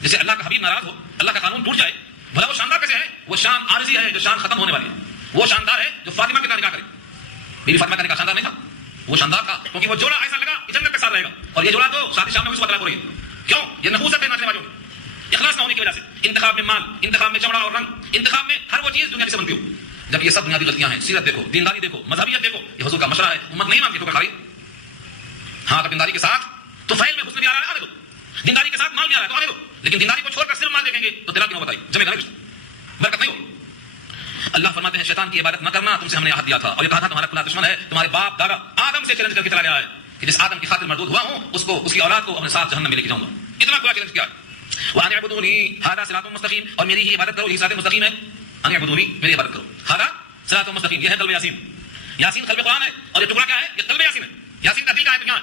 جسے اللہ کا حبیب ناراض ہو، اللہ کا قانون ٹوٹ جائے، بھلا وہ شاندار کیسے ہے؟ وہ شان عارضی ہے جو شان ختم ہونے والی ہے. وہ شاندار ہے جو فاطمہ کے ساتھ نکاح کرے. بیوی فاطمہ کا نکاح شاندار نہیں تھا، وہ شاندار تھا کیونکہ وہ جوڑا ایسا لگا کہ جنت کے ساتھ رہے گا. اور یہ جوڑا تو شادی شام میں اس وقت ہو رہی ہے. کیوں؟ یہ نحوست ہے ناچنے والوں میں، اخلاص نہ ہونے کی وجہ سے. انتخاب میں مال، انتخاب میں چمڑا اور رنگ، انتخاب میں ہر وہ چیز دنیا سے بنتی ہو. جب یہ سب بنیادی غلطیاں ہیں. سیرت دیکھو، دینداری دیکھو، مذہبیت دیکھو. یہ حضور کا مشورہ ہے، امت نہیں مانتی تو کھائی. ہاں اگر دینداری کے ساتھ تو فیل میں حسن بھی آ رہا ہے، آنے دو. دینداری کے ساتھ مال بھی آ رہا ہے تو آنے دو. لیکن دینداری کو چھوڑ کر صرف مال دیکھیں گے تو دلا کی نوبت آئی، جمے گا نہیں، برکت نہیں ہو. اللہ فرماتے ہیں شیطان کی عبادت نہ کرنا، تم سے ہم نے عہد دیا تھا اور یہ کہا تھا تمہارا کھلا دشمن ہے. تمہارے باپ دادا آدم سے چیلنج کر کے چلا گیا ہے کہ جس آدم کی خاطر مردود ہوا ہوں اس کو، اس کی اولاد کو اپنے ساتھ جہنم میں لے کے جاؤں گا. اتنا کھلا چیلنج کیا. وَأَنِ اعْبُدُونِي هَذَا صِرَاطٌ مُسْتَقِيمٌ، اور میری ہی عبادت کرو، یہ صراط مستقیم ہے. ان اعبدونی، میری عبادت کرو. هذا صراط مستقیم، یہ ہے قلب یاسین. یاسین قلب قرآن ہے اور یہ ٹکڑا کیا ہے؟ یہ قلب یاسین ہے. یاسین کا دل کا ہے کیا ہے؟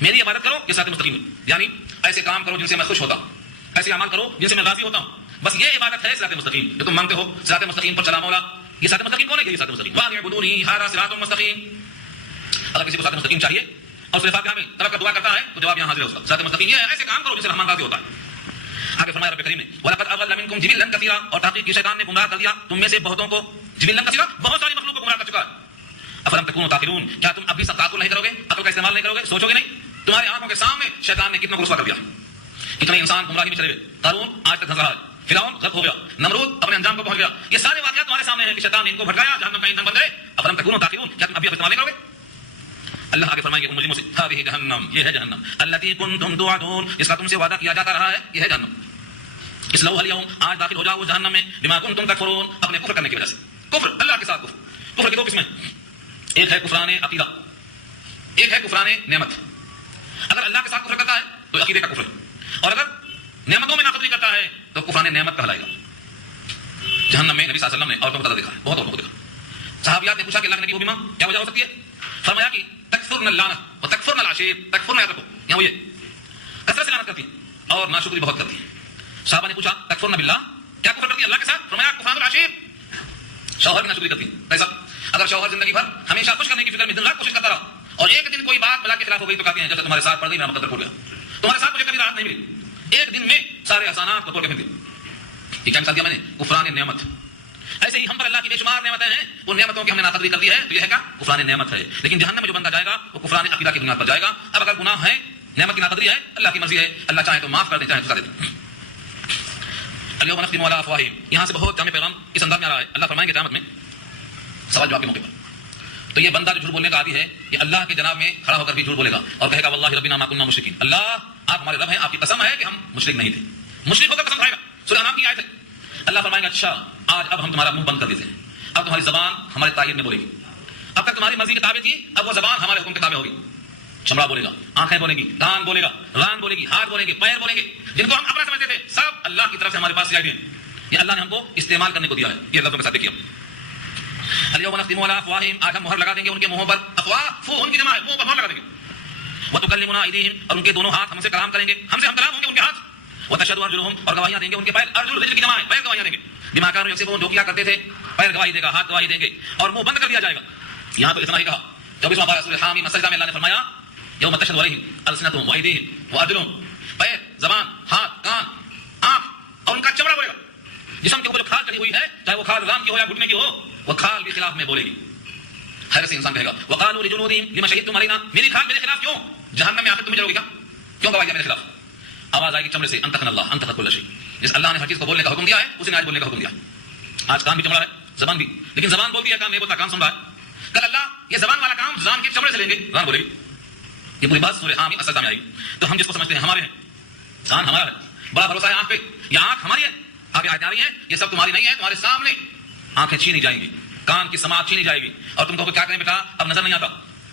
میری عبادت کرو، یہ صراط مستقیم ہے. یعنی ایسے کام کرو جن سے میں خوش ہوتا ہوں، ایسے اعمال کرو جن سے میں راضی ہوتا ہوں. بس یہ عبادت ہے صراط مستقیم جو تم مانگتے ہو. صراط مستقیم پر چلا مولا. یہ صراط مستقیم کون ہے؟ یہ صراط مستقیم. وَأَنِ اعْبُدُونِي هَذَا صِرَاطٌ مُسْتَقِيمٌ. اگر کسی کو صراط مستقیم چاہیے اور صرف فاتحہ میں طلب کا دعا کرتا ہے تو جواب یہاں حاضر ہے اس کا. صراط مستقیم یہ ہے ایسے کام کرو جن سے رحمان راضی ہوتا ہے. آگے فرمایا رب کریم نے وَلَقَدْ أَضَلَّ مِنكُمْ جِبِلًّا كَثِيرًا، اور تحقیق کی شیطان نے گمراہ کر دیا تم میں سے بہتوں کو. جبلًا کثیرا، بہت ساری مخلوق کو گمراہ کر چکا ہے. افلم تکونوا تعقلون، کیا تم اب بھی سب تعقل نہیں کرو گے؟ عقل کا استعمال نہیں کرو گے؟ سوچو گے نہیں؟ تمہاری آنکھوں کے سامنے شیطان نے کتنا کو رسوا کر دیا. کتنے انسان گمراہی میں چلے گئے. قارون آج تک دھنس رہا ہے، فرعون غرق ہو گیا، نمرود اپنے انجام کو پہنچ گیا. یہ سارے واقعات تمہارے سامنے ہیں کہ شیطان نے ان کو بھٹکایا، جہنم کا ایندھن بن گئے. افلم تکونوا تعقلون، کیا تم اب بھی استعمال نہیں کرو گے؟ اللہ آگے فرمائیں گے ان مجرموں سے هذه جہنم، یہ ہے جہنم التي كنتم توعدون، اس کا تم سے وعدہ کیا جاتا رہا ہے، یہ ہے جہنم. اصلوها اليوم، آج داخل ہو جاؤ جہنم میں. بما كنتم تکفرون، اپنے کفر کرنے کی وجہ سے. کفر اللہ کے ساتھ کفر. کفر کی دو قسمیں، ایک ہے کفران عقیدہ، ایک ہے کفران نعمت. اگر اللہ کے ساتھ کفر کرتا ہے تو عقیدے کا کفر ہے، اور اگر نعمتوں میں ناقدری کرتا ہے تو کفران نعمت کہلائے گا. جہنم میں نبی صلی اللہ علیہ وسلم نے عورتوں کو دیکھا ہے، بہت عورتوں کو دیکھا. صحابیات نے پوچھا کہ اللہ کے نبی ہو بیما کیا وجہ ہو سکتی ہے؟ فرمایا کہ تکفرن اللعنہ و تکفرن العشیر، تکفرن یاد رکھو یہاں وہ یہ کثرت سے لعنت کرتی ہیں اور ناشکری بہت کرتی ہیں. صحابہ نے پوچھا تکفرن باللہ، کیا کفر کرتی ہے اللہ کے ساتھ؟ فرمایا کفران العشیر، شوہر کی ناشکری کرتی ہیں. کیسا؟ اگر شوہر زندگی بھر ہمیشہ خوش کرنے کی فکر میں دن رات کوشش کرتا رہا اور ایک دن کوئی بات بلا کے خلاف ہو گئی تو کہتے ہیں جیسے تمہارے ساتھ پڑ گئی میرا مقدر کھول گیا، تمہارے ساتھ مجھے کبھی راحت نہیں ملی، ایک دن میں سارے احسانات کو توڑ کے پھینک دیے. یہ کیا مثال دیا میں نے؟ کفران نعمت. ایسے ہی ہم پر اللہ کی بے شمار نعمتیں ہیں، ان نعمتوں کی ہم نے ناقدری کر دی ہے تو یہ ہے کیا؟ کفران نعمت ہے. لیکن جہنم میں جو بندہ جائے گا وہ کفران عقیدہ کی بنیاد پر جائے گا. اب اگر گناہ ہے، نعمت کی ناقدری ہے، اللہ کی مرضی ہے، اللہ چاہے تو معاف کر دے، چاہے تو سزا دے دے. اليوم نختم على افواههم، یہاں سے بہت جامع پیغام اس انداز میں آ رہا ہے. اللہ فرمائیں گے قیامت میں سوال جواب کے موقع پر تو یہ بندہ جو جھوٹ بولنے کا عادی ہے یہ اللہ کے جناب میں کھڑا ہو کر بھی جھوٹ بولے گا اور کہے گا واللہ ربنا ما كنا مشرکین، اللہ آپ ہمارے رب ہیں، آپ کی قسم ہے کہ ہم مشرک نہیں تھے. مشرک ہو کر قسم کھائے گا. سورہ انعام کی آیت ہے. اللہ فرمائیں گے اچھا آج اب ہم تمہارا منہ بند کر دیتے ہیں، اب تمہاری زبان ہمارے تائید میں بولے گی. اب تک تمہاری مرضی کے تابع تھی، اب وہ زبان ہمارے حکم کے تابع ہوگی. چمڑا بولے گا، آنکھیں بولیں گی، کان بولے گا، ران بولے گی، ہاتھ بولیں گے، پیر بولیں گے. جن کو ہم اپنا سمجھتے تھے سب اللہ کی طرف سے ہمارے پاس سے آئے ہیں. یہ اللہ نے ہم کو استعمال کرنے کو دیا ہے. یہ لفظوں کے ساتھ دیکھیے اليوم نختم على افواههم، آج ہم مہر لگا دیں گے ان کے منہوں پر. افواہ فو ان کی جمع ہے، منہ پر مہر لگا دیں گے. وتكلمنا ايديهم، اور ان کے دونوں ہاتھ ہم سے کلام کریں گے، ہم سے ہم کلام ہوں گے ان کے ہاتھ. وتشهد ارجلهم، اور گواہیاں دیں گے ان کے پیر. ارجل رجل کی جمع ہے، پیر گواہیاں دیں گے. بما كانوا يكسبون، جو کیا کرتے تھے. پیر گواہی دے گا، ہاتھ گواہی دیں گے اور منہ بند کر دیا جائے گا. یہاں تو اتنا ہی کہا. 24واں پارہ سورہ حامیم السجدہ میں اللہ نے فرمایا یوم تشهد عليهم السنتهم وايديهم وارجلهم، پیر، زبان، ہاتھ، کان، آنکھ اور ان کا چمڑا بولے گا. جسم کے اوپر جو کھال چڑھی ہوئی ہے چاہے وہ کھال رام کی ہو یا گھٹنے کی ہو، وہ کھال کے خلاف میں بولے گی. حیرت سے انسان کہے گا وقالوا لجلودهم لما شهدتم علينا، میری کھال میرے خلاف کیوں؟ جہنم میں آخر تم جلو گی کیا؟ کیوں گواہی میرے خلاف؟ آواز آئے گی چمڑے سے انتقن اللہ انتقن كل شيء. جس اللہ نے ہر چیز کو بولنے کا حکم دیا ہے اسی نے آج بولنے کا حکم دیا. آج کان بھی چمڑا ہے، زبان بھی، لیکن زبان بولتی ہے، کان نہیں بولتا، کان سن رہا ہے. کل اللہ یہ زبان والا کام زبان کے چمڑے سے لیں گے، زبان بولے گی. یہ پوری بات سورہ حامیم السجدہ میں آئی. تو ہم جس کو سمجھتے ہیں ہمارے ہیں، کان ہمارا ہے، بڑا بھروسہ ہے آنکھ پہ، یہ آنکھ ہماری ہے. آگے آیت آ رہی ہے یہ سب تمہاری نہیں ہے، تمہارے سامنے آنکھیں چھینی جائیں گی، کان کی سماعت چھینی جائے گی اور تم کو کیا کریں بیٹا اب نظر نہیں آتا.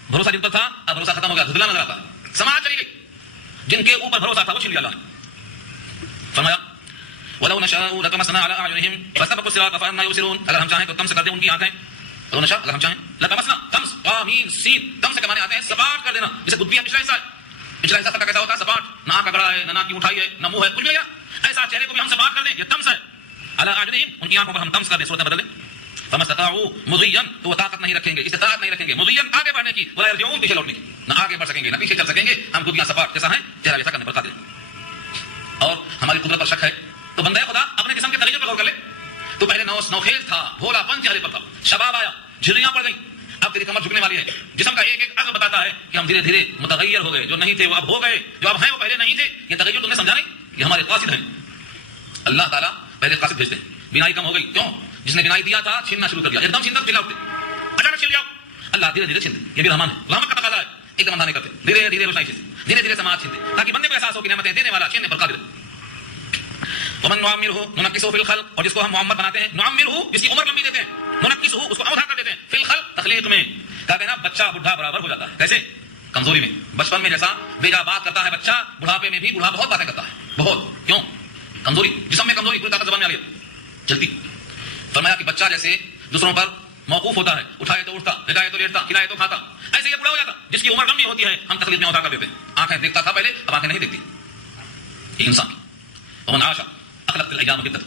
بھروسہ جن پر تھا اب بھروسہ ختم ہو گیا، دھندلا نظر آتا ہے، سماعت چلی گئی. جن کے اوپر بھروسہ تھا وہ چھین لیا اللہ نے. فرمایا ولو نشاء لطمسنا على اعينهم فاستبقوا الصراط فانى يبصرون، اگر ہم چاہیں تو طمس کر دیں ان کی آنکھیں. ولو نشاء، اگر ہم چاہیں، لطمسنا، طمس قامین سین، طمس کے معنی آتے ہیں سپاٹ کر دینا. جیسے گدیا پچھلا حصہ ہے، پچھلا حصہ تک کیسا ہوتا ہے؟ سپاٹ. نہ آنکھ کا گڑا ہے، نہ ناک کی اٹھائی ہے، نہ منہ ہے، کچھ بھی نہیں. ایسا چہرے کو بھی ہم سپاٹ کر دیں، یہ طمس ہے. على اعينهم، ان کی آنکھوں پر ہم طمس کر دیں، صورت بدل دیں. فما استطاعوا مضيا تو وہ طاقت نہیں رکھیں گے، استطاعت نہیں رکھیں گے مضيا آگے بڑھنے کی، ولا يرجعون پیچھے لوٹنے کی، نہ آگے بڑھ سکیں گے نہ پیچھے چل سکیں گے. ہم دنیا سپاٹ جیسا ہیں چہرہ ویسا کرنے پر قادر ہیں. اور ہماری قدرت پر شک ہے تو بندہ خدا اپنے جسم کے تغیر پر غور کر لے. تو پہلے نوخیز تھا، بھولا پن چہرے پر تھا، شباب آیا، جھریاں پڑ گئی، اب تیری کمر جھکنے والی ہے. جسم کا ایک ایک عضو بتاتا ہے کہ ہم دھیرے دھیرے متغیر ہو گئے، جو نہیں تھے وہ اب ہو گئے، جو اب ہیں وہ پہلے نہیں تھے. یہ تغیر تمہیں سمجھا نہیں، یہ ہمارے قاصد ہیں. اللہ تعالیٰ پہلے قاصد بھیجتے ہیں. بینائی کم ہو گئی، کیوں؟ جس نے بینائی دیا تھا چھیننا شروع کر دیا، ایک دم چھینتا چلا اٹھتے، اچانک چھین لیا. اللہ دھیرے دھیرے چھینتے، یہ بھی رحمان ہے، رحمت کا تقاضا ہے. ایک دم اندھا نہیں کرتے، دھیرے دھیرے روشنائی چھینتے، دھیرے دھیرے سماج چھینتے، تاکہ بندے کو احساس ہو کہ نعمتیں دینے والا چھیننے پر قادر ہے. ومن نعمرہ ننکسہ فی الخلق، اور جس کو ہم محمد بناتے ہیں، نعمرہ جس کی عمر لمبی دیتے ہیں، ننکسہ اس کو اوتھا کر دیتے ہیں، فی الخلق تخلیق میں. کہتے ہیں نا بچہ بوڑھا برابر ہو جاتا ہے. کیسے؟ کمزوری میں. بچپن میں جیسا بیجا بات کرتا ہے بچہ، بڑھاپے میں بھی بوڑھا بہت باتیں کرتا ہے، بہت. کیوں؟ کمزوری، جسم میں کمزوری، پوری طاقت زبان میں آ گئی چلتی. فرمایا کہ بچہ جیسے دوسروں پر موقوف ہوتا ہے، اٹھائے تو اٹھتا، لٹائے تو لیٹتا، کھلائے تو کھاتا، ایسے یہ بڑا ہو جاتا. جس کی عمر لمبی ہوتی ہے ہم تخلیق میں اوتھا کر دیتے ہیں. آنکھیں دیکھتا تھا پہلے، اب آنکھیں نہیں دیکھتی. یہ انسان کی. ومن عاش اخلقت الايام حدت،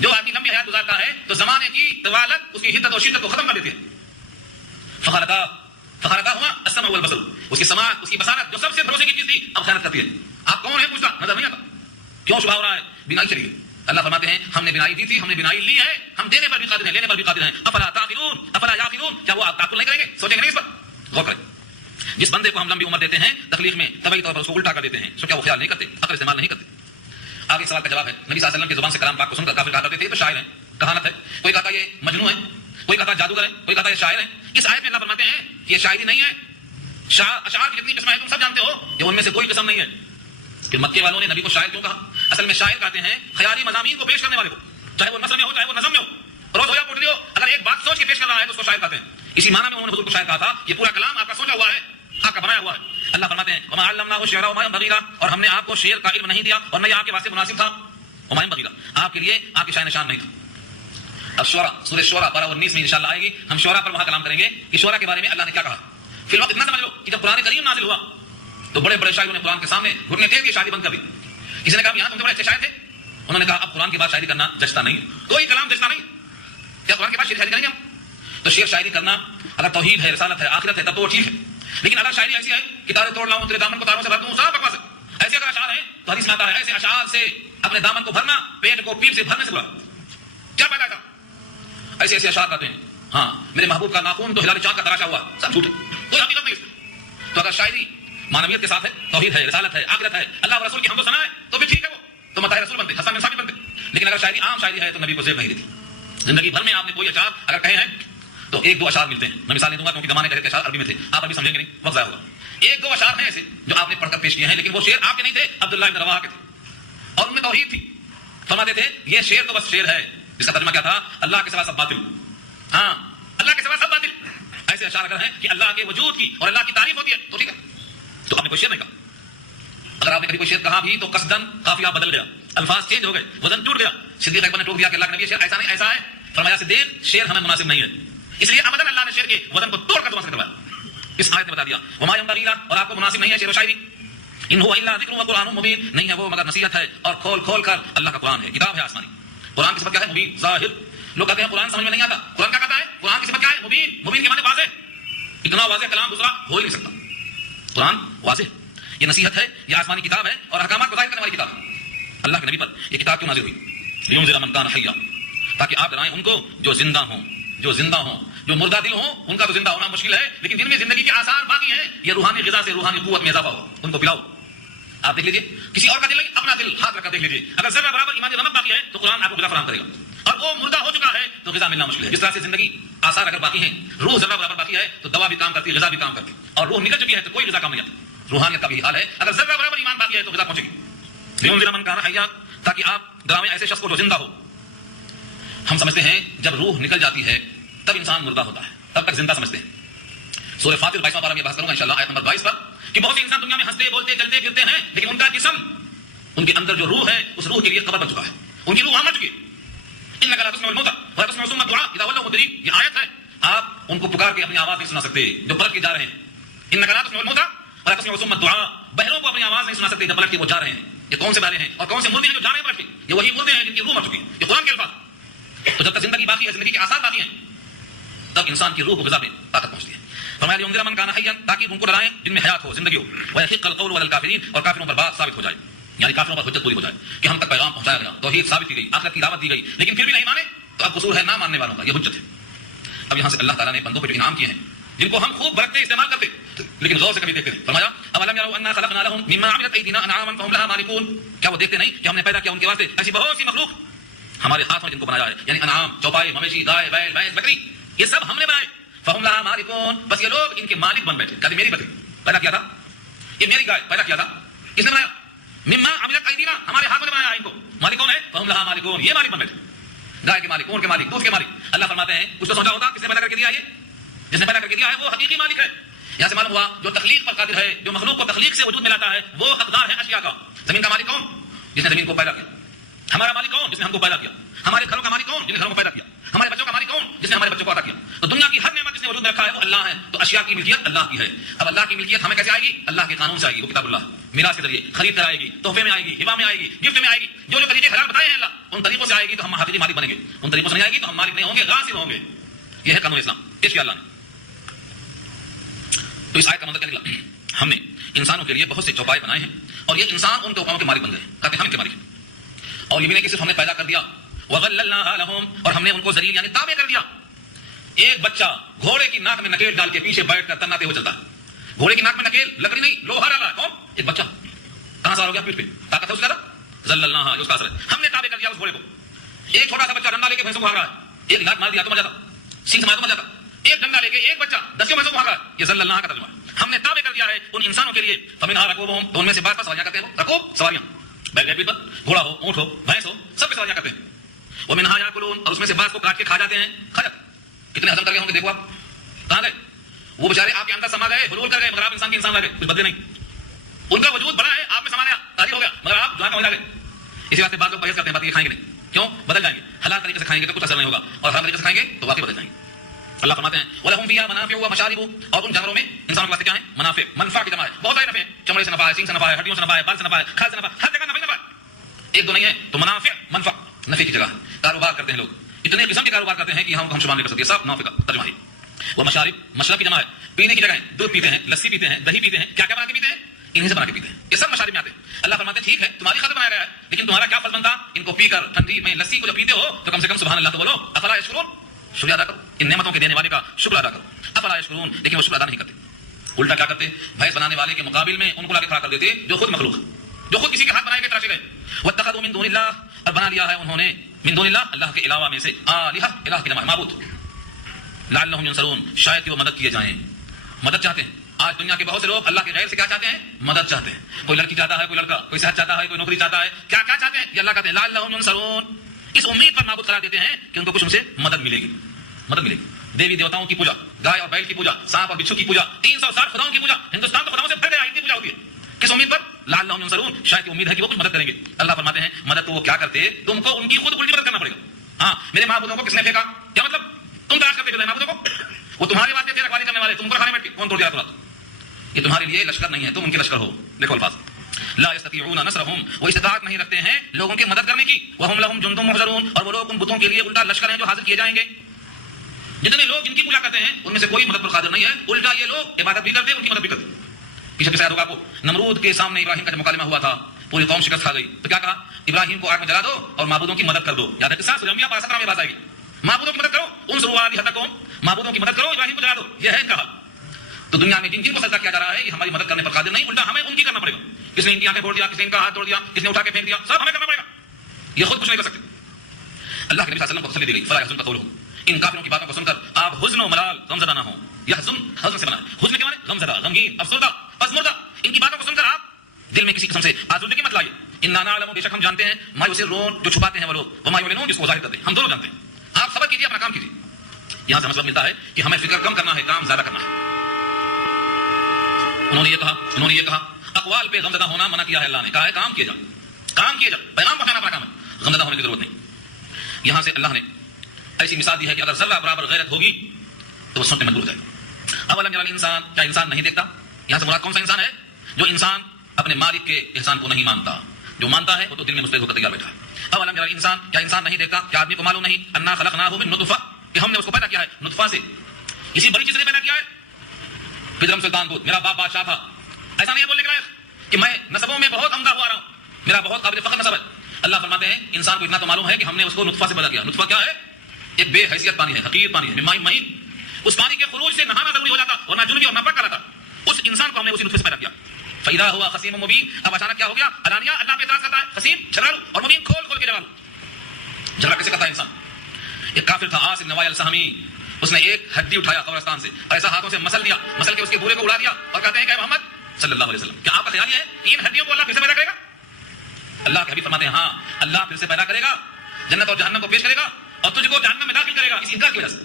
جو آدمی لمبی حیات گزارتا ہے تو زمانے کی طوالت اس کی حدت اور شدت کو ختم کر دیتی ہے. فخالتاهما السمع والبصر، اس کی سماع، اس کی بصارت جو سب سے بھروسے کی چیز تھی اب خیانت کرتی ہے. آپ کون ہیں پوچھتا، نظر نہیں آتا. کیوں شبہ ہو رہا ہے؟ بینائی چلی گئی. اللہ فرماتے ہیں ہم نے بینائی دی تھی، ہم نے بینائی لی ہے، ہم دینے پر بھی قادر ہیں، لینے پر بھی قادر ہیں. افلا تعقلون، افلا یعقلون، کیا وہ تعقل نہیں کریں گے، سوچیں گے نہیں اس پر؟ غور کریں. جس بندے کو ہم لمبی عمر دیتے ہیں تخلیق میں، طبعی طور پر اس کو الٹا کر دیتے ہیں، سو کیا وہ خیال نہیں کرتے، عقل استعمال نہیں کرتے؟ آگے سوال کا جواب ہے. نبی صلی اللہ علیہ وسلم کی زبان سے کلام پاک کو سن کر کافر کہا کرتے تھے تو شاعر ہیں، کہانت ہے. کوئی کہتا یہ مجنون ہے، کوئی کہتا جادوگر ہے، کوئی کہتا یہ شاعر ہے. اس آیت میں اللہ فرماتے ہیں یہ شاعری نہیں ہے. اشعار کی جتنی قسمیں ہیں تم سب جانتے ہو، یہ ان میں سے کوئی قسم نہیں ہے. کہ مکے والوں نے نبی کو شاعر کیوں کہا؟ اصل میں شاعر کہتے ہیں خیالی مضامین کو پیش کرنے والے کو، چاہے وہ نثر میں ہو چاہے وہ نظم میں ہو، روز ہو یا پوٹلی ہو، اگر ایک بات سوچ کے پیش کر رہا ہے تو اس کو شاعر کہتے ہیں. اسی معنی میں انہوں نے حضور کو شاعر کہا تھا. یہ پورا کلام آپ کا سوچا ہوا ہے، آپ کا بنایا ہوا ہے. اللہ فرماتے ہیں وما علمناه الشعر وما ينبغي له، اور ہم نے آپ کو شعر کا علم نہیں دیا اور نہ یہ آپ کے واسطے مناسب تھا. وما ينبغي له، آپ کے لیے آپ کی شان نشان نہیں تھا. اب شعراء، سورہ شعراء 12 اور 19 میں انشاءاللہ آئے گی. ہم شعراء پر وہاں کلام کریں گے کہ شعراء کے بارے میں اللہ نے کیا کہا. فی الوقت اتنا سمجھ لو کہ جب قرآن کریم نازل ہوا تو بڑے بڑے شاعروں نے قرآن کے سامنے گھٹنے ٹیک کے شاعری بند کر دی. کسی نے کہا یہاں تم سے بڑے اچھے شاعر تھے. انہوں نے کہا اب قرآن کی بات شاعری کرنا جچتا نہیں، کوئی کلام جچتا نہیں. کیا قرآن کی بات شاعری کریں گے ہم؟ تو شعر شاعری کرنا اگر توحید ہے، رسالت ہے، آخرت ہے تب تو وہ ٹھیک ہے. لیکن اگر شاعری ایسی ہے کہ تارے توڑ لاؤں تیرے دامن کو تاروں سے بھر دوں، صاف بکواس ہے. ایسے اگر اشعار ہیں تو حدیث میں آتا ہے ایسے اشعار سے اپنے دامن کو بھرنا پیٹ کو پیپ سے بھرنے سے برا. کیا پیدا تھا؟ ایسے ایسے اشعار کرتے ہیں ہاں میرے محبوب کا ناخون تو ہلال چاند کا تراشا ہوا، سب جھوٹ ہے، کوئی حقیقت نہیں اس میں. تو اگر شاعری معنویت کے ساتھ ہے، توحید ہے، رسالت ہے، آخرت ہے، اللہ و رسول کی حمد و ثنا ہے تو بھی ٹھیک ہے، وہ تو مطاع رسول بنتے، حسن بن ثابت بنتے. لیکن اگر شاعری عام شاعری ہے تو نبی کو زیب نہیں دیتی. زندگی بھر میں آپ نے کوئی اشعار اگر کہے ہیں تو ایک دو اشعار ملتے ہیں. میں مثال دوں گا کیونکہ زمانے کے اشعار عربی میں تھے، آپ عربی سمجھیں گے نہیں، وقت ضائع ہوگا. ایک دو اشعار ہیں ایسے جو آپ نے پڑھ کر پیش کیے ہیں، لیکن وہ شعر آپ کے نہیں تھے، عبداللہ بن رواحہ کے تھے، اور ان میں توحید تھی. فرماتے تھے یہ شعر تو بس شعر ہے، جس کا ترجمہ کیا تھا؟ اللہ کے سوا سب باطل. ہاں اللہ کے سوا سب باطل. ایسے اشعار اگر ہیں کہ اللہ کے وجود کی اور اللہ کی تعریف ہوتی ہے تو ٹھیک ہے، تو آپ نے کوئی شعر نہیں کہا. اگر آپ نے کبھی کوئی شعر کہا بھی تو قصدن قافیہ بدل گیا، الفاظ چینج ہو گئے، وزن ٹوٹ گیا. صدیق اکبر نے ٹوک دیا کہ اللہ کے نبی شعر ایسا نہیں ایسا ہے. فرمایا صدیق شعر ہمیں مناسب نہیں ہے، اس لیے ابدا اللہ نے شعر کے وزن کو توڑ کر تمہارے کروایا. اس آیت نے بتا دیا وما ينبغي له، اور آپ کو مناسب نہیں ہے شعر و شاعری. ان هو الا ذکر وقرآن مبین، نہیں ہے وہ مگر نصیحت ہے اور کھول کھول کر اللہ کا قرآن ہے، کتاب ہے آسمانی. قرآن کی صفت کیا ہے؟ مبین، ظاہر. لوگ کہتے ہیں قرآن سمجھ میں نہیں آتا. قرآن کیا کہتا ہے؟ قرآن کی صفت کیا ہے؟ مبین. مبین کے معنی واضح. اتنا واضح کلام دوسرا ہو ہی نہیں سکتا. قرآن واضح، یہ نصیحت ہے، یہ آسمانی کتاب ہے اور احکامات کو ظاہر کرنے والی کتاب ہے. اللہ کے نبی پر یہ کتاب کیوں نازل ہوئی؟ لینذر من کان حیا، تاکہ آپ ڈرائیں ان کو جو زندہ ہوں، جو زندہ ہوں. جو مردہ دل ہوں ان کا تو زندہ ہونا مشکل ہے، لیکن جن میں زندگی کے آثار باقی ہیں یہ روحانی غذا سے روحانی قوت میں اضافہ ہو، ان کو پلاؤ. آپ دیکھ لیجیے کسی اور کا دل نہیں، اپنا دل ہاتھ رکھ کر دیکھ لیجیے. اگر ذرہ برابر ایمانی رمق باقی ہے تو قرآن آپ کو غذا فراہم کرے گا، اور وہ مردہ ہو چکا ہے تو غذا ملنا مشکل ہے. جس طرح سے زندگی آثار اگر باقی ہیں، روح ذرہ برابر باقی ہے تو دوا بھی کام کرتی ہے، غذا بھی کام کرتی ہے، اور روح نکل چکی ہے تو کوئی غذا کام نہیں آتی. روحانیت کا بھی حال ہے، اگر ذرہ برابر ایمان باقی ہے تو غذا پہنچے گی. لینذر من کان حیا، تاکہ آپ ڈرامے ایسے شخص کو جو زندہ ہو. ہم سمجھتے ہیں جب روح نکل جاتی ہے تب انسان مردہ ہوتا ہے، تب تک زندہ سمجھتے ہیں. سورہ فاطر 22واں پارہ میں بحث کروں گا انشاءاللہ آیت نمبر 22 پر کہ بہت سے انسان دنیا میں ہنستے بولتے چلتے پھرتے ہیں، لیکن ان کا جسم، ان کے اندر جو روح ہے اس روح کے لیے قبر بن چکا ہے، ان کی روح وہاں مر چکی ہے. انک لا تسمع الموتى ولا تسمع ثم الدعاء اذا ولوا مدبرين، یہ آیت ہے. آپ ان کو پکار کے اپنی آواز نہیں سنا سکتے جو پلٹ کے جا رہے ہیں. انک لا تسمع الموتى ولا تسمع ثم الدعاء، بہروں کو اپنی آواز نہیں سنا سکتے جب پلٹ کے وہ جا رہے ہیں. یہ کون سے بہرے ہیں اور کون سے مردے ہیں جو جا رہے ہیں پلٹ کے؟ یہ وہی مردے ہیں جن کی روح مر چکی ہے. یہ قرآن کے الفاظ. تو جب تک زندگی باقی ہے، زندگی کے آثار باقی ہیں، تب انسان کی روح کو غذا میں طاقت پہنچتی ہے. فرمایا لینذر من کان حیا، تاکہ ان کو ڈرائیں جن میں حیات ہو، زندگی ہو. ویحق القول علی الکافرین، اور کافروں پر بات ثابت ہو جائے، یعنی کافروں پر حجت پوری ہو جائے کہ ہم تک پیغام پہنچایا گیا، توحید ثابت کی گئی، آخرت کی دعوت دی گئی، لیکن پھر بھی نہیں مانے تو اب قصور ہے نہ ماننے والوں کا، یہ حجت ہے. اب یہاں سے اللہ تعالیٰ نے بندوں پہ جو انعام کیے ہیں جن کو ہم خوب برتتے استعمال کرتے لیکن غور سے کبھی دیکھتے نہیں. فرمایا اولم یروا انا خلقنا لهم مما عملت ایدینا انعاما فهم لها مالکون، کیا وہ دیکھتے نہیں کہ ہم نے پیدا کیا ان کے واسطے ایسی بہت سی مخلوق ہمارے ہاتھوں نے جن کو بنایا ہے، یعنی انعام، چوپائے، مویشی، گائے، بیل، بھینس، بکری، یہ سب ہم نے بنائے. فهم لها مالکون، بس یہ لوگ ان کے مالک بن بیٹھے. کہتے میری بکری پیدا کیا تھا، یہ میری گائے پیدا کیا تھا، کس نے بنایا؟ مما عملت ایدینا، ہمارے ہاتھوں نے بنایا ان کو. مالک کون ہے؟ فهم لها مالکون، یہ مالک بن بیٹھے. گائے کے مالک، اونٹ کے مالک، دودھ کے مالک. اللہ فرماتے ہیں کچھ تو سوچا ہوگا کس نے پیدا کر کے دیا، یہ جس نے پیدا کر کے دیا ہے وہ حقیقی مالک ہے. یہاں سے معلوم ہوا جو تخلیق پر قادر ہے، جو مخلوق کو تخلیق سے وجود میں لاتا ہے، وہ حقدار ہے اشیاء کا. زمین کا مالک کون؟ جس نے زمین کو پیدا کیا. ہمارا مالک کون؟ جس نے ہم کو پیدا کیا. ہمارے گھروں کا مالک کون؟ جس نے گھروں کو پیدا کیا. ہمارے بچوں کا مالک کون؟ جس نے ہمارے بچوں کو عطا کیا. تو دنیا کی ہر نعمت جس نے وجود میں رکھا ہے وہ اللہ ہے. تو اشیاء کی ملکیت اللہ کی ہے. اب اللہ کی ملکیت ہمیں کیسے آئے گی؟ اللہ کے قانون سے آئے گی، وہ کتاب اللہ میراث کے ذریعے خرید کر آئے گی، تحفے میں آئے گی، ہبہ میں آئے گی، گفٹ میں آئے گی. جو جو طریقے حلال بتائے ہیں اللہ ان طریقوں سے آئے گی تو ہم حقیقی مالک بنیں گے. ان طریقوں سے نہیں آئے گی تو ہم مالک نہیں ہوں گے، غاصب ہوں گے. یہ ہے قانون اسلام، پیش کیا اللہ نے. تو اس آیت کا مطلب کیا نکلا؟ ہم نے انسانوں کے لیے بہت سے چوپائے بنائے ہیں اور یہ انسان ان کے اوقاؤں کے مالک بن گئے. کہتے ہیں ہم ان کے مالک ہیں. اور یہ بھی نہیں کہ صرف ہم نے پیدا کر دیا، وَغَلَّلْنَاهَا لَهُمْ، اور ہم نے ان کو ذلیل یعنی تابع کر دیا. ایک بچہ گھوڑے کی ناک میں نکیل ڈال کے پیچھے بیٹھ کر تناتے ہوئے چلتا ہے. گھوڑے کی ناک میں نکیل، لکڑی نہیں، لوہا ڈالا. کون؟ ایک بچہ. کہاں سوار ہو گیا؟ پیٹ پہ. طاقت ہے اس کا، ذللناها، اس کا اثر ہے. ہم نے تابع کر دیا اس گھوڑے کو. ایک چھوٹا سا بچہ ڈنڈا لے کے بھینسوں کو بھاگ رہا ہے، ایک لات مار دیا تو مر جاتا، سینگ سے مار تو مر جاتا. ایک ڈنڈا لے کے ایک بچہ 10 بھینسوں کو بھاگ رہا ہے. یہ ذللناها کا ترجمہ ہے. ہم نے تابع کر دیا ہے ان انسانوں کے لیے. فمنها ركوبهم، تو ان میں سے بعض پر سواریاں کرتے ہیں. رکوب سواریاں، بیل گئے پیٹ پر، گھوڑا ہو، اونٹ ہو، بھینس ہو، سب پہ سواریاں کرتے ہیں. ومنها ياكلون، اور اس میں سے بعض کو کاٹ کے کھا جاتے ہیں. کھا جاتے کتنے ہضم کر گئے ہوں گے؟ دیکھو آپ کہاں گئے وہ بیچارے، آپ کے اندر سما گئے، حلول کر گئے، مگر آپ انسان کے انسان رہ گئے، کچھ بدلے نہیں. ان کا وجود بڑا ہے، آپ میں سمایا، تاریخ ہو گیا، مگر آپ جہاں کا وہاں گئے. اسی واسطے بعض لوگ پرہیز کرتے ہیں، بات یہ کھائیں گے نہیں. کیوں؟ بدل جائیں گے. حلال طریقے سے کھائیں گے تو کچھ اثر نہیں ہوگا، اور حرام طریقے سے کھائیں گے تو واقعی بدل جائیں گے. اللہ فرماتے ہیں وَلَهُمْ فِيهَا مَنَافِعُ وَمَشَارِبُ، اور ان جانوروں میں انسانوں کے واسطے کیا ہے؟ منافع. منفع کی جمع ہے، بہت سارے نفع ہیں. چمڑے سے نفع ہے، سینگ سے نفع ہے، ہڈیوں سے نفع ہے، بال سے نفع ہے، کھال سے نفع، ہر جگہ نفع ہے. ایک دو نہیں ہے. تو منافع، منفع، نفع کی جگہ ہے. کاروبار کرتے ہیں لوگ، اتنے قسم کے کاروبار کرتے ہیں کہ ہم شمار نہیں کر سکتے. سب نفع کا ترجمہ ہے. وہ مشارب، مشرب کی جمع ہے، پینے کی جگہ ہے. دودھ پیتے ہیں، لسی پیتے ہیں، دہی پیتے ہیں. کیا کیا بنا کے پیتے ہیں؟ انہیں سے بنا کے پیتے ہیں. یہ سب مشارب میں آتے ہیں. اللہ فرماتے ہیں ٹھیک ہے تمہاری خاطر بنایا گیا ہے، لیکن تمہارا کیا فرض بنتا؟ ان کو پی کر ٹھنڈی میں لسی کو جب پیتے ہو تو کم سے کم سبحان اللہ تو بولو. افلا یشکرون، شکر ادا کرو. ان نعمتوں کے دینے والے کا شکر ادا کرو. افلا یشکرون، لیکن وہ شکر ادا نہیں کرتے. الٹا کیا کرتے؟ بھینس بنانے والے کے مقابل میں ان کو لا کے کھڑا کر دیتے جو خود مخلوق ہے، جو خود کسی کے ہاتھ بنائے گئے تراشے گئے. واتخذوا من دون اللہ، اور بنا لیا ہے انہوں نے من دون اللہ، اللہ کے علاوہ میں سے، آلہہ، الہ کی جمع ہے، معبود. لعلہم ینصرون، شاید کہ وہ مدد کیے جائیں. مدد چاہتے ہیں. آج دنیا کے بہت سے لوگ اللہ کے غیر سے کیا چاہتے ہیں؟ مدد چاہتے ہیں. کوئی لڑکی چاہتا ہے، کوئی لڑکا، کوئی صحت چاہتا ہے، کوئی نوکری چاہتا ہے. کیا کیا چاہتے ہیں؟ یہ اللہ کہتے ہیں لعلہم ینصرون، اس امید پر معبود قرار دیتے ہیں کہ ان کو کچھ ان سے مدد ملے گی. مدد ملے گی. دیوی دیوتاؤں کی پوجا، گائے اور بیل کی پوجا، سانپ اور بچھو کی پوجا، 360 خداؤں کی پوجا. ہندوستان تو خداؤں سے بھر گیا، اتنی پوجا ہوتی ہے. کس امید پر؟ لعلہم ینصرون، شاید کی امید ہے کہ وہ کچھ مدد کریں گے. اللہ فرماتے ہیں مدد تو وہ کیا کرتے، تم کو ان کی خود الٹی مدد کرنا پڑے گا. ہاں میرے معبودوں کو کس نے پھینکا؟ کیا مطلب؟ تم تلاش کرتے پھر معبودوں کو، وہ تمہارے واسطے تھے رکھوالی کرنے والے، تم کو کھانے بیٹھ کے کون توڑ دیا ترا؟ یہ تمہارے لیے لشکر نہیں ہے، تم ان کے لشکر ہو. دیکھو الفاظ، لا یستطیعون نصرهم، وہ استطاعت نہیں رکھتے ہیں لوگوں کی مدد کرنے کی. وهم لهم جند محضرون، اور وہ لوگ ان بتوں کے لیے الٹا لشکر ہیں جو حاضر کیے جائیں گے. جتنے لوگ ان کی پوجا کرتے ہیں ان میں سے کوئی مدد پر قادر نہیں ہے، الٹا یہ لوگ عبادت بھی کرتے ہیں، ان کی مدد بھی کرتے. پیچھے پیچھے ہوگا آپ کو، نمرود کے سامنے ابراہیم کا جب مکالمہ ہوا تھا، پوری قوم شکست کھا گئی. تو کیا کہا؟ ابراہیم کو آگ میں جلا دو اور معبودوں کی مدد کر دو. یاد ہے کہ 17 میں بات آئے گی. معبودوں کی مدد کرو، انصروا آلہتکم، معبودوں کی مدد کرو، ابراہیم کو جلا دو. یہ ہے ان کا حال. تو دنیا میں جن جن کو سجدہ کیا جا رہا ہے یہ ہماری مدد کرنے پر قادر نہیں، الٹا ہمیں ان کی کرنا پڑے گا. کس نے ان کی آنکھیں پھوڑ دیا، کس نے ان کا ہاتھ توڑ دیا، کس نے اٹھا کے پھینک دیا، سب ہمیں کرنا پڑے گا. یہ خود کچھ نہیں کر سکتے. اللہ کے نبی صلی اللہ علیہ وسلم کو تسلی دی گئی، فلا يحزنك قولهم، ان کافروں کی باتوں کو سن کر آپ حزن و ملال غمزدہ نہ ہوں. یحزن حزن سے بنا ہے، حزن کے معنی غمزدہ، غمگین، افسردہ، ازمردہ. ان کی باتوں کو سن کر آپ دل میں کسی قسم سے آزردگی مت لائیے. انا نعلم، بے شک ہم جانتے ہیں، ما یسرون، جو چھپاتے ہیں وہ لوگ، وما یعلنون، جس کو ظاہر کرتے ہیں، ہم دونوں جانتے ہیں. آپ صبر کیجیے، اپنا کام کیجیے. یہاں سے مطلب ملتا ہے کہ ہمیں فکر کم کرنا ہے، کام زیادہ کرنا ہے. انہوں نے یہ کہا اقوال پہ غمزدہ ہونا منع کیا ہے. اللہ نے کہا ہے کام کیے جا، کام کیے جا، پیغام پہنچانا اپنا کام ہے، غمزدہ ہونے کی ضرورت نہیں. یہاں سے اللہ نے ایسی مثال دی ہے کہ اگر ذرہ برابر غیرت ہوگی تو وہ سننے مجبور ہو جائے گا. اولم یری الانسان، کیا انسان نہیں دیکھتا؟ یہاں سے مراد کون سا انسان ہے؟ جو انسان اپنے مالک کے احسان کو نہیں مانتا. جو مانتا ہے وہ تو دل میں مستعد ہو کر تیار بیٹھا ہے. اولم یری الانسان، کیا انسان نہیں دیکھتا، کیا آدمی کو معلوم نہیں، انا خلقناہ من نطفہ، کہ ہم نے اس کو پیدا کیا ہے نطفہ سے. کسی بڑی چیز نے پیدا کیا ہے. پدرم سلطان بود، میرا باپ بادشاہ تھا، ایسا نہیں ہے بولنے کے لائق کہ میں نسبوں میں بہت عمدہ ہوا رہا ہوں، میرا بہت قابل فخر نسب ہے. اللہ فرماتے ہیں انسان کو اتنا تو معلوم ہے کہ ہم نے اس کو نطفہ سے پیدا کیا. نطفہ کیا ہے؟ ایک بے حیثیت پانی ہے، حقیر پانی ہے، مائی مہین. اس پانی کے خروج سے نہانا ضروری ہو جاتا ورنہ جنبی اور ناپاک کہلاتا. اس انسان کو ہم نے اسی نطفے سے پیدا کیا. فَإِذَا هُوَ خَصِيمٌ مُبِينٌ. اب اچانک کیا ہو گیا؟ علانیہ اللہ پہ اعتراض کرتا ہے، خصیم جھگڑالو، اور مبین کھول کھول کے جھگڑا کیسے کرتا ہے انسان. ایک کافر تھا عاص بن نوائل السہمی، اس نے ایک ہڈی اٹھایا قبرستان سے، ایسا ہاتھوں سے مسل دیا، مسل کے اس کے بورے کو اڑا دیا اور کہتے ہیں کہ محمد صلی اللہ علیہ وسلم کیا آپ کا خیال یہ ہے ان ہڈیوں کو اللہ پھر سے پیدا کرے گا؟ اللہ کے حبیب فرماتے ہیں ہاں اللہ پھر سے پیدا کرے گا، جنت اور جہنم کو پیش کرے گا اور تجھ کو جہنم میں داخل کرے گا اس انکار کی وجہ سے.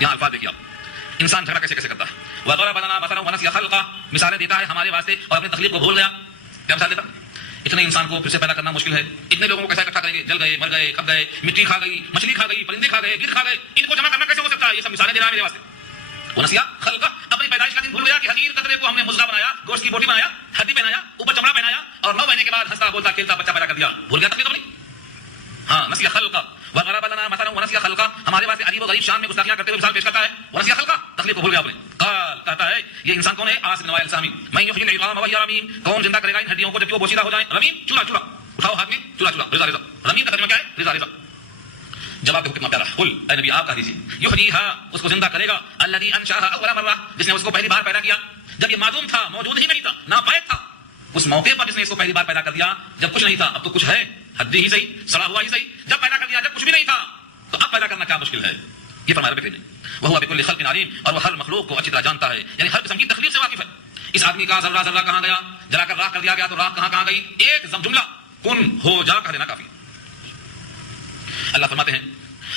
یہاں الفاظ دیکھیے آپ، انسان جھگڑا کیسے کیسے کرتا ہے. وَضَرَبَ لَنَا مَثَلًا وَنَسِيَ خَلْقَهُ. مثالیں دیتا ہے ہمارے واسطے اور اپنی تخلیق کو بھول گیا. کیا مثال دیتا؟ اتنے انسان کو پھر سے پیدا کرنا مشکل ہے، اتنے لوگوں کو کیسے اکٹھا کریں گے؟ جل گئے، مر گئے، کھپ گئے، مٹی کھا گئی، مچھلی کھا گئی، پرندے کھا گئے، گرد کھا گئے، ان کو جمع کرنا کیسے ہو سکتا ہے؟ یہ سب مثالیں دے رہا ہے میرے واسطے. ونسیہ خلقہ، اپنی پیدائش کا دن بھول گیا کہ حقیر قطرے کو ہم نے مزغہ بنایا، گوشت کی بوٹی بنایا، ہڈی پہنایا، اوپر چمڑا پہنایا اور 9 مہینے کے بعد ہنستا بولتا کھیلتا بچہ پیدا کر دیا. بھول گیا تقریر اپنی. ہاں نسیہ خلقہ. وَضَرَبَ لَنَا مَثَلًا وَنَسِيَ خَلْقَهُ. ہمارے واسطے عجیب و غریب شان میں گستاخیاں کرتے ہوئے مثال پیش کرتا ہے. ونسیہ خلقہ، تخلیق کو بھول گیا آپ نے. قال، کہتا ہے یہ انسان کون ہے؟ عاص بن نوائل السہمی. من یحیی العظام وہی رمیم. کون زندہ کرے گا ان ہڈیوں کو جبکہ وہ بوسیدہ ہو جائیں؟ رمیم چورا چورا. اٹھاؤ ہاتھ میں چورا چورا. رضا رضا. رمیم کا ترجمہ کیا ہے؟ رضا رضا. جواب دیکھو کتنا پیارا. قل اے نبی آپ کہہ دیجیے یحییھا، اس کو زندہ کرے گا الذی انشاھا اول مرہ، جس نے اس کو پہلی بار پیدا کیا جب یہ معدوم تھا، موجود ہی نہیں تھا، ناپید تھا. اس موقع پر جس نے اس کو پہلی بار پیدا کر دیا جب کچھ نہیں تھا، اب تو کچھ ہے، ہڈی ہی صحیح، سڑا ہوا ہی صحیح. جب پیدا کر دیا جب کچھ بھی نہیں تھا، تو اب پیدا کرنا کیا مشکل ہے؟ یہ فرمایا رب کریم. وہو بکل خلق علیم، اور وہ ہر مخلوق کو اچھی طرح جانتا ہے، یعنی ہر قسم کی تخلیق سے واقف ہے. اس آدمی کا ذرہ ذرہ کہاں گیا، جلا کر راکھ کر دیا گیا تو راکھ کہاں کہاں گئی، ایک جملہ کن ہو جا کہہ دینا کافی. اللہ فرماتے ہیں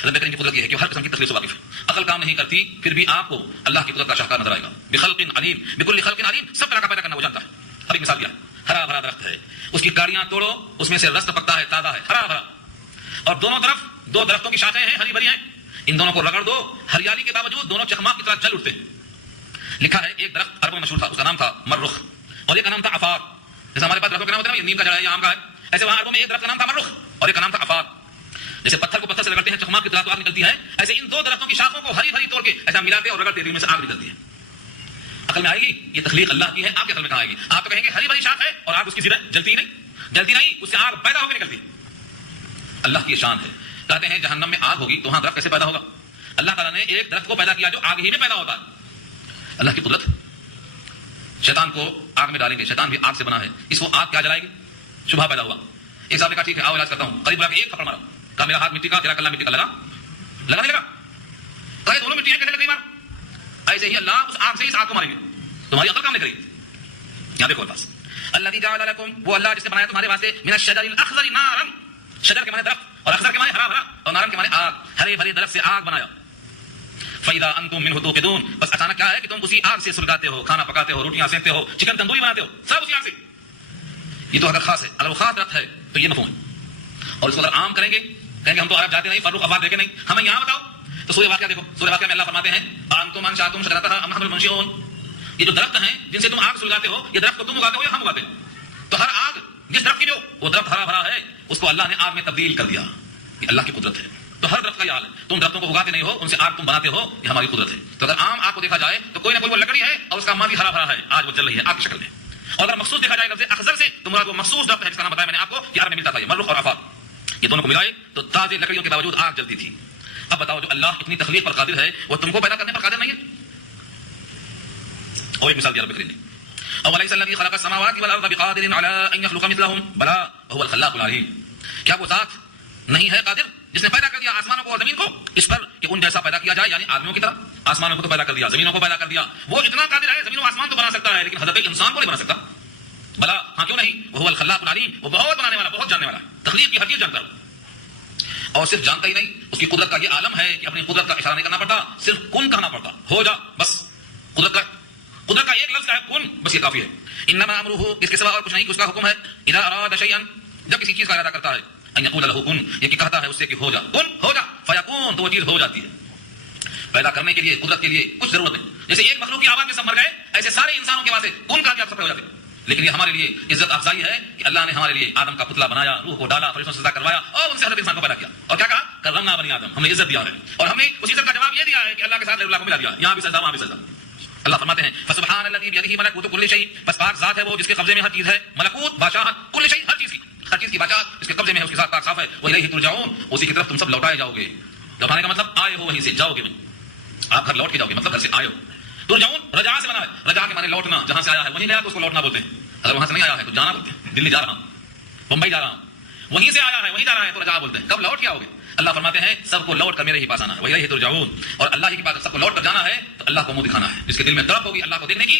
رب کریم کی قدرت یہ ہے کہ ہر قسم کی تخلیق سے واقف ہے. عقل کام نہیں کرتی پھر بھی آپ کو اللہ کی قدرت کا شاہکار نظر آئے گا. بخلق علیم، بکل خلق علیم، سب طرح کا پیدا کرنا وہ جانتا ہے. اب ایک مثال دیا، ہرا بھرا درخت ہے، اس کی کاڑیاں توڑو، اس میں سے رس پکتا ہے، تازہ ہے، ہرا بھرا، اور دونوں طرف 2 درختوں کی شاخیں ہیں، ہری بھری ہیں، ان دونوں کو رگڑ دو، ہریالی کے باوجود دونوں چخماق کی طرح جل اٹھتے ہیں. لکھا ہے ایک درخت عربوں میں مشہور تھا، اس کا نام تھا مرخ، اور ایک کا نام تھا عفاق. جیسے ہمارے پاس درختوں کے نام ہوتے ہیں نا، نیم کا جڑ ہے یا آم کا ہے، ایسے وہاں عربوں میں ایک درخت کا نام تھا مرخ اور ایک کا نام تھا عفاق. جیسے پتھر کو پتھر سے رگڑتے ہیں چخماق کی طرح تو آگ نکلتی ہے، ایسے ان 2 درختوں کی شاخوں کو ہری بھری توڑ کے ایسا ملاتے اور رگڑتے ان میں سے آگ نکلتی ہے. عقل میں آئے گی یہ تخلیق اللہ کی ہے، آپ کے عقل میں کہاں آئے گی؟ آپ تو کہیں گے ہری بھری شاخ ہے اور آگ اس کی سیدھے جلتی ہی نہیں، اس سے آگ پیدا ہو کے نکلتی ہے. اللہ کی شان ہے. کہتے ہیں جہنم میں آگ ہوگی تو وہاں درخت کیسے پیدا ہوگا؟ اللہ تعالیٰ نے ایک درخت کو پیدا کیا جو آگ ہی میں پیدا ہوتا ہے. اللہ کی قدرت. شیطان کو آگ میں ڈالیں گے، شیطان بھی آگ سے بنا ہے، اس کو آگ کیا جلائے گی؟ شبہ پیدا ہوا. ایک صاحب نے کہا ٹھیک ہے آؤ علاج کرتا ہوں، قریب بلا کے ایک تھپڑ مارا، کہا میرا ہاتھ مٹی کا، تیرا کلہ مٹی کا، لگا نہیں لگا؟ کہا یہ دونوں مٹی ہیں، کیسے لگ گئی مار؟ ایسے ہی اللہ اس آگ سے اس آگ کو ماریں گے. تمہاری عقل کام نہیں کرے گی. یہاں دیکھو الفاظ، الذی جعل لکم، وہ اللہ جس نے بنایا تمہارے واسطے، من الشجر الاخضر نارا، شجر کے معنی درخت اور اخضر کے معنی ہرا بھرا اور نارن کے معنی آگ، ہرے بھرے درخت سے آگ بنایا. فَإِذَا أَنْتُمْ مِنْهُ تُوقِدُونَ، بس اچانک کیا ہے کہ تم اسی آگ سے سلگاتے ہو، کھانا پکاتے ہو، روٹیاں سینکتے ہو، چکن تندوری بناتے ہو، سب اسی آگ سے. یہ تو اگر خاص ہے، اگر وہ خاص درخت ہے تو یہ مفہوم ہے. اور اس کو اگر عام کریں گے، کہیں گے ہم تو عرب جاتے نہیں، فروخ افواج دیکھے نہیں، ہمیں یہاں بتاؤ. تو سورہ واقعہ دیکھو، سورہ واقعہ میں اللہ فرماتے ہیں أَأَنْتُمْ أَنشَأْتُمْ شَجَرَتَهَا أَمْ نَحْنُ الْمُنشِئُونَ. یہ جو درخت ہیں جن سے تم آگ سلگاتے ہو، یہ درخت کو تم اگاتے ہو یا ہم اگاتے ہیں؟ تو ہر آگ جس درخت کی جو وہ درخت ہرا بھرا ہے، اس کو اللہ نے آگ میں تبدیل کر دیا. یہ اللہ کی قدرت ہے. تو ہر درخت کا یہ حال ہے. تم درختوں کو اگاتے نہیں ہو، ان سے آگ تم بناتے ہو، یہ ہماری قدرت ہے. تو اگر عام آگ کو دیکھا جائے تو کوئی نہ کوئی وہ لکڑی ہے اور اس کا مادی ہرا بھرا ہے، آج وہ جل رہی ہے آگ کی شکل میں. اور اگر مخصوص دیکھا جائے لفظ اخضر سے تو مراد وہ مخصوص درخت ہے جس کا نام بتایا میں نے آپ کو کہ عرب میں ملتا تھا، یہ مرخ اور عفاق. یہ دونوں کو ملائے تو تازی لکڑیوں کے باوجود آگ جلتی تھی. اب بتاؤ جو اللہ اتنی تخلیق پر قادر ہے وہ تم کو پیدا کرنے پر قادر نہیں ہے؟ اور ایک مثال دیا رب کریم نے، اولئک الذی خلق السماوات والارض بقادر علی ان یخلق مثلهم بلا وهو الخلاق العلیم. کیا وہ ذات نہیں ہے قادر جس نے پیدا کر دیا آسمانوں کو اور زمین کو اس پر کہ ان جیسا پیدا کیا جائے؟ یعنی آدمیوں کی طرح آسمانوں کو تو پیدا کر دیا، زمینوں کو پیدا کر دیا. وہ اتنا قادر ہے، زمین و آسمان تو بنا سکتا ہے لیکن حضرت انسان کو نہیں بنا سکتا. بلا ہاں کیوں نہیں، وہ الخلاق العلیم، وہ بہت بنانے والا، بہت جاننے والا، تخلیق کی ہر چیز جانتا ہے. اور صرف جانتا ہی نہیں، اس کی قدرت کا یہ عالم ہے کہ اپنی قدرت کا اشارہ نہیں کرنا پڑتا، صرف کن کہنا پڑتا، ہو جا بس. قدرت کا ایک لفظ ہے کن، بس یہ کافی ہے. انما امرہ، اس کے سوا اور کچھ نہیں، اس کا حکم ہے اذا اراد شیئا، جب کسی چیز کا ارادہ کرتا ہے، ان یقول له کن، یہ کہ کہتا ہے اس سے کہ ہو جا، کن ہو جا، فیکون، تو وہ چیز ہو جاتی ہے. پیدا کرنے کے لیے قدرت کے لیے کچھ ضرورت نہیں. جیسے ایک مخلوق کی آواز میں سب مر گئے، ایسے سارے انسانوں کے واسطے کن کا دیا سب ہو جاتے. لیکن یہ ہمارے لیے عزت افزائی ہے کہ اللہ نے ہمارے لیے آدم کا پتلا بنایا، روح کو ڈالا، فرشتوں سے سجدہ کروایا اور ان سے حضرت انسان کو پیدا کیا. اور کیا کہا؟ کرمنا بنی آدم، ہم نے عزت دیا ہے، اور ہم نے اس عزت کا جواب یہ دیا ہے کہ اللہ کے ساتھ غیر اللہ کو ملا دیا، یہاں بھی سجدہ وہاں بھی سجدہ۔ اللہ فرماتے ہیں فسبحان الذی بیدہ ملکوت کل شیء، بس پاک ذات ہے وہ جس کے قبضے میں ہر چیز ہے، ملکوت بادشاہت، کل شیء ہر چیز کی بادشاہت اس کے قبضے میں ہے، اس کے ساتھ پاک صاف ہے، والیہ ترجعون، اسی کی طرف تم سب لوٹائے جاؤ گے۔ لوٹانے کا مطلب آئے ہو وہیں سے جاؤ گے، آپ گھر لوٹ کے جاؤ گے، مطلب گھر سے آئے ہو۔ ترجعون رجع سے بنا ہے، رجع کے معنی لوٹنا، جہاں سے آیا ہے وہیں گیا تو اس کو لوٹنا بولتے ہیں، اگر وہاں سے نہیں آیا ہے تو جانا بولتے ہیں، دلی جا رہا ہوں، بمبئی جا رہا ہوں، وہیں سے آیا ہے وہیں جا رہا ہے تو رجع بولتے ہیں۔ کب لوٹ کے آؤ گے؟ اللہ فرماتے ہیں سب کو لوٹ کر میرے ہی پاس آنا ہے، وہی ترجعون، اور اللہ ہی کے پاس سب کو لوٹ کر جانا ہے تو اللہ کو منہ دکھانا ہے، جس کے دل میں تڑپ ہوگی اللہ کو دیکھنے کی۔